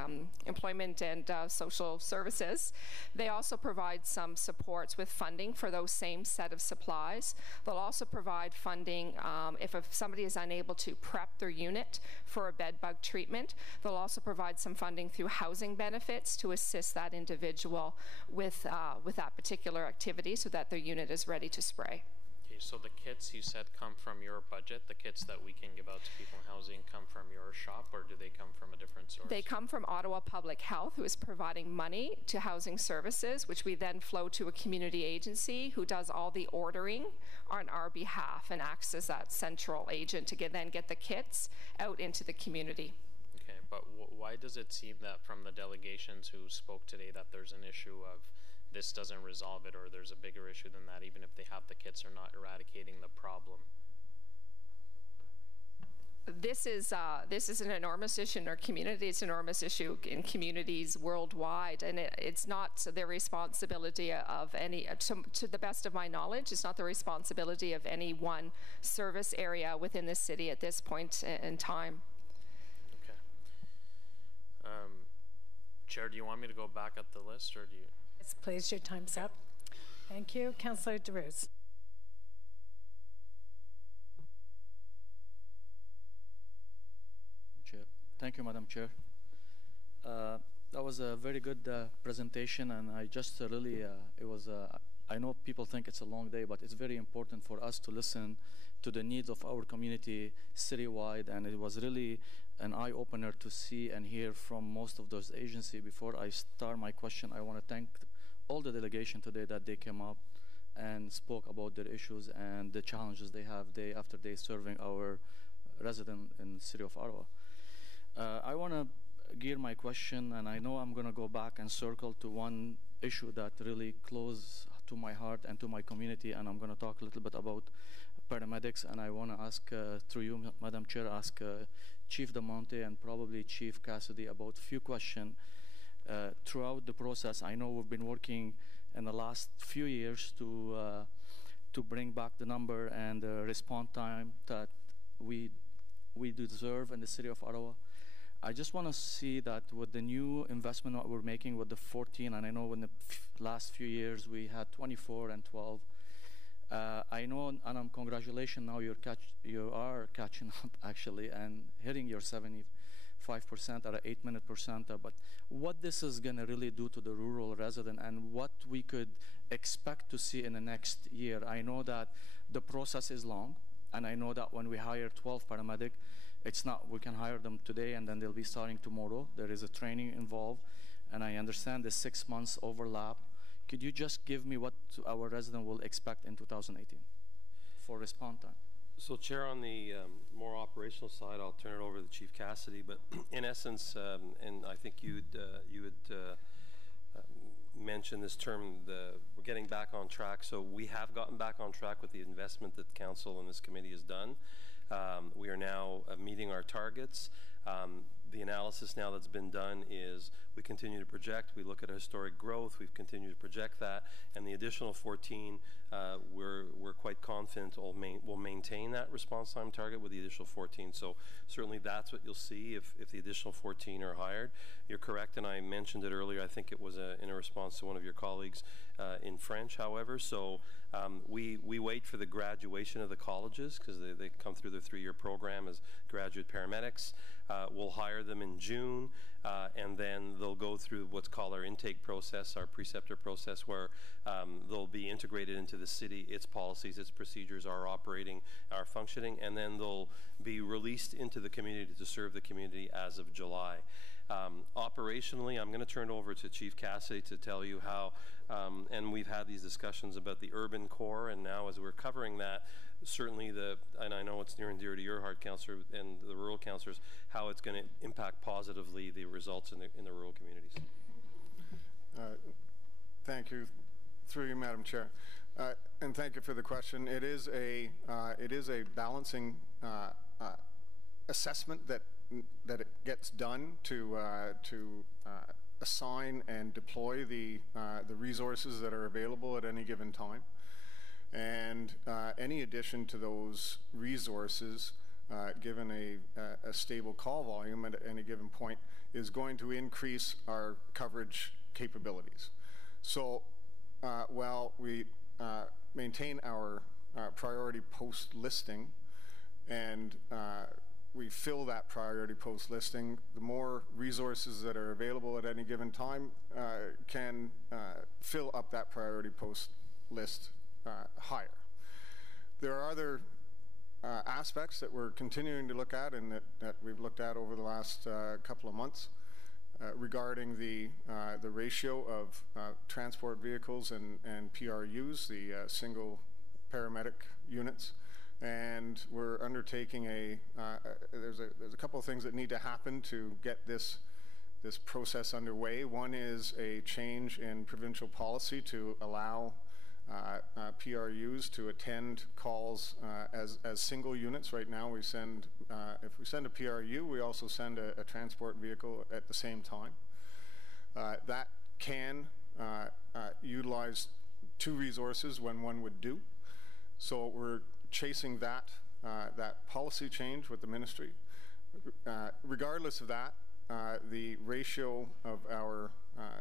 Employment and Social Services. They also provide some supports with funding for those same set of supplies. They'll also provide funding if somebody is unable to prep their unit for a bed bug treatment. They'll also provide some funding through housing benefits to assist that individual with that particular activity so that their unit is ready to spray. Okay, so the kits you said come from your budget, the kits that we can give out to people in housing come from your shop, or do they come from a different source? They come from Ottawa Public Health, who is providing money to Housing Services, which we then flow to a community agency who does all the ordering on our behalf and acts as that central agent to then get the kits out into the community. Okay, but why does it seem that from the delegations who spoke today that there's an issue of this doesn't resolve it, or there's a bigger issue than that, even if they have the kits, are not eradicating the problem? This is an enormous issue in our community. It's an enormous issue in communities worldwide, and it's not the responsibility of any, to the best of my knowledge, it's not the responsibility of any one service area within the city at this point in time. Okay. Chair, do you want me to go back up the list, or do you? Yes, please, your time's up. Thank you. Councillor DeRose. Thank you, Madam Chair. That was a very good presentation, and I just really, I know people think it's a long day, but it's very important for us to listen to the needs of our community citywide, and it was really an eye-opener to see and hear from most of those agencies. Before I start my question, I want to thank all the delegation today that they came up and spoke about their issues and the challenges they have day after day serving our residents in the city of Ottawa. I want to gear my question, and I know I'm going to go back and circle to one issue that really close to my heart and to my community, and I'm going to talk a little bit about paramedics, and I want to ask, through you, Madam Chair, ask Chief DeMonte and probably Chief Cassidy about a few questions. throughout the process, I know we've been working in the last few years to bring back the number and the response time that we deserve in the city of Ottawa. I just want to see that with the new investment that we're making with the 14, and I know in the last few years we had 24 and 12. I know, and congratulations, now you are catching up actually and hitting your 75% at an 8-minute percentile. But what this is going to really do to the rural resident and what we could expect to see in the next year. I know that the process is long, and I know that when we hire 12 paramedics, it's not we can hire them today and then they'll be starting tomorrow. There is a training involved, and I understand the 6 months overlap. Could you just give me what our resident will expect in 2018 for response time? So, Chair, on the more operational side, I'll turn it over to Chief Cassidy. But in essence, and I think you had mentioned this term, we're getting back on track. So we have gotten back on track with the investment that Council and this committee has done. We are now meeting our targets. The analysis now that's been done is we continue to project. We look at historic growth. We've continued to project that. And the additional 14, we're quite confident will maintain that response time target with the additional 14. So certainly that's what you'll see if the additional 14 are hired. You're correct, and I mentioned it earlier. I think it was in a response to one of your colleagues in French, however. So we wait for the graduation of the colleges because they come through their 3-year program as graduate paramedics. We'll hire them in June, and then they'll go through what's called our intake process, our preceptor process, where they'll be integrated into the city, its policies, its procedures, our operating, our functioning, and then they'll be released into the community to serve the community as of July. Operationally, I'm going to turn it over to Chief Cassidy to tell you how, and we've had these discussions about the urban core, and now as we're covering that, certainly and I know it's near and dear to your heart, Councillor, and the rural councillors, how it's going to impact positively the results in the rural communities. Thank you, through you, Madam Chair, and thank you for the question. It is a balancing assessment that it gets done to assign and deploy the resources that are available at any given time. And any addition to those resources, given a stable call volume at any given point, is going to increase our coverage capabilities. So while we maintain our priority post listing and we fill that priority post listing, the more resources that are available at any given time can fill up that priority post list higher. There are other aspects that we're continuing to look at and that we've looked at over the last couple of months regarding the ratio of transport vehicles and PRUs, the single paramedic units. And we're undertaking there's a couple of things that need to happen to get this process underway. One is a change in provincial policy to allow PRUs to attend calls as single units. Right now we send, if we send a PRU, we also send a transport vehicle at the same time. That can utilize 2 resources when one would do. So we're chasing that policy change with the ministry. Regardless of that, the ratio of our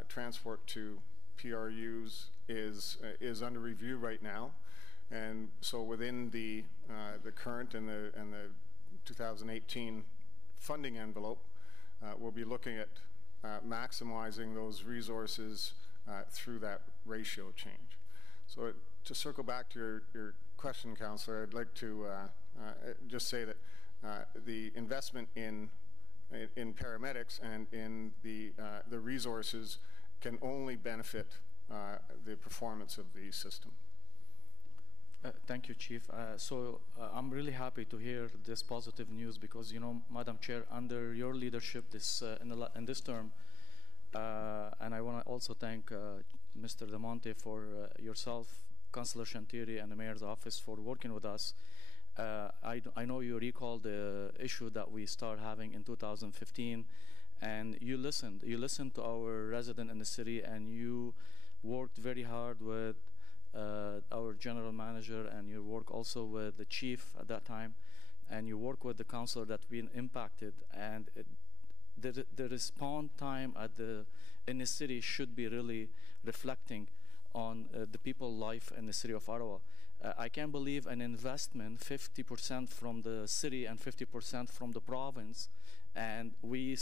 transport to PRUs is under review right now, and so within the current and the 2018 funding envelope, we'll be looking at maximizing those resources through that ratio change. So to circle back to your question, Councillor, I'd like to just say that the investment in paramedics and in the resources can only benefit the performance of the system. Thank you, Chief. I'm really happy to hear this positive news because, you know, Madam Chair, under your leadership in this term, and I want to also thank Mr. De Monte for yourself, Councillor Chantieri, and the Mayor's office for working with us. I know you recall the issue that we started having in 2015, and you listened. You listened to our resident in the city, and you worked very hard with our general manager, and you work also with the chief at that time, and you work with the councillor that been impacted, and the response time in the city should be really reflecting on the people's life in the city of Ottawa. I can't believe an investment 50% from the city and 50% from the province, and we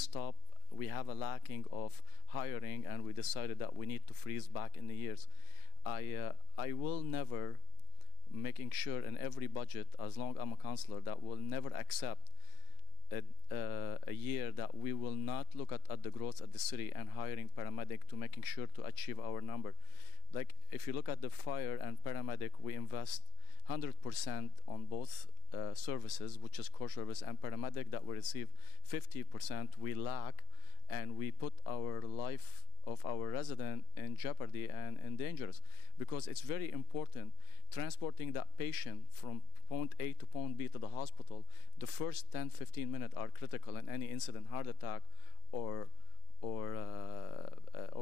have a lacking of hiring, and we decided that we need to freeze back in the years. I will never, making sure in every budget, as long as I'm a councillor, that will never accept a year that we will not look at the growth at the city and hiring paramedic to making sure to achieve our number. Like if you look at the fire and paramedic, we invest 100% on both services, which is core service and paramedic, that we receive 50%, we lack, and we put our life of our resident in jeopardy and dangerous, because it's very important transporting that patient from point A to point B to the hospital. The first 10-15 minutes are critical in any incident, heart attack or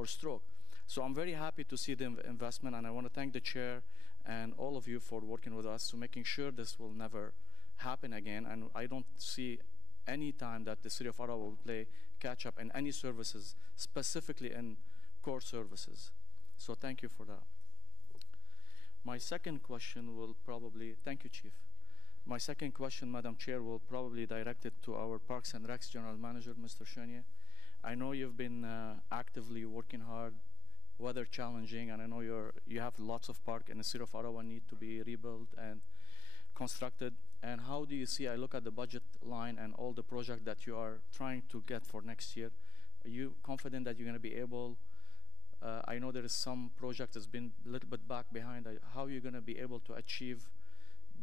stroke. So I'm very happy to see the investment, and I want to thank the chair and all of you for working with us to making sure this will never happen again. And I don't see any time that the city of Ottawa will play catch up in any services, specifically in core services. So thank you for that. My second question will probably, thank you, Chief. My second question, Madam Chair, will probably direct it to our Parks and Recs General Manager, Mr. Chenier. I know you've been actively working hard, weather challenging, and I know you have lots of parks in the city of Ottawa need to be rebuilt and constructed. And how do you see, I look at the budget line and all the projects that you are trying to get for next year. Are you confident that you're going to be able, I know there is some project that's been a little bit back behind. How are you going to be able to achieve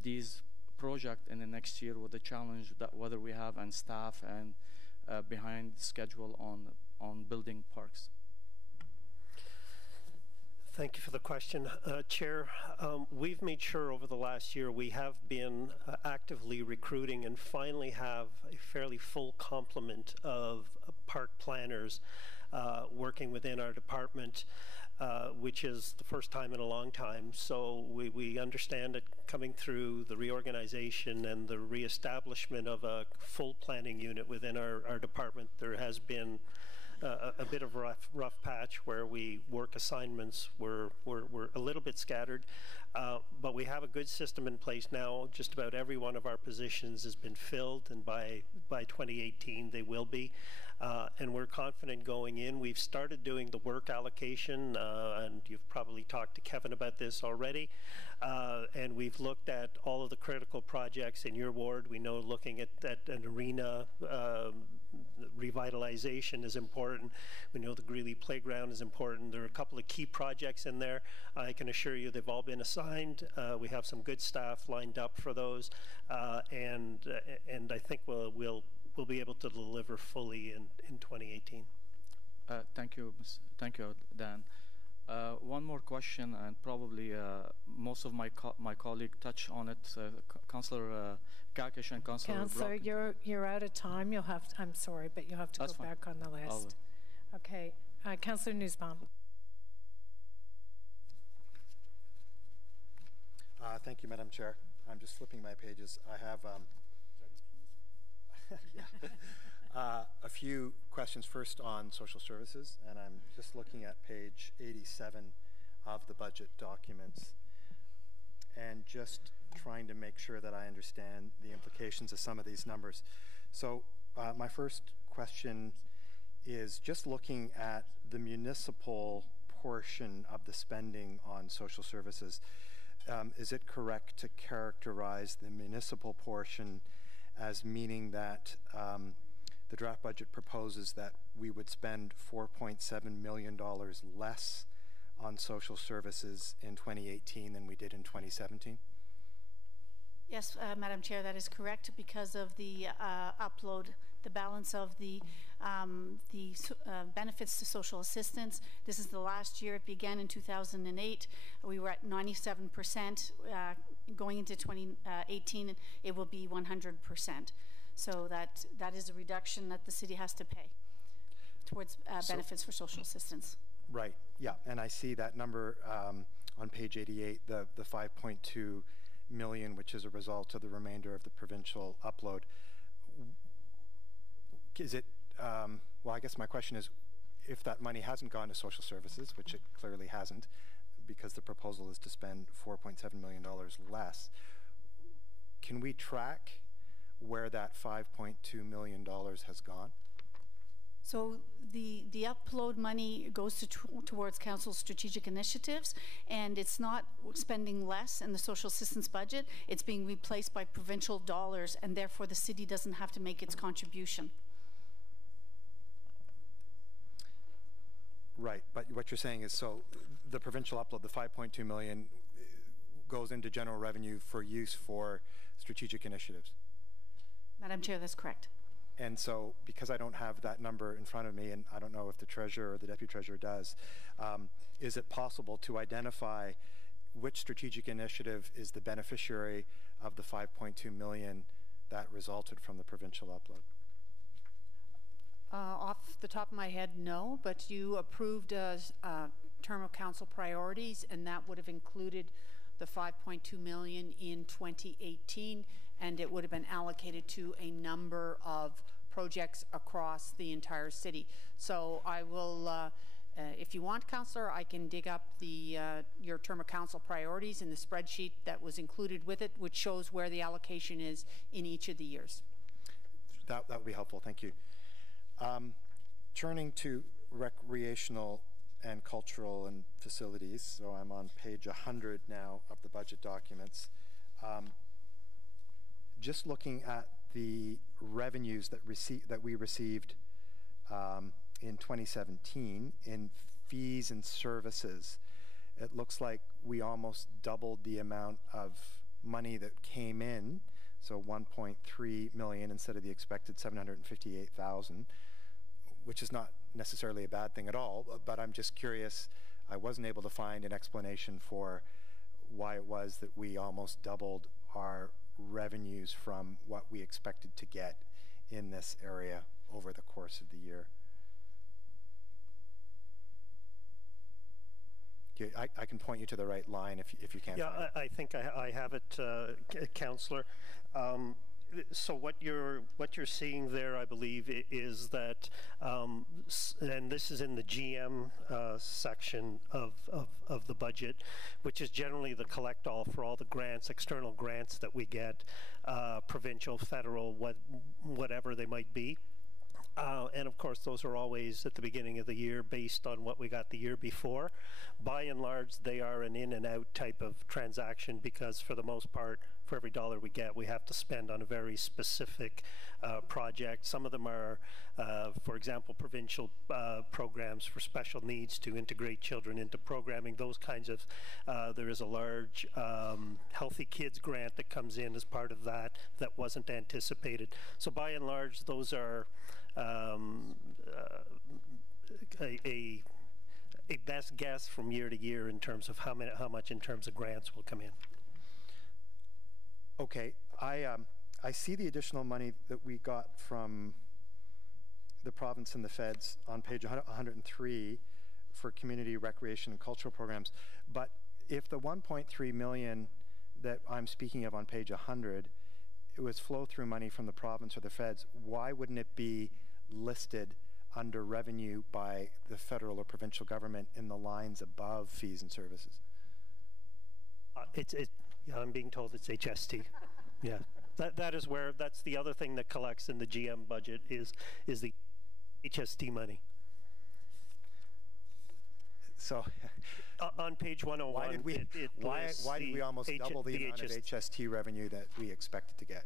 these projects in the next year with the challenge that whether we have and staff and behind schedule on building parks? Thank you for the question, Chair. We've made sure over the last year we have been actively recruiting and finally have a fairly full complement of park planners working within our department, which is the first time in a long time. So we understand that coming through the reorganization and the reestablishment of a full planning unit within our department, there has been a bit of a rough patch where work assignments were a little bit scattered, but we have a good system in place now. Just about every one of our positions has been filled, and by 2018 they will be. And we're confident going in. We've started doing the work allocation, and you've probably talked to Kevin about this already. And we've looked at all of the critical projects in your ward. We know looking at an arena revitalization is important. We know the Greeley Playground is important. There are a couple of key projects in there. I can assure you they've all been assigned. We have some good staff lined up for those, and I think we'll be able to deliver fully in 2018. Thank you, Dan. One more question, and probably most of my colleague touched on it. Councillor Kakish and Councillor Councillor, you're out of time. You'll have to, I'm sorry, but you'll have to go back on the list. Okay, Councillor Nussbaum. Thank you, Madam Chair. I'm just flipping my pages. I have a few questions first on social services, and I'm just looking at page 87 of the budget documents and just trying to make sure that I understand the implications of some of these numbers. So my first question is just looking at the municipal portion of the spending on social services. Is it correct to characterize the municipal portion as meaning that the draft budget proposes that we would spend $4.7 million less on social services in 2018 than we did in 2017? Yes, Madam Chair, that is correct because of the upload, the balance of the benefits to social assistance. This is the last year. It began in 2008. We were at 97%. Going into 2018, it will be 100%. So that is a reduction that the city has to pay. towards benefits for social assistance. Right, yeah, and I see that number on page 88, the 5.2 million, which is a result of the remainder of the provincial upload. Is it, well, I guess my question is, if that money hasn't gone to social services, which it clearly hasn't, because the proposal is to spend $4.7 million less, can we track where that $5.2 million has gone? So the upload money goes towards Council's strategic initiatives, and it's not spending less in the social assistance budget. It's being replaced by provincial dollars, and therefore the city doesn't have to make its contribution. Right, but what you're saying is, so the provincial upload, the 5.2 million, goes into general revenue for use for strategic initiatives. Madam Chair, that's correct. And so, because I don't have that number in front of me, and I don't know if the treasurer or the deputy treasurer does, is it possible to identify which strategic initiative is the beneficiary of the 5.2 million that resulted from the provincial upload? Off the top of my head, no, but you approved a term of council priorities, and that would have included the 5.2 million in 2018, and it would have been allocated to a number of projects across the entire city. So I will, if you want, Councillor, I can dig up the your term of council priorities in the spreadsheet that was included with it, which shows where the allocation is in each of the years. That would be helpful, thank you. Turning to recreational and cultural and facilities, so I'm on page 100 now of the budget documents. Just looking at the revenues that we received in 2017 in fees and services, it looks like we almost doubled the amount of money that came in, so 1.3 million instead of the expected 758,000, which is not necessarily a bad thing at all, but I'm just curious. I wasn't able to find an explanation for why it was that we almost doubled our revenues from what we expected to get in this area over the course of the year. I can point you to the right line if you can't find it. I think I have it, Councillor. So what you're seeing there, I believe, is that, and this is in the GM section of the budget, which is generally the collect-all for all the grants, external grants that we get, provincial, federal, whatever they might be. And of course, those are always at the beginning of the year based on what we got the year before. By and large, they are an in and out type of transaction because for the most part, for every dollar we get, we have to spend on a very specific project. Some of them are, for example, provincial programs for special needs to integrate children into programming, those kinds of, there is a large Healthy Kids grant that comes in as part of that wasn't anticipated. So by and large, those are a best guess from year to year in terms of how much in terms of grants will come in. Okay, I see the additional money that we got from the province and the feds on page 103 for community recreation and cultural programs, but if the 1.3 million that I'm speaking of on page 100, it was flow-through money from the province or the feds, why wouldn't it be listed under revenue by the federal or provincial government in the lines above fees and services? Yeah, I'm being told it's HST. Yeah, that is where, that's the other thing that collects in the GM budget is the HST money. So on page 101, why did we almost double the amount of HST revenue that we expected to get?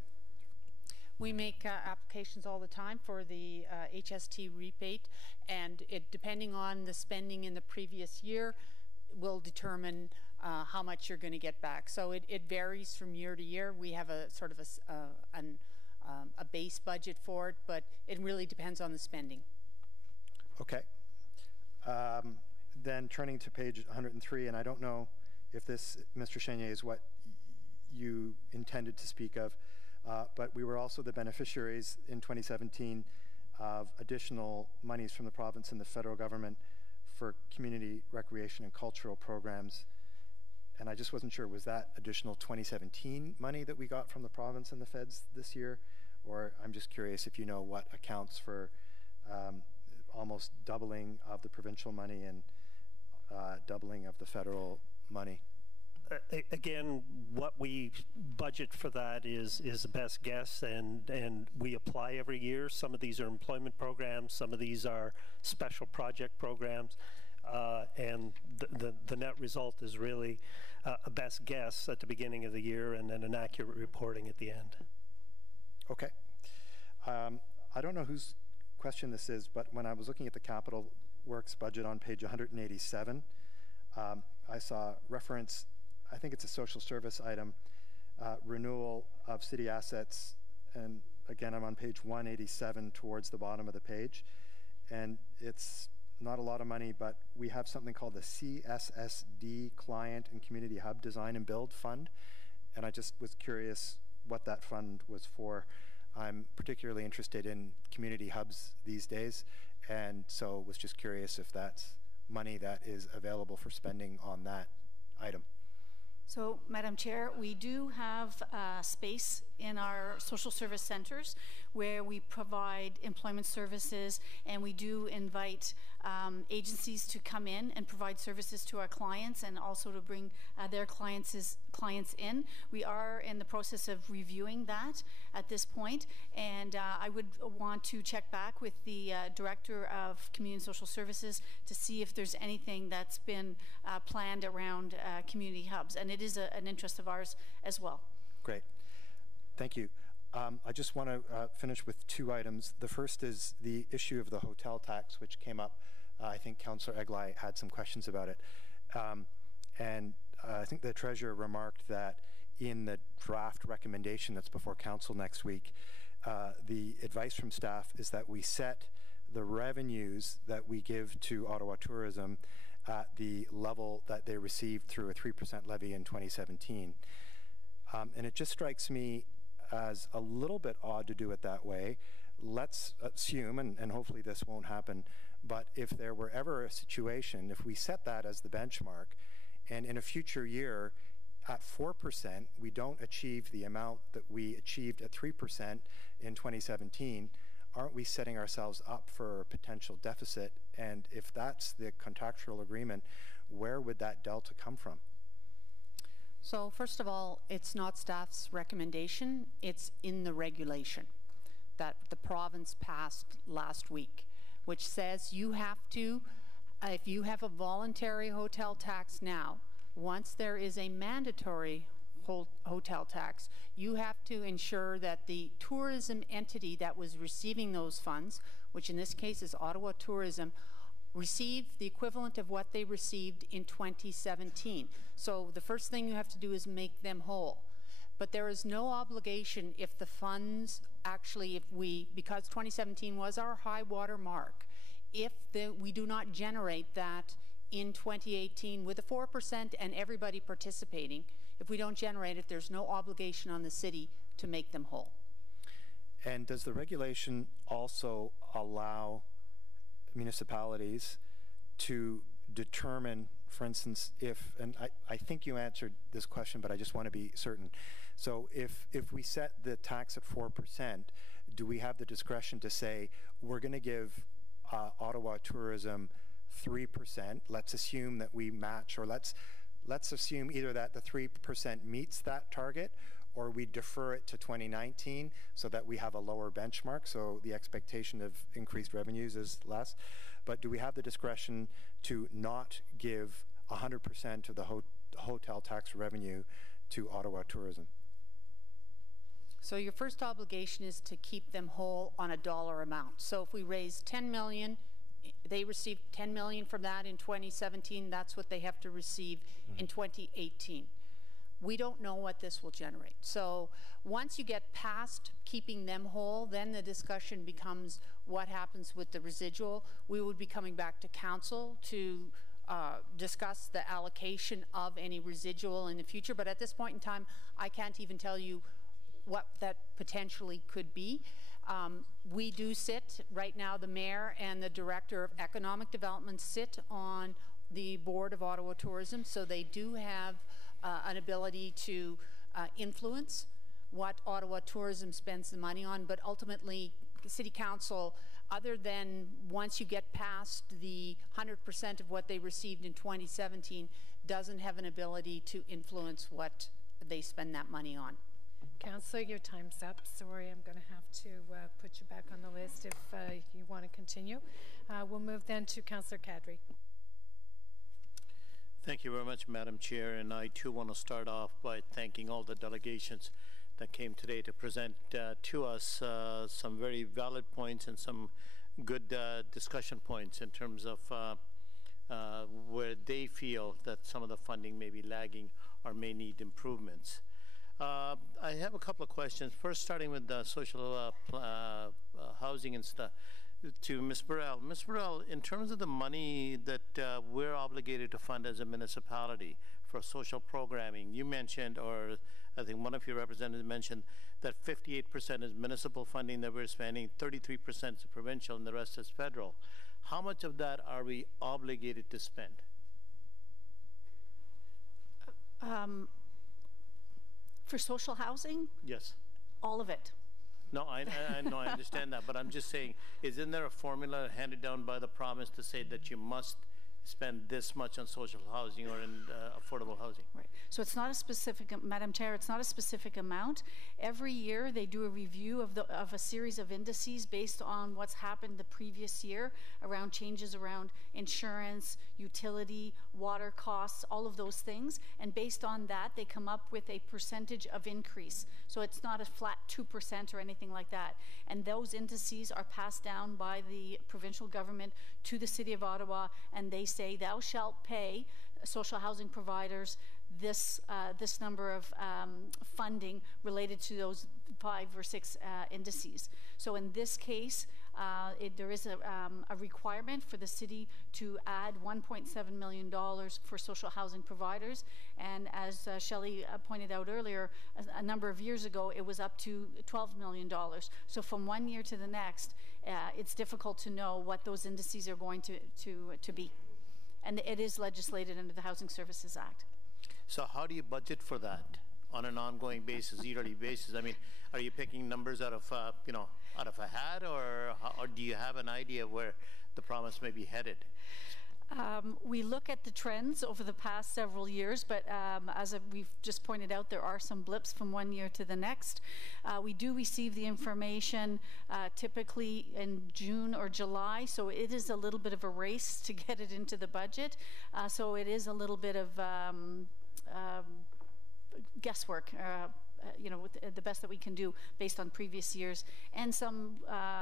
We make applications all the time for the HST rebate, and depending on the spending in the previous year will determine how much you're going to get back. So it varies from year to year. We have a sort of a base budget for it, but it really depends on the spending. Okay. Then turning to page 103, and I don't know if this, Mr. Chenier, is what you intended to speak of, but we were also the beneficiaries in 2017 of additional monies from the province and the federal government for community recreation and cultural programs. And I just wasn't sure, was that additional 2017 money that we got from the province and the feds this year? Or I'm just curious if you know what accounts for almost doubling of the provincial money and doubling of the federal money. Again, what we budget for that is a best guess, and we apply every year. Some of these are employment programs, some of these are special project programs, and the net result is really a best guess at the beginning of the year and then an accurate reporting at the end. Okay. I don't know whose question this is, but when I was looking at the capital works budget on page 187, I saw reference, I think it's a social service item, renewal of city assets, and again I'm on page 187 towards the bottom of the page, and it's not a lot of money, but we have something called the CSSD Client and Community Hub Design and Build Fund, and I just was curious what that fund was for. I'm particularly interested in community hubs these days, and so was just curious if that's money that is available for spending on that item. So, Madam Chair, we do have space in our social service centers where we provide employment services, and we do invite agencies to come in and provide services to our clients, and also to bring their clients in. We are in the process of reviewing that at this point, and I would want to check back with the Director of Community and Social Services to see if there's anything that's been planned around community hubs, and it is an interest of ours as well. Great. Thank you. I just want to finish with two items. The first is the issue of the hotel tax, which came up. I think Councillor Eglai had some questions about it. And I think the Treasurer remarked that in the draft recommendation that's before Council next week, the advice from staff is that we set the revenues that we give to Ottawa Tourism at the level that they received through a 3% levy in 2017. And it just strikes me as a little bit odd to do it that way. Let's assume, and hopefully this won't happen, but if there were ever a situation, if we set that as the benchmark, and in a future year at 4%, we don't achieve the amount that we achieved at 3% in 2017, aren't we setting ourselves up for a potential deficit? And if that's the contractual agreement, where would that delta come from? So first of all, it's not staff's recommendation, it's in the regulation that the province passed last week, which says you have to, if you have a voluntary hotel tax now, once there is a mandatory hotel tax, you have to ensure that the tourism entity that was receiving those funds, which in this case is Ottawa Tourism, receive the equivalent of what they received in 2017. So the first thing you have to do is make them whole. But there is no obligation if the funds actually, because 2017 was our high water mark, if we do not generate that in 2018 with a 4% and everybody participating, if we don't generate it, there's no obligation on the city to make them whole. And does the regulation also allow municipalities to determine, for instance, if, and I think you answered this question, but I just want to be certain. So if we set the tax at 4%, do we have the discretion to say, we're going to give Ottawa Tourism 3%, let's assume that we match, or let's assume either that the 3% meets that target, or we defer it to 2019 so that we have a lower benchmark, so the expectation of increased revenues is less. But do we have the discretion to not give 100% of the hotel tax revenue to Ottawa Tourism? So your first obligation is to keep them whole on a dollar amount. So if we raise 10 million, they received 10 million from that in 2017, that's what they have to receive in 2018. We don't know what this will generate. So once you get past keeping them whole, then the discussion becomes what happens with the residual. We would be coming back to council to discuss the allocation of any residual in the future, but at this point in time, I can't even tell you what that potentially could be. We do sit, right now the mayor and the director of economic development sit on the board of Ottawa Tourism, so they do have an ability to influence what Ottawa Tourism spends the money on, but ultimately City Council, other than once you get past the 100% of what they received in 2017, doesn't have an ability to influence what they spend that money on. Councillor, your time's up. Sorry, I'm going to have to put you back on the list if you want to continue. We'll move then to Councillor Kadri. Thank you very much, Madam Chair, and I too want to start off by thanking all the delegations that came today to present to us some very valid points and some good discussion points in terms of where they feel that some of the funding may be lagging or may need improvements. I have a couple of questions. First, starting with the social housing and stuff, to Ms. Burrell. Ms. Burrell, in terms of the money that we're obligated to fund as a municipality for social programming, you mentioned, or I think one of your representatives mentioned, that 58% is municipal funding that we're spending, 33% is provincial, and the rest is federal. How much of that are we obligated to spend? For social housing? Yes. All of it. No, I know, I understand that, but I'm just saying, isn't there a formula handed down by the province to say that you must spend this much on social housing or in affordable housing? Right. So it's not a specific, Madam Chair, it's not a specific amount. Every year they do a review of a series of indices based on what's happened the previous year around changes around insurance, utility, water costs, all of those things. And based on that, they come up with a percentage of increase. So it's not a flat 2% or anything like that. And those indices are passed down by the provincial government to the City of Ottawa, and they say, thou shalt pay social housing providers this number of funding related to those 5 or 6 indices. So in this case, there is a requirement for the city to add $1.7 million for social housing providers, and as Shelley pointed out earlier, a number of years ago it was up to $12 million. So from one year to the next, it's difficult to know what those indices are going to be, and it is legislated under the Housing Services Act. So how do you budget for that on an ongoing basis, yearly basis? I mean, are you picking numbers out of out of a hat, or do you have an idea where the province may be headed? We look at the trends over the past several years, but as we've just pointed out, there are some blips from one year to the next. We do receive the information typically in June or July, so it is a little bit of a race to get it into the budget. So it is a little bit of guesswork, with the best that we can do based on previous years, and some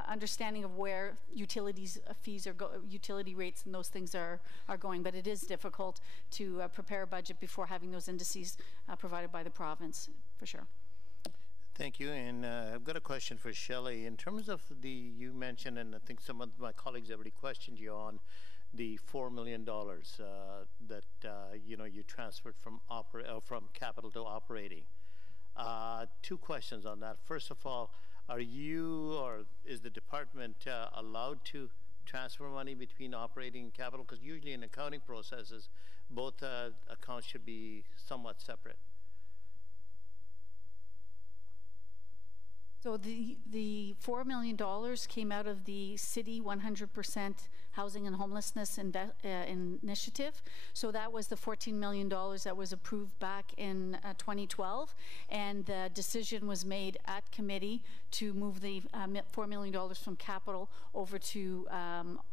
understanding of where utilities fees are utility rates and those things are going. But it is difficult to prepare a budget before having those indices provided by the province, for sure. Thank you, and I've got a question for Shelley. In terms of you mentioned, and I think some of my colleagues already questioned you on the $4 million that you transferred from capital to operating. 2 questions on that. First of all, are you or is the department allowed to transfer money between operating and capital? Because usually in accounting processes, both accounts should be somewhat separate. So the $4 million came out of the city 100% housing and homelessness initiative. So that was the $14 million that was approved back in 2012, and the decision was made at committee to move the $4 million from capital over to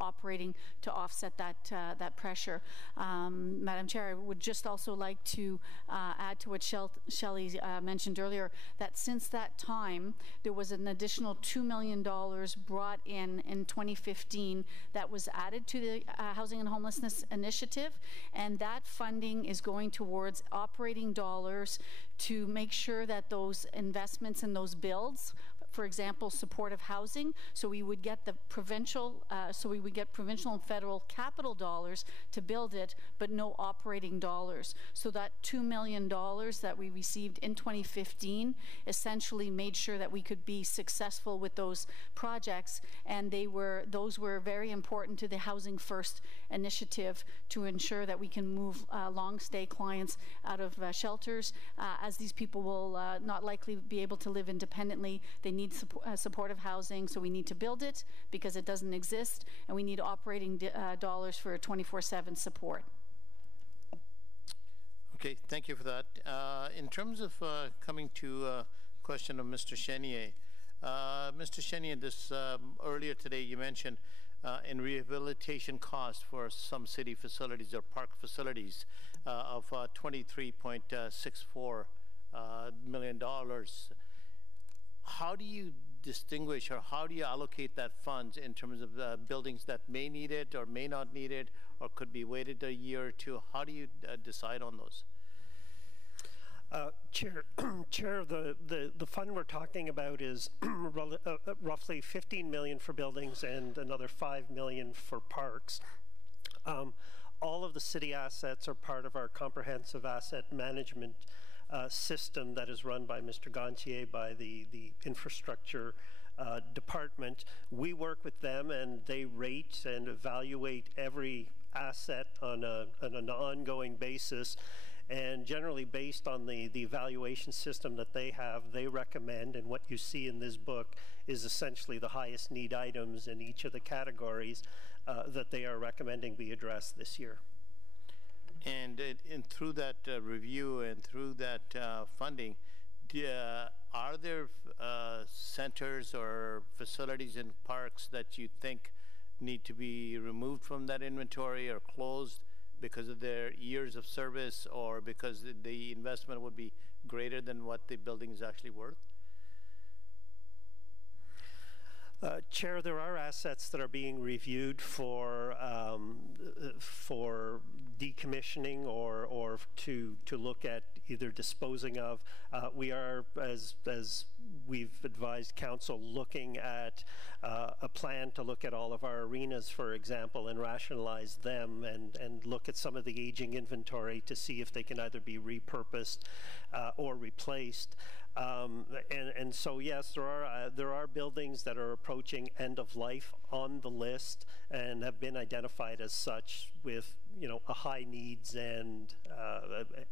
operating to offset that pressure. Madam Chair, I would just also like to add to what Shelley mentioned earlier, that since that time there was an additional $2 million brought in 2015 that was added to the Housing and Homelessness Initiative, and that funding is going towards operating dollars to make sure that those investments and those builds for example, supportive housing. So we would get the provincial, provincial and federal capital dollars to build it, but no operating dollars. So that $2 million that we received in 2015 essentially made sure that we could be successful with those projects, and those were very important to the Housing First initiative to ensure that we can move long-stay clients out of shelters, as these people will not likely be able to live independently. They need supportive housing, so we need to build it because it doesn't exist, and we need operating dollars for 24/7 support. Okay, thank you for that. In terms of coming to a question of Mr. Chenier, Mr. Chenier, earlier today you mentioned in rehabilitation costs for some city facilities or park facilities of $23.64 million. How do you distinguish, or how do you allocate that funds in terms of buildings that may need it or may not need it, or could be waited a year or two? How do you decide on those? Chair, the fund we're talking about is roughly $15 million for buildings and another $5 million for parks. All of the city assets are part of our comprehensive asset management system that is run by Mr. Gontier, by the infrastructure department. We work with them, and they rate and evaluate every asset on an ongoing basis. And generally, based on the evaluation system that they have, they recommend, and what you see in this book is essentially the highest need items in each of the categories that they are recommending be addressed this year. And through that review and through that funding, are there centers or facilities in parks that you think need to be removed from that inventory or closed because of their years of service, or because the investment would be greater than what the building is actually worth? Chair, there are assets that are being reviewed for decommissioning or to look at either disposing of. We are, as we've advised council, looking at a plan to look at all of our arenas, for example, and rationalize them and look at some of the aging inventory to see if they can either be repurposed or replaced. And so yes, there are buildings that are approaching end of life on the list and have been identified as such, with a high needs and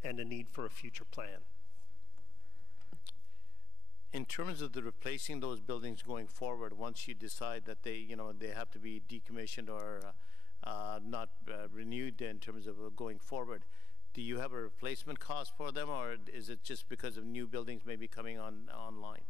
a need for a future plan. In terms of the replacing those buildings going forward, once you decide that they have to be decommissioned or not renewed in terms of going forward, do you have a replacement cost for them, or is it just because of new buildings maybe coming online?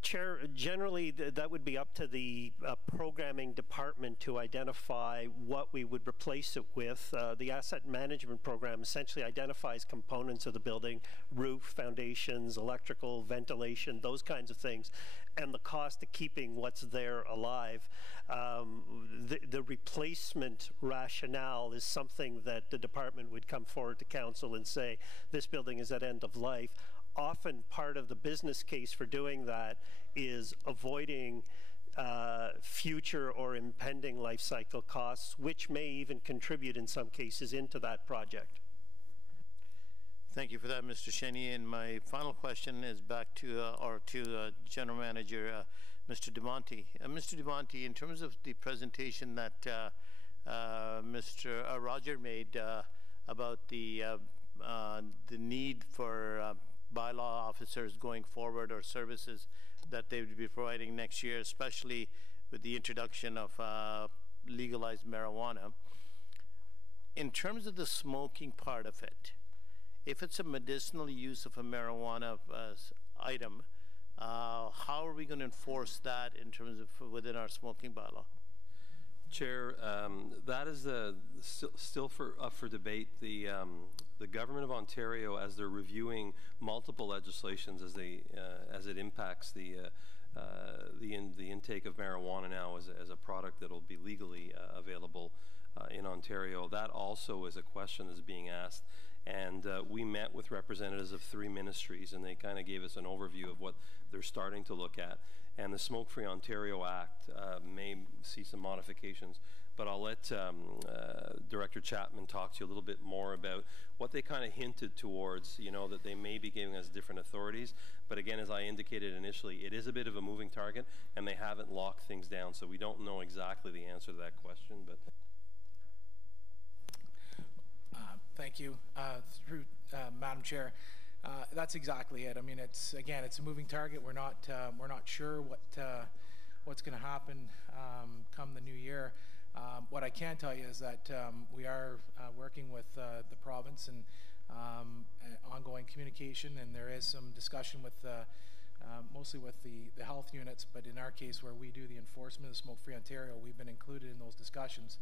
Chair, generally that would be up to the programming department to identify what we would replace it with. The asset management program essentially identifies components of the building: roof, foundations, electrical, ventilation, those kinds of things, and the cost of keeping what's there alive. The replacement rationale is something that the department would come forward to council and say, this building is at end of life. Often part of the business case for doing that is avoiding future or impending life cycle costs, which may even contribute in some cases into that project. Thank you for that, Mr. Chenier. And my final question is back to General Manager Mr. DeMonte. Mr. DeMonte, in terms of the presentation that Mr. Roger made about the need for bylaw officers going forward, or services that they would be providing next year, especially with the introduction of legalized marijuana. In terms of the smoking part of it, if it's a medicinal use of a marijuana item, how are we going to enforce that in terms of within our smoking bylaw? Chair, that is still up for debate. The government of Ontario, as they're reviewing multiple legislations as it impacts the intake of marijuana now as a product that will be legally available in Ontario, that also is a question that's being asked. And we met with representatives of 3 ministries, and they kind of gave us an overview of what they're starting to look at. And the Smoke-Free Ontario Act may see some modifications, but I'll let Director Chapman talk to you a little bit more about what they kind of hinted towards, you know, that they may be giving us different authorities. But again, as I indicated initially, it is a bit of a moving target, and they haven't locked things down, so we don't know exactly the answer to that question. But thank you. Through Madam Chair, that's exactly it. I mean, it's a moving target. We're not sure what's going to happen come the new year. What I can tell you is that we are working with the province and ongoing communication, and there is some discussion with mostly with the health units, but in our case where we do the enforcement of Smoke-Free Ontario, we've been included in those discussions,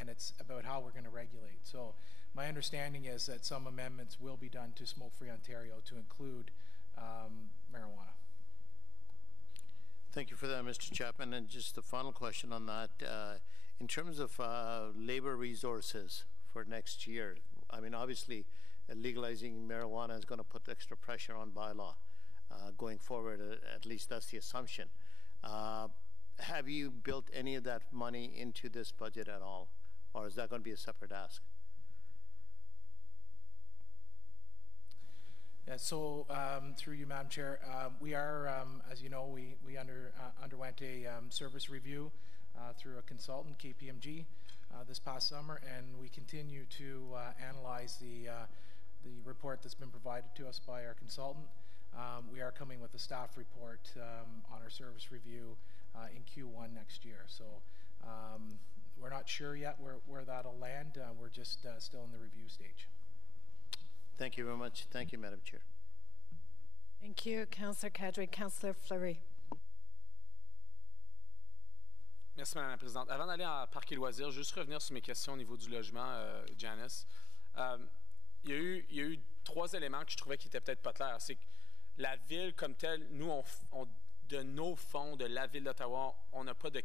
and it's about how we're going to regulate. So my understanding is that some amendments will be done to Smoke-Free Ontario to include marijuana. Thank you for that, Mr. Chapman. And just the final question on that, in terms of labor resources for next year, I mean, obviously legalizing marijuana is going to put extra pressure on bylaw going forward, at least that's the assumption. Have you built any of that money into this budget at all, or is that going to be a separate ask? Yeah, so through you, Madam Chair, we are, as you know, we underwent a service review through a consultant, KPMG, this past summer, and we continue to analyze the report that's been provided to us by our consultant. We are coming with a staff report on our service review in Q1 next year. So we're not sure yet where that'll land. We're just still in the review stage. Thank you very much. Thank you, Madam Chair. Thank you, Councillor Cadre. Councillor Fleury. Merci, Madame la Présidente. Avant d'aller en parc et loisirs, juste revenir sur mes questions au niveau du logement, Janice. Il y a eu 3 éléments que je trouvais qui étaient peut-être pas clairs. C'est que la Ville comme telle, nous, de nos fonds de la Ville d'Ottawa, on n'a pas de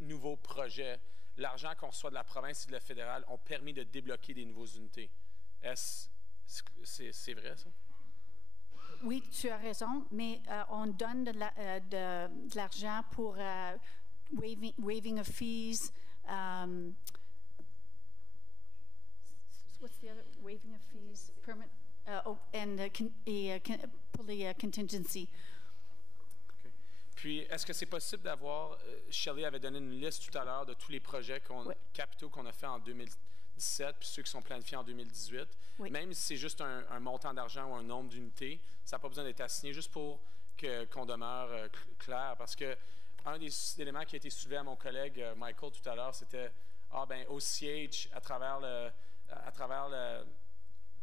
nouveaux projets. L'argent qu'on reçoit de la province et de la fédérale ont permis de débloquer des nouvelles unités. C'est vrai, ça? Oui, tu as raison, mais on donne de l'argent pour waiving of fees. What's the other? Waiving of fees, permit, pour les contingency. Okay. Puis, est-ce que c'est possible d'avoir, Shelley avait donné une liste tout à l'heure de tous les projets capitaux qu'on a fait en 2017, puis ceux qui sont planifiés en 2018. Oui. Même si c'est juste un montant d'argent ou un nombre d'unités, ça n'a pas besoin d'être assigné, juste pour qu'on demeure clair. Parce que un des éléments qui a été soulevé à mon collègue Michael tout à l'heure, c'était OCH, à travers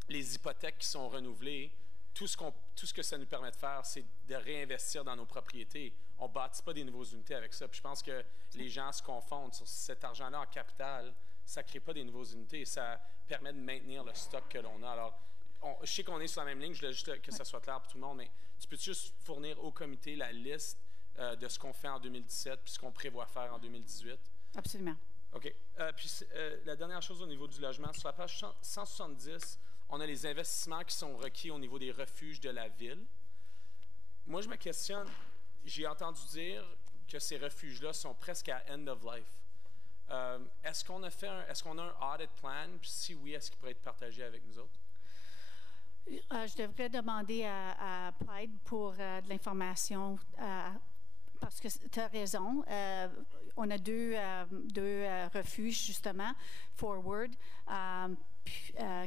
les hypothèques qui sont renouvelées, tout ce que ça nous permet de faire, c'est de réinvestir dans nos propriétés. On ne bâtit pas des nouvelles unités avec ça. Puis je pense que les gens se confondent sur cet argent-là en capital. Ça ne crée pas des nouvelles unités, ça permet de maintenir le stock que l'on a. Alors, je sais qu'on est sur la même ligne, je voulais juste que ça soit clair pour tout le monde, mais tu peux juste fournir au comité la liste de ce qu'on fait en 2017 puis ce qu'on prévoit faire en 2018? Absolument. OK. Puis la dernière chose au niveau du logement, sur la page 170, on a les investissements qui sont requis au niveau des refuges de la Ville. Moi, je me questionne, j'ai entendu dire que ces refuges-là sont presque à end of life. Est-ce qu'on a un audit plan? Puis si oui, est-ce qu'il pourrait être partagé avec nous autres? Je devrais demander à Pride pour de l'information parce que tu as raison. On a deux refuges, justement, Forward,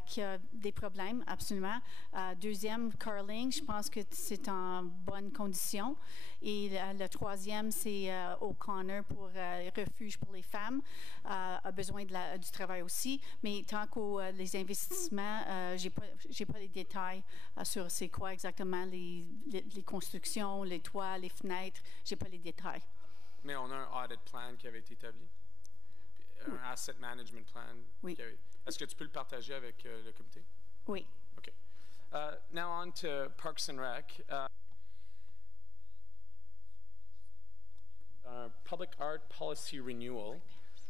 qui a des problèmes, absolument. Deuxième, Carling, je pense que c'est en bonne condition. Et le troisième, c'est O'Connor pour refuge pour les femmes, a besoin du travail aussi. Mais tant que les investissements, j'ai pas les détails sur c'est quoi exactement les constructions, les toits, les fenêtres. J'ai pas les détails. Mais on a un audit plan qui avait été établi? Un asset management plan? Oui. Est-ce que tu peux le partager avec le comité? Oui. OK. Now on to Parks and Rec. Un Public Art Policy Renewal.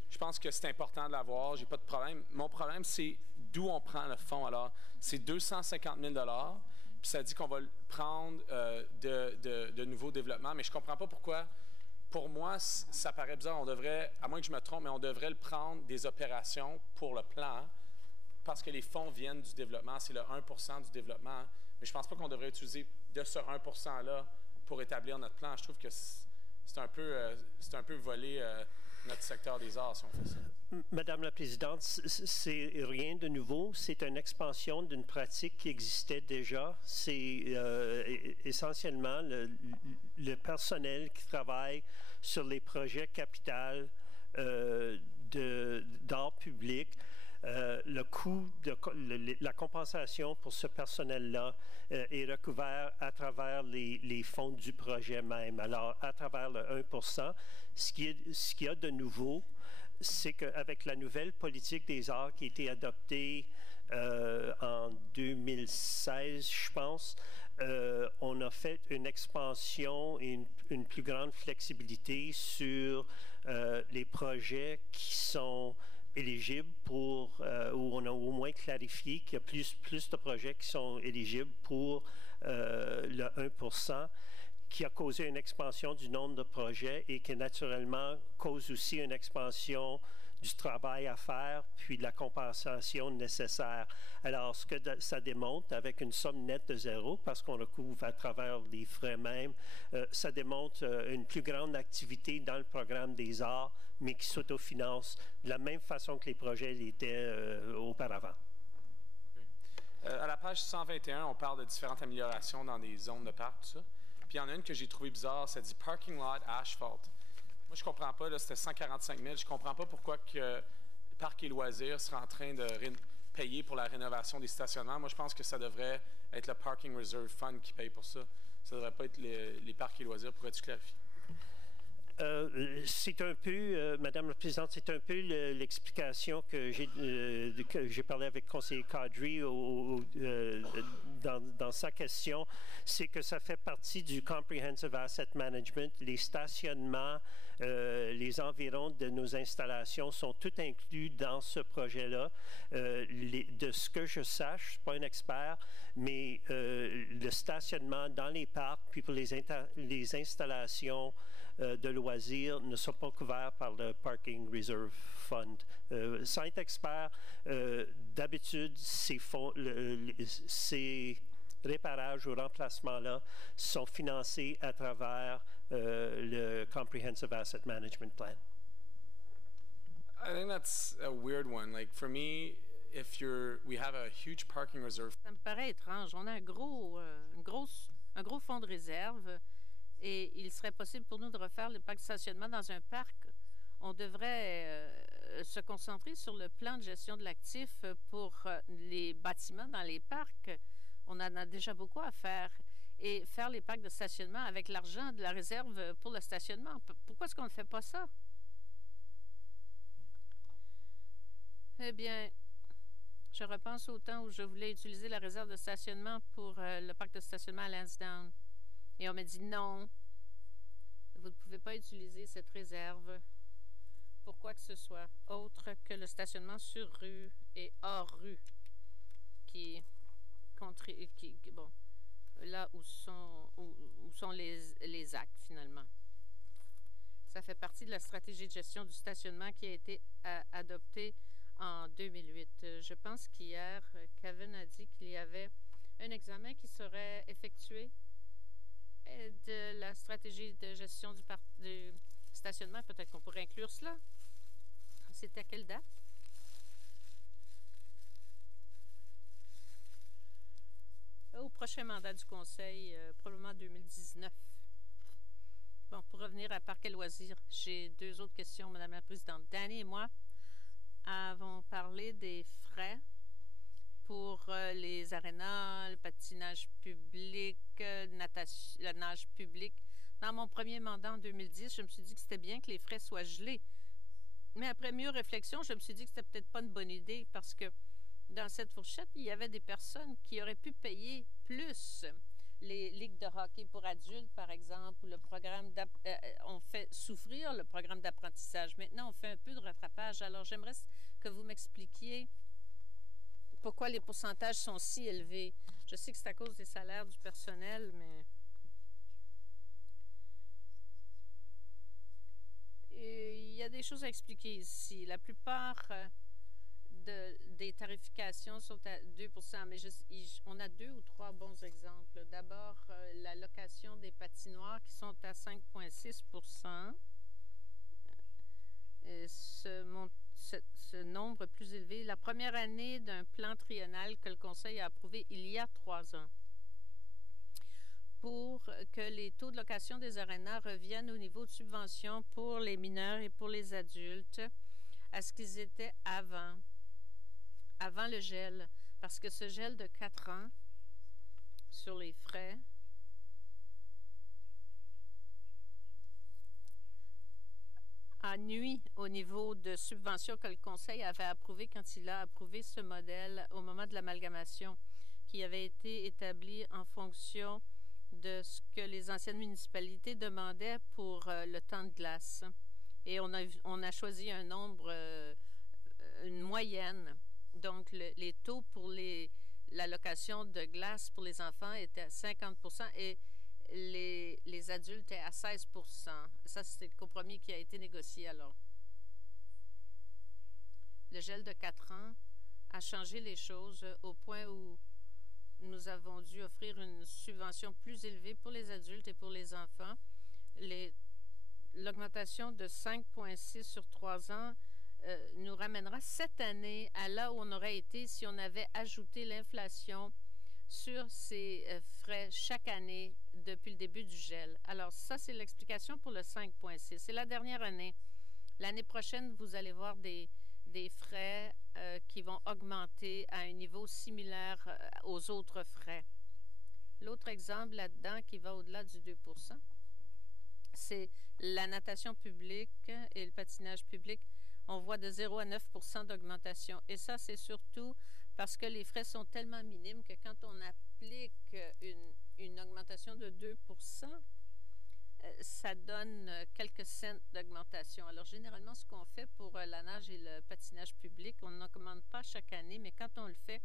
Je pense que c'est important de l'avoir, j'ai pas de problème. Mon problème, c'est d'où on prend le fonds. Alors, c'est 250 000 $, puis ça dit qu'on va le prendre de nouveaux développements, mais je ne comprends pas pourquoi. Pour moi, ça paraît bizarre. On devrait, à moins que je me trompe, mais on devrait le prendre des opérations pour le plan, parce que les fonds viennent du développement. C'est le 1% du développement. Mais je ne pense pas qu'on devrait utiliser de ce 1%-là pour établir notre plan. Je trouve que c'est un peu voler notre secteur des arts si on fait ça. Madame la Présidente, c'est rien de nouveau. C'est une expansion d'une pratique qui existait déjà. C'est essentiellement le personnel qui travaille sur les projets capitaux d'art public. Le coût de la compensation pour ce personnel-là est recouvert à travers les fonds du projet même. Alors, à travers le 1%, ce qu'il y a de nouveau, c'est qu'avec la nouvelle politique des arts qui a été adoptée en 2016, je pense, on a fait une expansion et une plus grande flexibilité sur les projets qui sont éligibles pour, où on a au moins clarifié qu'il y a plus de projets qui sont éligibles pour le 1%, qui a causé une expansion du nombre de projets et qui naturellement cause aussi une expansion du travail à faire, puis de la compensation nécessaire. Alors, ce que ça démontre, avec une somme nette de 0, parce qu'on recouvre à travers les frais même, ça démontre une plus grande activité dans le programme des arts, mais qui s'autofinance de la même façon que les projets l'étaient auparavant. À la page 121, on parle de différentes améliorations dans des zones de parc, tout ça. Puis il y en a une que j'ai trouvée bizarre, ça dit « Parking lot asphalt ». Moi, je comprends pas, là, c'était 145 000. Je comprends pas pourquoi que Parcs et Loisirs serait en train de payer pour la rénovation des stationnements. Moi, je pense que ça devrait être le Parking Reserve Fund qui paye pour ça. Ça devrait pas être les Parcs et Loisirs. Pourrais-tu clarifier? C'est un peu, Madame la Présidente, c'est un peu l'explication que j'ai parlé avec le conseiller Kadri dans sa question. C'est que ça fait partie du Comprehensive Asset Management. Les stationnements, les environs de nos installations sont tout inclus dans ce projet-là. De ce que je sache, je ne suis pas un expert, mais le stationnement dans les parcs, puis pour les installations de loisirs ne sont pas couverts par le Parking Reserve Fund. Sans être expert, d'habitude, ces réparages ou remplacements-là sont financés à travers le Comprehensive Asset Management Plan. I think that's a weird one. Like for me, we have a huge parking reserve. Ça me paraît étrange. On a un gros fonds de réserve. Et il serait possible pour nous de refaire le parc de stationnement dans un parc. On devrait se concentrer sur le plan de gestion de l'actif pour les bâtiments dans les parcs. On en a déjà beaucoup à faire. Et faire les parcs de stationnement avec l'argent de la réserve pour le stationnement. Pourquoi est-ce qu'on ne fait pas ça? Eh bien, je repense au temps où je voulais utiliser la réserve de stationnement pour le parc de stationnement à Lansdowne. Et on m'a dit non, vous ne pouvez pas utiliser cette réserve pour quoi que ce soit, autre que le stationnement sur rue et hors rue, bon, là où sont les actes finalement. Ça fait partie de la stratégie de gestion du stationnement qui a été adoptée en 2008. Je pense qu'hier, Kevin a dit qu'il y avait un examen qui serait effectué de la stratégie de gestion du stationnement. Peut-être qu'on pourrait inclure cela. C'était à quelle date? Au prochain mandat du Conseil, probablement 2019. Bon, pour revenir à Parcs et Loisirs, j'ai deux autres questions, Madame la Présidente. Danny et moi avons parlé des frais pour les arénas, le patinage public, la nage publique. Dans mon premier mandat en 2010, je me suis dit que c'était bien que les frais soient gelés. Mais après mieux réflexion, je me suis dit que c'était peut-être pas une bonne idée parce que dans cette fourchette, il y avait des personnes qui auraient pu payer plus. Les ligues de hockey pour adultes, par exemple, ou le programme on fait souffrir le programme d'apprentissage. Maintenant, on fait un peu de rattrapage. Alors, j'aimerais que vous m'expliquiez pourquoi les pourcentages sont si élevés. Je sais que c'est à cause des salaires du personnel, mais il y a des choses à expliquer ici. La plupart des tarifications sont à 2%, mais on a 2 ou 3 bons exemples. D'abord, la location des patinoires qui sont à 5,6%. Ce nombre plus élevé, la première année d'un plan triennal que le Conseil a approuvé il y a 3 ans, pour que les taux de location des arénas reviennent au niveau de subvention pour les mineurs et pour les adultes à ce qu'ils étaient avant le gel, parce que ce gel de 4 ans sur les frais a nui au niveau de subvention que le Conseil avait approuvé quand il a approuvé ce modèle au moment de l'amalgamation, qui avait été établi en fonction de ce que les anciennes municipalités demandaient pour le temps de glace. Et on a choisi un nombre, une moyenne. Donc, les taux pour la location de glace pour les enfants étaient à 50% et les adultes étaient à 16%. Ça, c'est le compromis qui a été négocié alors. Le gel de 4 ans a changé les choses au point où nous avons dû offrir une subvention plus élevée pour les adultes et pour les enfants. L'augmentation de 5,6 sur 3 ans nous ramènera cette année à là où on aurait été si on avait ajouté l'inflation sur ces frais chaque année depuis le début du gel. Alors ça, c'est l'explication pour le 5,6. C'est la dernière année. L'année prochaine, vous allez voir des frais qui vont augmenter à un niveau similaire aux autres frais. L'autre exemple là-dedans qui va au-delà du 2%, c'est la natation publique et le patinage public. On voit de 0 à 9% d'augmentation. Et ça, c'est surtout parce que les frais sont tellement minimes que quand on applique une augmentation de 2%, ça donne quelques cents d'augmentation. Alors, généralement, ce qu'on fait pour la nage et le patinage public, on n'augmente pas chaque année, mais quand on le fait,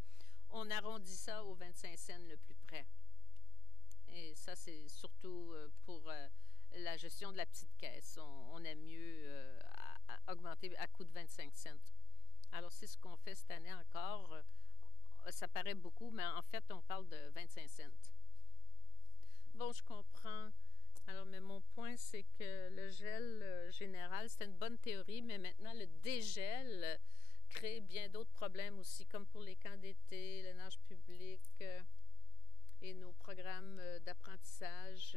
on arrondit ça aux 25 cents le plus près. Et ça, c'est surtout pour la gestion de la petite caisse. On aime mieux augmenter à coût de 25 cents. Alors, c'est ce qu'on fait cette année encore. Ça paraît beaucoup, mais en fait, on parle de 25 cents. Bon, je comprends. Alors, mais mon point, c'est que le gel général, c'était une bonne théorie, mais maintenant, le dégel crée bien d'autres problèmes aussi, comme pour les camps d'été, le nage public et nos programmes d'apprentissage.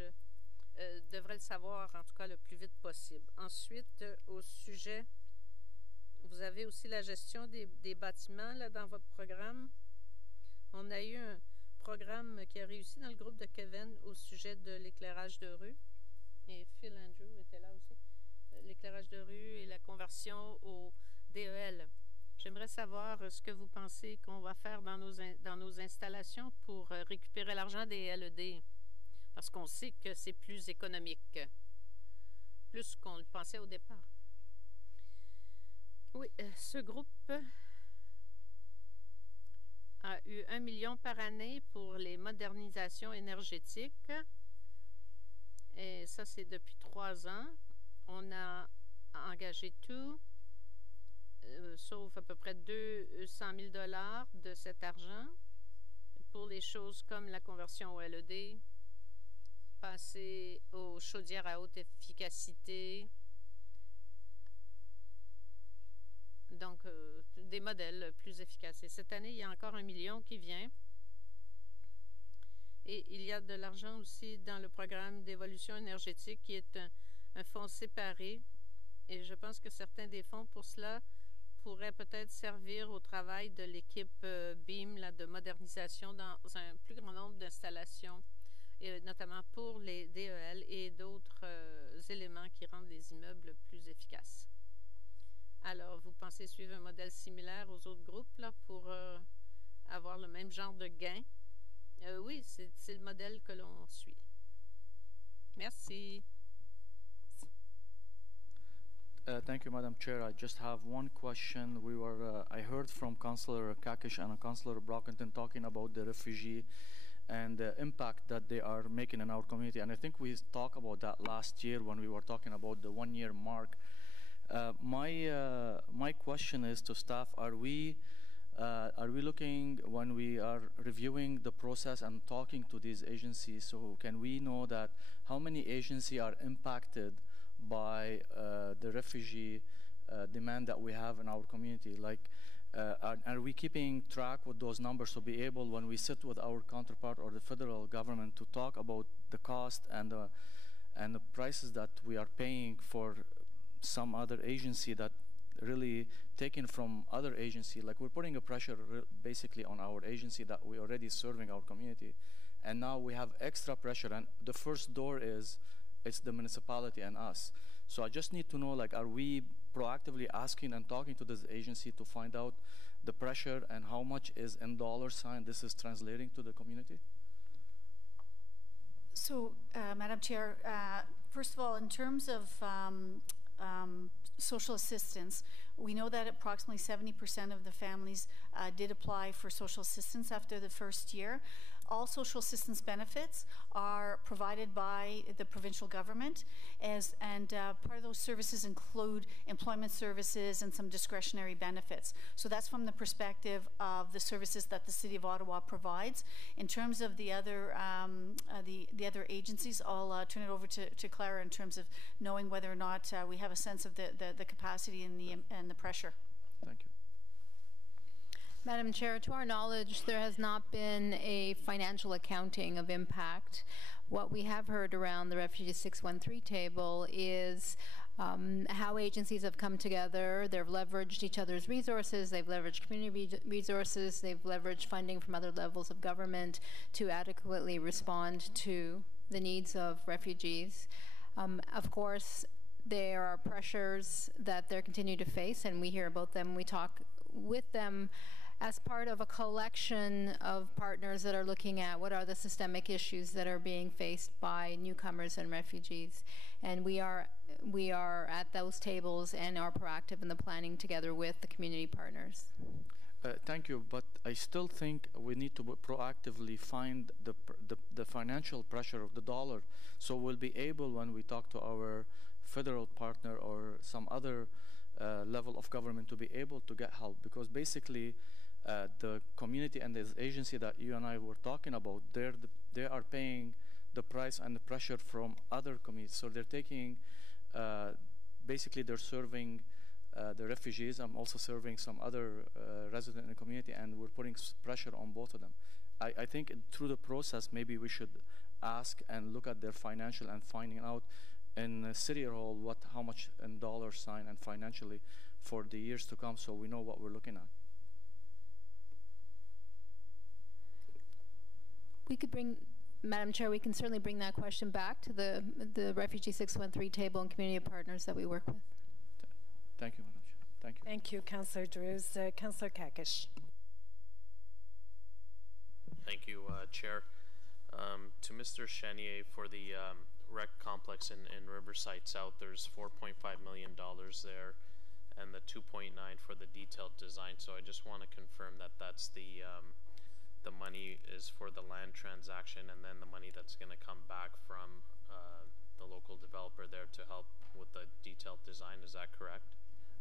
Devraient le savoir, en tout cas, le plus vite possible. Ensuite, au sujet, vous avez aussi la gestion des bâtiments là, dans votre programme. On a eu un programme qui a réussi dans le groupe de Kevin au sujet de l'éclairage de rue. Et Phil Andrew était là aussi. L'éclairage de rue et la conversion au DEL. J'aimerais savoir ce que vous pensez qu'on va faire dans nos installations pour récupérer l'argent des LED. Parce qu'on sait que c'est plus économique. Plus qu'on le pensait au départ. Oui, ce groupe a eu 1 million par année pour les modernisations énergétiques. Et ça, c'est depuis 3 ans. On a engagé tout, sauf à peu près 200 000 $ de cet argent pour les choses comme la conversion au LED, passer aux chaudières à haute efficacité. Donc, des modèles plus efficaces. Et cette année, il y a encore 1 million qui vient. Et il y a de l'argent aussi dans le programme d'évolution énergétique qui est un fonds séparé. Et je pense que certains des fonds pour cela pourraient peut-être servir au travail de l'équipe BIM là, de modernisation dans un plus grand nombre d'installations, notamment pour les DEL et d'autres éléments qui rendent les immeubles plus efficaces. Alors, vous pensez suivre un modèle similaire aux autres groupes là, pour avoir le même genre de gain? Oui, c'est le modèle que l'on suit. Merci. Thank you, Madam Chair. I just have one question. I heard from Councillor Kakish and Councillor Brockington talking about the refugee and the impact that they are making in our community. And I think we talked about that last year when we were talking about the 1-year mark. My question is to staff: Are we looking, when we are reviewing the process and talking to these agencies, so can we know that how many agencies are impacted by the refugee demand that we have in our community? Like, are we keeping track with those numbers to be able, when we sit with our counterpart or the federal government, to talk about the cost and the prices that we are paying for some other agency that really taken from other agency? Like, we're putting a pressure basically on our agency that we're already serving our community, and now we have extra pressure, and the first door it's the municipality and us. So I just need to know, like, are we proactively asking and talking to this agency to find out the pressure and how much is in dollar sign this is translating to the community? So, Madam Chair, first of all, in terms of social assistance, we know that approximately 70% of the families did apply for social assistance after the first year. All social assistance benefits are provided by the provincial government, and part of those services include employment services and some discretionary benefits. So that's from the perspective of the services that the City of Ottawa provides. In terms of the other agencies, I'll turn it over to Clara in terms of knowing whether or not we have a sense of the capacity and the pressure. Thank you. Madam Chair, to our knowledge, there has not been a financial accounting of impact. What we have heard around the Refugee 613 table is how agencies have come together. They've leveraged each other's resources, they've leveraged community resources, they've leveraged funding from other levels of government to adequately respond to the needs of refugees. Of course, there are pressures that they continue to face, and we hear about them, we talk with them as part of a collection of partners that are looking at what are the systemic issues that are being faced by newcomers and refugees. And we are at those tables and are proactive in the planning together with the community partners. Thank you, but I still think we need to proactively find the financial pressure of the dollar, so we'll be able, when we talk to our federal partner or some other level of government, to be able to get help, because basically the community and this agency that you and I were talking about, they are paying the price and the pressure from other communities. So they're taking, basically they're serving the refugees. I'm also serving some other resident in the community, and we're putting pressure on both of them. I think through the process, maybe we should ask and look at their financial and finding out in City Hall how much in dollar sign and financially for the years to come, so we know what we're looking at. We could bring, Madam Chair, we can certainly bring that question back to the Refugee 613 table and community partners that we work with. Thank you, Madam Chair. Thank you. Thank you, Councillor Drews. Councillor Kakish. Thank you, Chair. To Mr. Chenier, for the rec complex in Riverside South, there's $4.5 million there, and the 2.9 for the detailed design. So I just want to confirm that that's the money is for the land transaction, and then the money that's going to come back from the local developer there to help with the detailed design. Is that correct?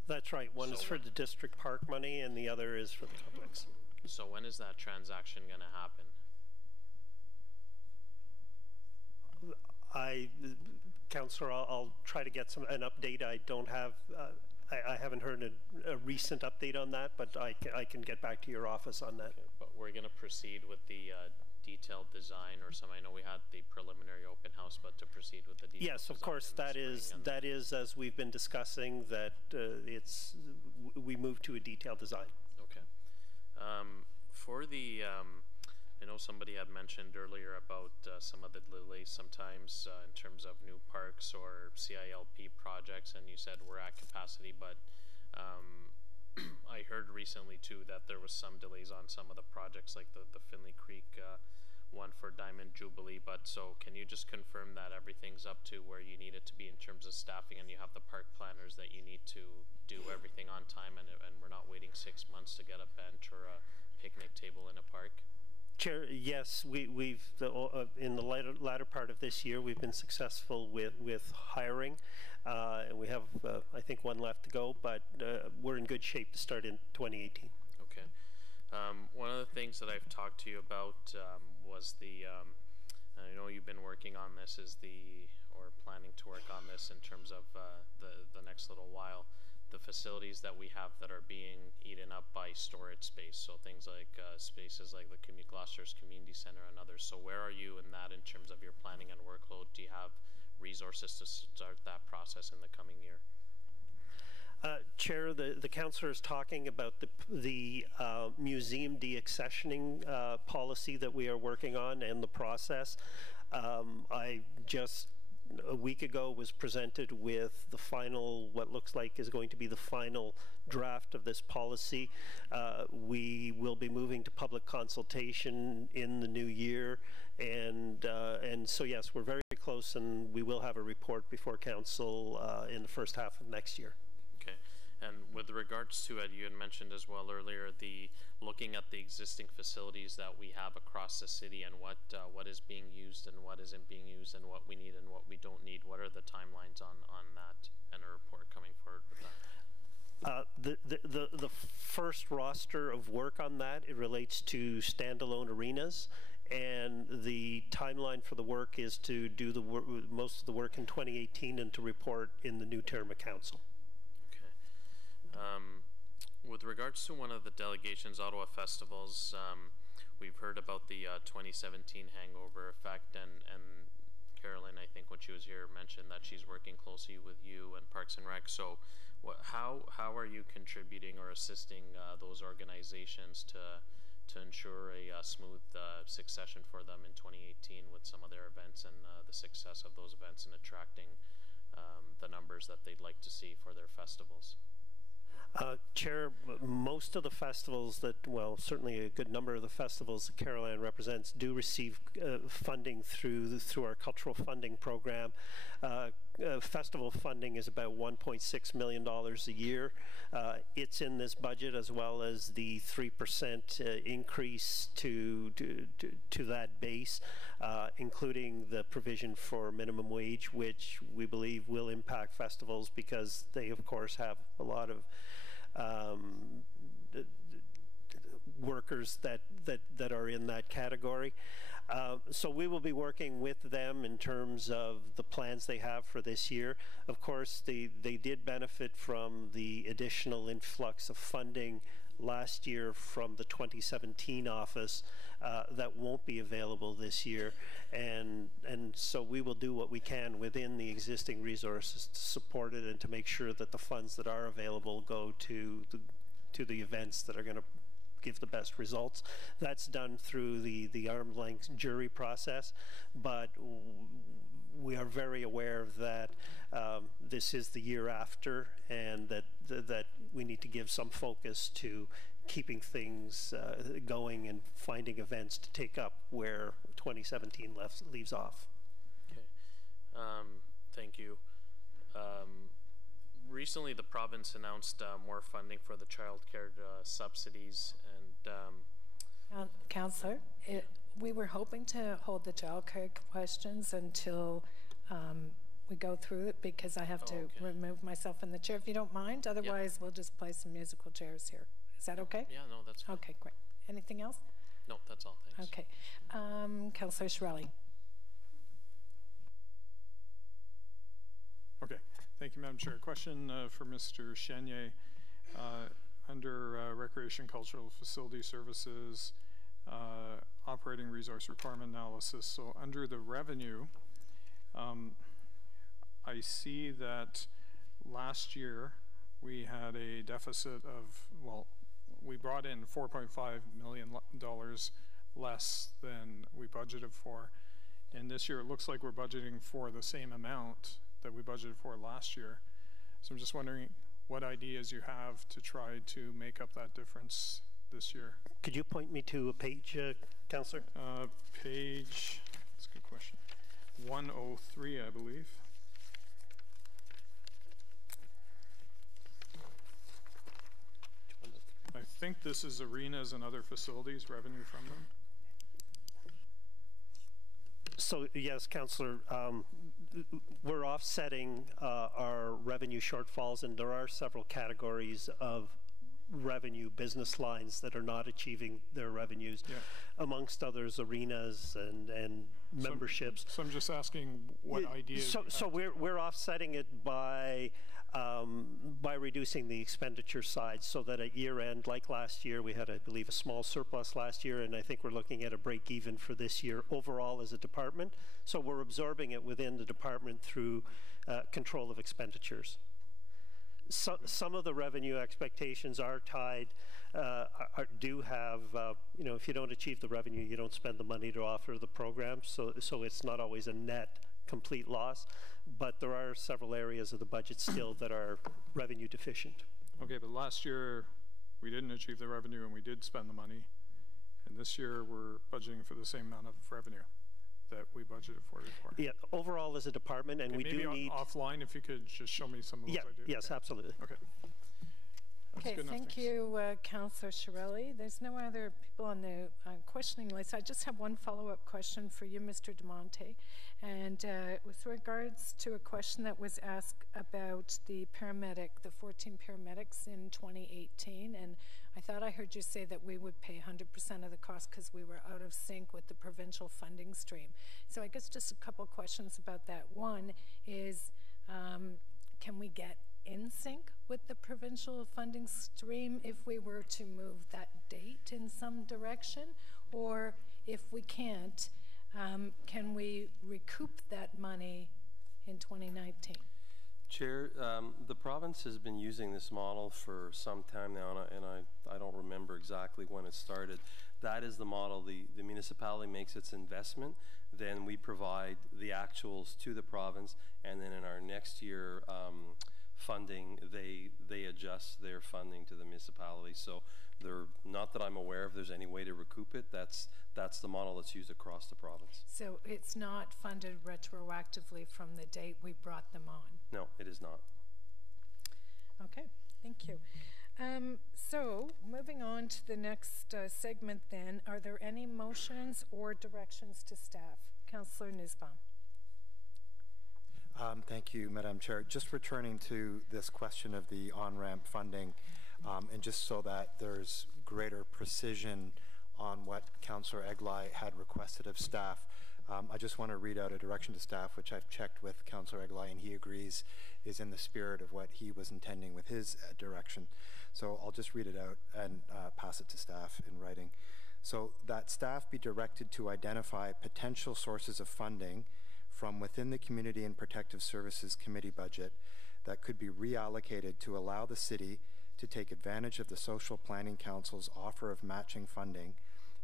That's right. One is for the district park money, and the other is for the complex. So when is that transaction going to happen? Councillor, I'll try to get an update. I don't have, I haven't heard a recent update on that, but I can get back to your office on that. Okay, but we're going to proceed with the detailed design or some. I know we had the preliminary open house, but to proceed with the detailed Yes, of course, that is as we've been discussing, that we move to a detailed design. Okay. For the I know somebody had mentioned earlier about some of the delays sometimes in terms of new parks or CILP projects, and you said we're at capacity, but I heard recently too that there was some delays on some of the projects, like the Finley Creek one for Diamond Jubilee. But so can you just confirm that everything's up to where you need it to be in terms of staffing, and you have the park planners that you need everything on time and we're not waiting 6 months to get a bench or a picnic table in a park? Chair, yes, we've in the latter part of this year, we've been successful with hiring. And we have, I think, one left to go, but we're in good shape to start in 2018. Okay. One of the things that I've talked to you about was the, I know you've been working on this, or planning to work on this in terms of the next little while, the facilities that we have that are being eaten up by storage space. So things like spaces like the Gloucester's Community Center and others. So where are you in that in terms of your planning and workload? Do you have resources to start that process in the coming year? Chair, the councillor is talking about the museum deaccessioning policy that we are working on and the process. I just a week ago was presented with the final, what looks like is going to be the final draft of this policy. We will be moving to public consultation in the new year, and so yes, we're very close, and we will have a report before council in the first half of next year. Okay, and with regards to it, you had mentioned as well earlier looking at the existing facilities that we have across the city and what is being used and what isn't being used and what we need and what we don't need. What are the timelines on that and a report coming forward with that? The first roster of work on that, it relates to standalone arenas, and the timeline for the work is to do most of the work in 2018 and to report in the new term of council. Okay. With regards to one of the delegation's Ottawa festivals, we've heard about the 2017 hangover effect, and Carolyn, I think when she was here, mentioned that she's working closely with you and Parks and Rec. So how are you contributing or assisting those organizations to ensure a smooth succession for them in 2018 with some of their events and the success of those events and attracting the numbers that they'd like to see for their festivals? Chair, most of the festivals well, certainly a good number of the festivals that Caroline represents do receive funding through our cultural funding program. Festival funding is about $1.6 million a year. It's in this budget, as well as the 3% increase to that base, including the provision for minimum wage, which we believe will impact festivals because they, of course, have a lot of workers that are in that category. So we will be working with them in terms of the plans they have for this year. Of course, they did benefit from the additional influx of funding last year from the 2017 office that won't be available this year, and so we will do what we can within the existing resources to support it and to make sure that the funds that are available go to the events that are going to give the best results. That's done through the arm's length jury process, but we are very aware that this is the year after, and that we need to give some focus to keeping things going and finding events to take up where 2017 leaves off. Okay, thank you. Recently, the province announced more funding for the child care subsidies, and Councillor, we were hoping to hold the child care questions until we go through it, because I have to remove myself from the chair, if you don't mind. Otherwise, we'll just play some musical chairs here. Is that okay? Yeah, no, that's fine. Okay, great. Anything else? No, that's all, thanks. Okay. Councillor Shirelli. Okay, thank you, Madam Chair. Question for Mr. Chenier. Under Recreation Cultural Facility Services, Operating Resource Requirement Analysis, so under the revenue, I see that last year we had a deficit of, well, we brought in $4.5 million less than we budgeted for. And this year it looks like we're budgeting for the same amount that we budgeted for last year. So I'm just wondering what ideas you have to try to make up that difference this year. Could you point me to a page, Councillor? Page, that's a good question, 103, I believe. think this is arenas and other facilities, revenue from them? So yes, Councillor, we're offsetting our revenue shortfalls, and there are several categories of revenue business lines that are not achieving their revenues, amongst others arenas and memberships. So I'm just asking what ideas. So we're offsetting it by reducing the expenditure side, so that at year end, like last year, we had, I believe, a small surplus last year, and I think we're looking at a break even for this year overall as a department. So we're absorbing it within the department through control of expenditures. Some of the revenue expectations are tied, do have, you know, if you don't achieve the revenue, you don't spend the money to offer the program. So it's not always a net complete loss, but there are several areas of the budget still that are revenue deficient. Okay, but last year we didn't achieve the revenue and we did spend the money. And this year we're budgeting for the same amount of revenue that we budgeted for before. Yeah, overall as a department, and we do need... offline, if you could just show me some of those ideas. Yes, absolutely. Okay. Okay, thank you, Councillor Shirelli. There's no other people on the questioning list. I just have one follow-up question for you, Mr. DeMonte. And with regards to a question that was asked about the 14 paramedics in 2018, and I thought I heard you say that we would pay 100% of the cost because we were out of sync with the provincial funding stream. So I guess just a couple questions about that. One is, can we get in sync with the provincial funding stream if we were to move that date in some direction? Or if we can't, can we recoup that money in 2019? Chair, the province has been using this model for some time now, and I don't remember exactly when it started. That is the model. The municipality makes its investment, then we provide the actuals to the province, and then in our next year funding, they adjust their funding to the municipality. So they're, not that I'm aware of there's any way to recoup it. That's the model that's used across the province. So it's not funded retroactively from the date we brought them on? No, it is not. Okay, thank you. So moving on to the next segment then, are there any motions or directions to staff? Councillor Nussbaum. Thank you, Madam Chair. Just returning to this question of the on-ramp funding, and just so that there's greater precision on what Councillor Eglai had requested of staff, I just want to read out a direction to staff, which I've checked with Councillor Eglai, and he agrees is in the spirit of what he was intending with his direction. So I'll just read it out and pass it to staff in writing. So that staff be directed to identify potential sources of funding from within the Community and Protective Services Committee budget that could be reallocated to allow the city to take advantage of the Social Planning Council's offer of matching funding,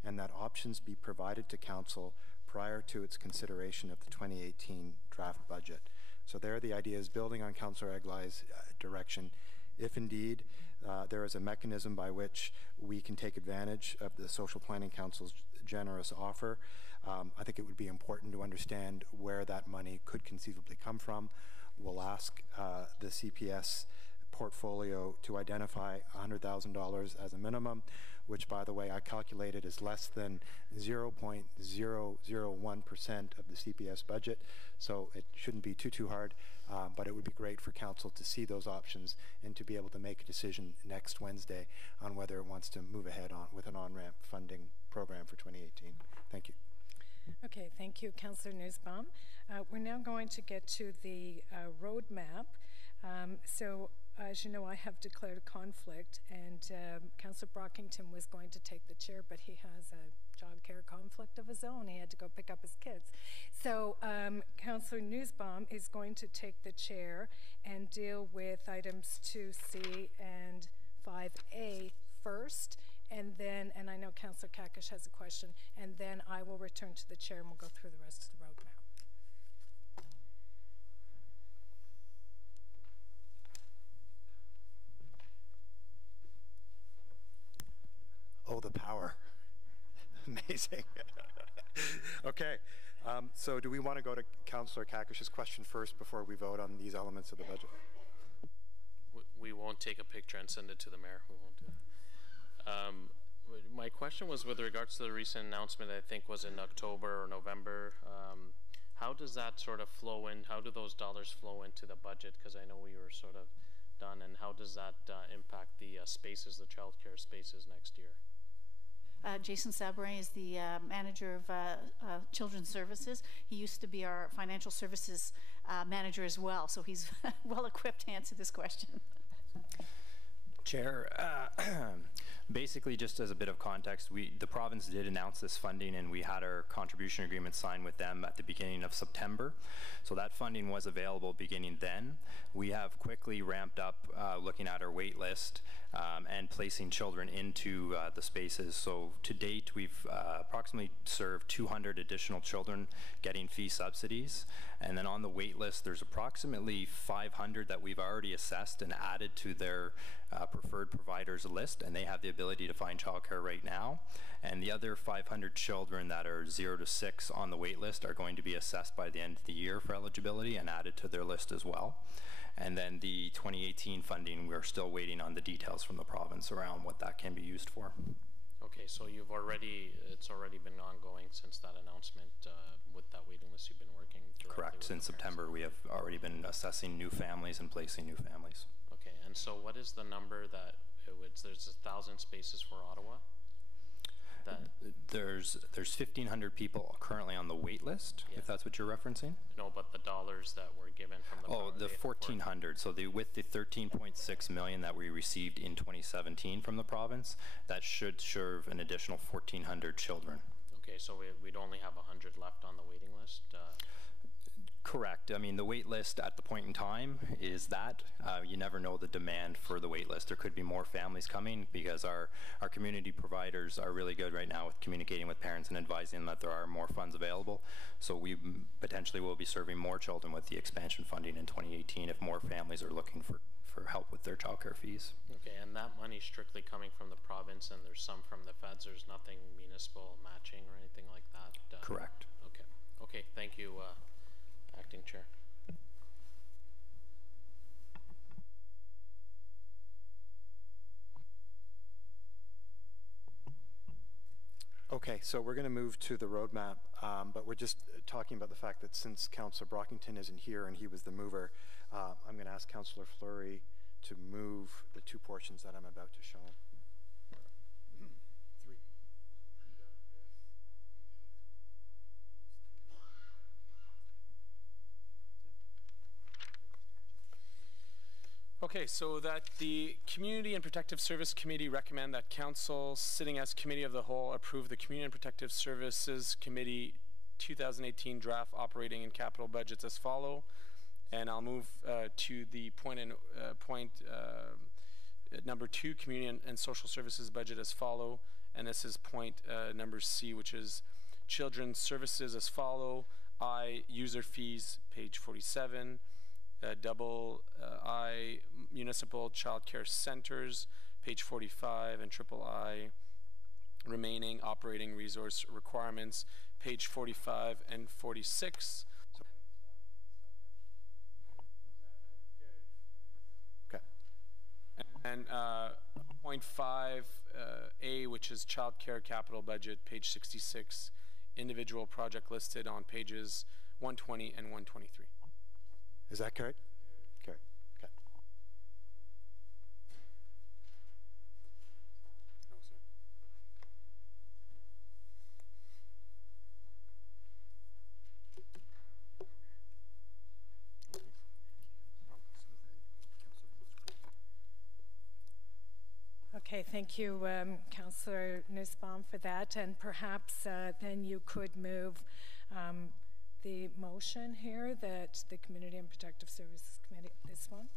and that options be provided to Council prior to its consideration of the 2018 draft budget. So there the idea is building on Councillor Eglai's direction. If indeed there is a mechanism by which we can take advantage of the Social Planning Council's generous offer, I think it would be important to understand where that money could conceivably come from. We'll ask the CPS portfolio to identify $100,000 as a minimum, which, by the way, I calculated is less than 0.001% of the CPS budget, so it shouldn't be too hard, but it would be great for Council to see those options and to be able to make a decision next Wednesday on whether it wants to move ahead with an on-ramp funding program for 2018. Thank you. Okay, thank you, Councillor Nussbaum. We're now going to get to the roadmap. So, as you know, I have declared a conflict, and Councillor Brockington was going to take the chair, but he has a childcare conflict of his own. He had to go pick up his kids. So, Councillor Nussbaum is going to take the chair and deal with items 2C and 5A first. And then, and I know Councillor Kakish has a question, and then I will return to the chair and we'll go through the rest of the roadmap. Oh, the power. Amazing. Okay, so do we want to go to Councillor Kakish's question first before we vote on these elements of the budget? We won't take a picture and send it to the mayor. We won't do that. My question was with regards to the recent announcement, I think was in October or November. How does that sort of flow in? How do those dollars flow into the budget? Because I know we were sort of done. And how does that impact the spaces, the childcare spaces next year? Jason Sabourin is the manager of Children's Services. He used to be our financial services manager as well, so he's well equipped to answer this question. Chair, basically just as a bit of context, the province did announce this funding and we had our contribution agreement signed with them at the beginning of September. So that funding was available beginning then. We have quickly ramped up looking at our wait list and placing children into the spaces. So to date, we've approximately served 200 additional children getting fee subsidies. And then on the wait list, there's approximately 500 that we've already assessed and added to their preferred providers list, and they have the ability to find childcare right now. And the other 500 children that are 0 to 6 on the wait list are going to be assessed by the end of the year for eligibility and added to their list as well. And then the 2018 funding, we're still waiting on the details from the province around what that can be used for. Okay, so it's already been ongoing since that announcement with that waiting list. You've been working directly. Correct. Since September, we have already been assessing new families and placing new families. Okay, and so what is the number that there's 1,000 spaces for Ottawa? There's 1,500 people currently on the wait list, if that's what you're referencing. No, but the dollars that were given from the the 1,400. So with the 13.6 million that we received in 2017 from the province, that should serve an additional 1,400 children. Okay, so we'd only have 100 left on the waiting list. Correct. I mean, the wait list at the point in time is that. You never know the demand for the wait list. There could be more families coming because our community providers are really good right now with communicating with parents and advising them that there are more funds available. So we potentially will be serving more children with the expansion funding in 2018 if more families are looking for help with their childcare fees. Okay, and that money strictly coming from the province, and there's some from the feds. There's nothing municipal matching or anything like that? Correct. Okay. Okay, thank you. Acting Chair. Okay, so we're going to move to the roadmap, but we're just talking about the fact that since Councillor Brockington isn't here and he was the mover, I'm going to ask Councillor Fleury to move the two portions that I'm about to show him. Okay, so that the Community and Protective Service Committee recommend that Council, sitting as Committee of the Whole, approve the Community and Protective Services Committee 2018 draft operating and capital budgets as follow. And I'll move to the point number 2, Community and Social Services budget as follow. And this is point number C, which is Children's Services as follow. I, user fees, page 47. Double I, municipal child care centers, page 45, and triple I, remaining operating resource requirements, page 45 and 46. Okay. And point 5A, which is child care capital budget, page 66, individual project listed on pages 120 and 123. Is that correct? Okay. Okay. No, sir. Okay, thank you, Councillor Nussbaum, for that. And perhaps then you could move the motion here that the Community and Protective Services Committee, this one.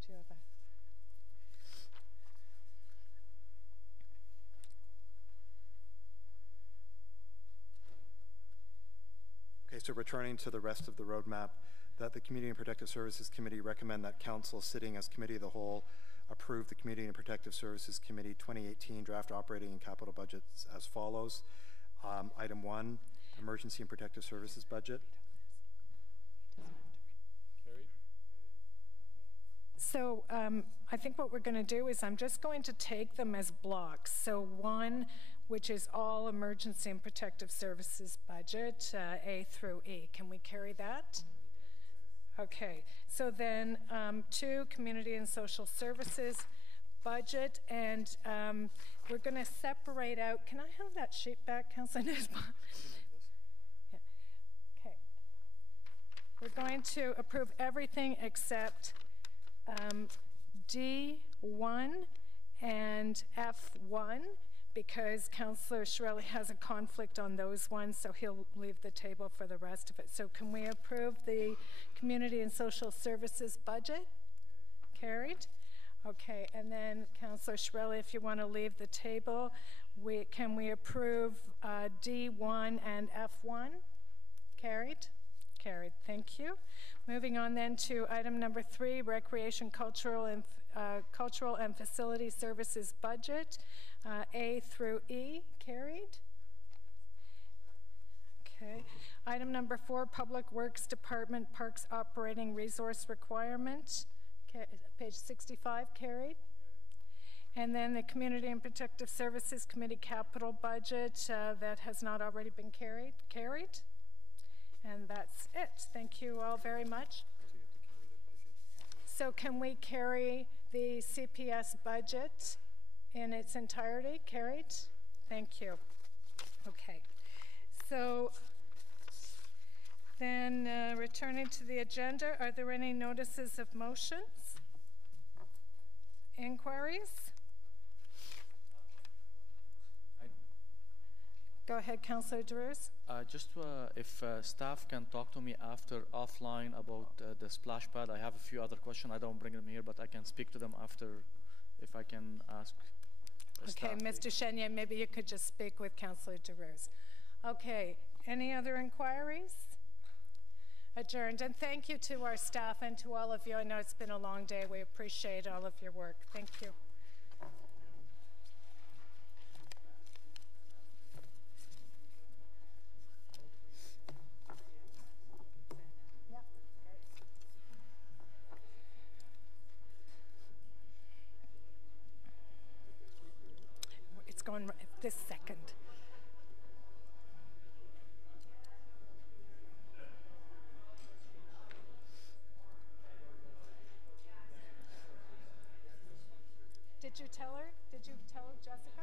Do you have that? Okay, so returning to the rest of the roadmap, that the Community and Protective Services Committee recommend that Council, sitting as Committee of the Whole, approve the Community and Protective Services Committee 2018 draft operating and capital budgets as follows. Item 1, Emergency and Protective Services budget. So I think what we're going to do is I'm just going to take them as blocks. So one, which is all emergency and protective services budget, A through E. Can we carry that? Okay. So then 2, community and social services budget, and we're going to separate out. Can I have that sheet back, Councillor Nesbitt? Yeah. Okay. We're going to approve everything except D1 and F1 because Councillor Shirelli has a conflict on those ones, so he'll leave the table for the rest of it. So can we approve the community and social services budget? Carried. Okay, and then Councillor Shirelli, if you want to leave the table, can we approve D1 and F1? Carried? Carried, thank you. Moving on then to item number 3, recreation, cultural and facility services budget, A through E. Carried? Okay. Item number 4, public works department, parks operating resource requirement. Page 65, carried. And then the Community and Protective Services Committee capital budget that has not already been carried. Carried. And that's it. Thank you all very much. So can we carry the CPS budget in its entirety? Carried. Thank you. Okay. So then returning to the agenda, are there any notices of motions? Inquiries? Go ahead, Councillor Drews. Just if staff can talk to me after offline about the splash pad. I have a few other questions. I don't bring them here, but I can speak to them after if I can ask. Okay, Mr. Chenier, maybe you could just speak with Councillor Drews. Okay, any other inquiries? Adjourned. And thank you to our staff and to all of you. I know it's been a long day. We appreciate all of your work. Thank you. It's going right this second. Did you tell her? Did you tell Jessica?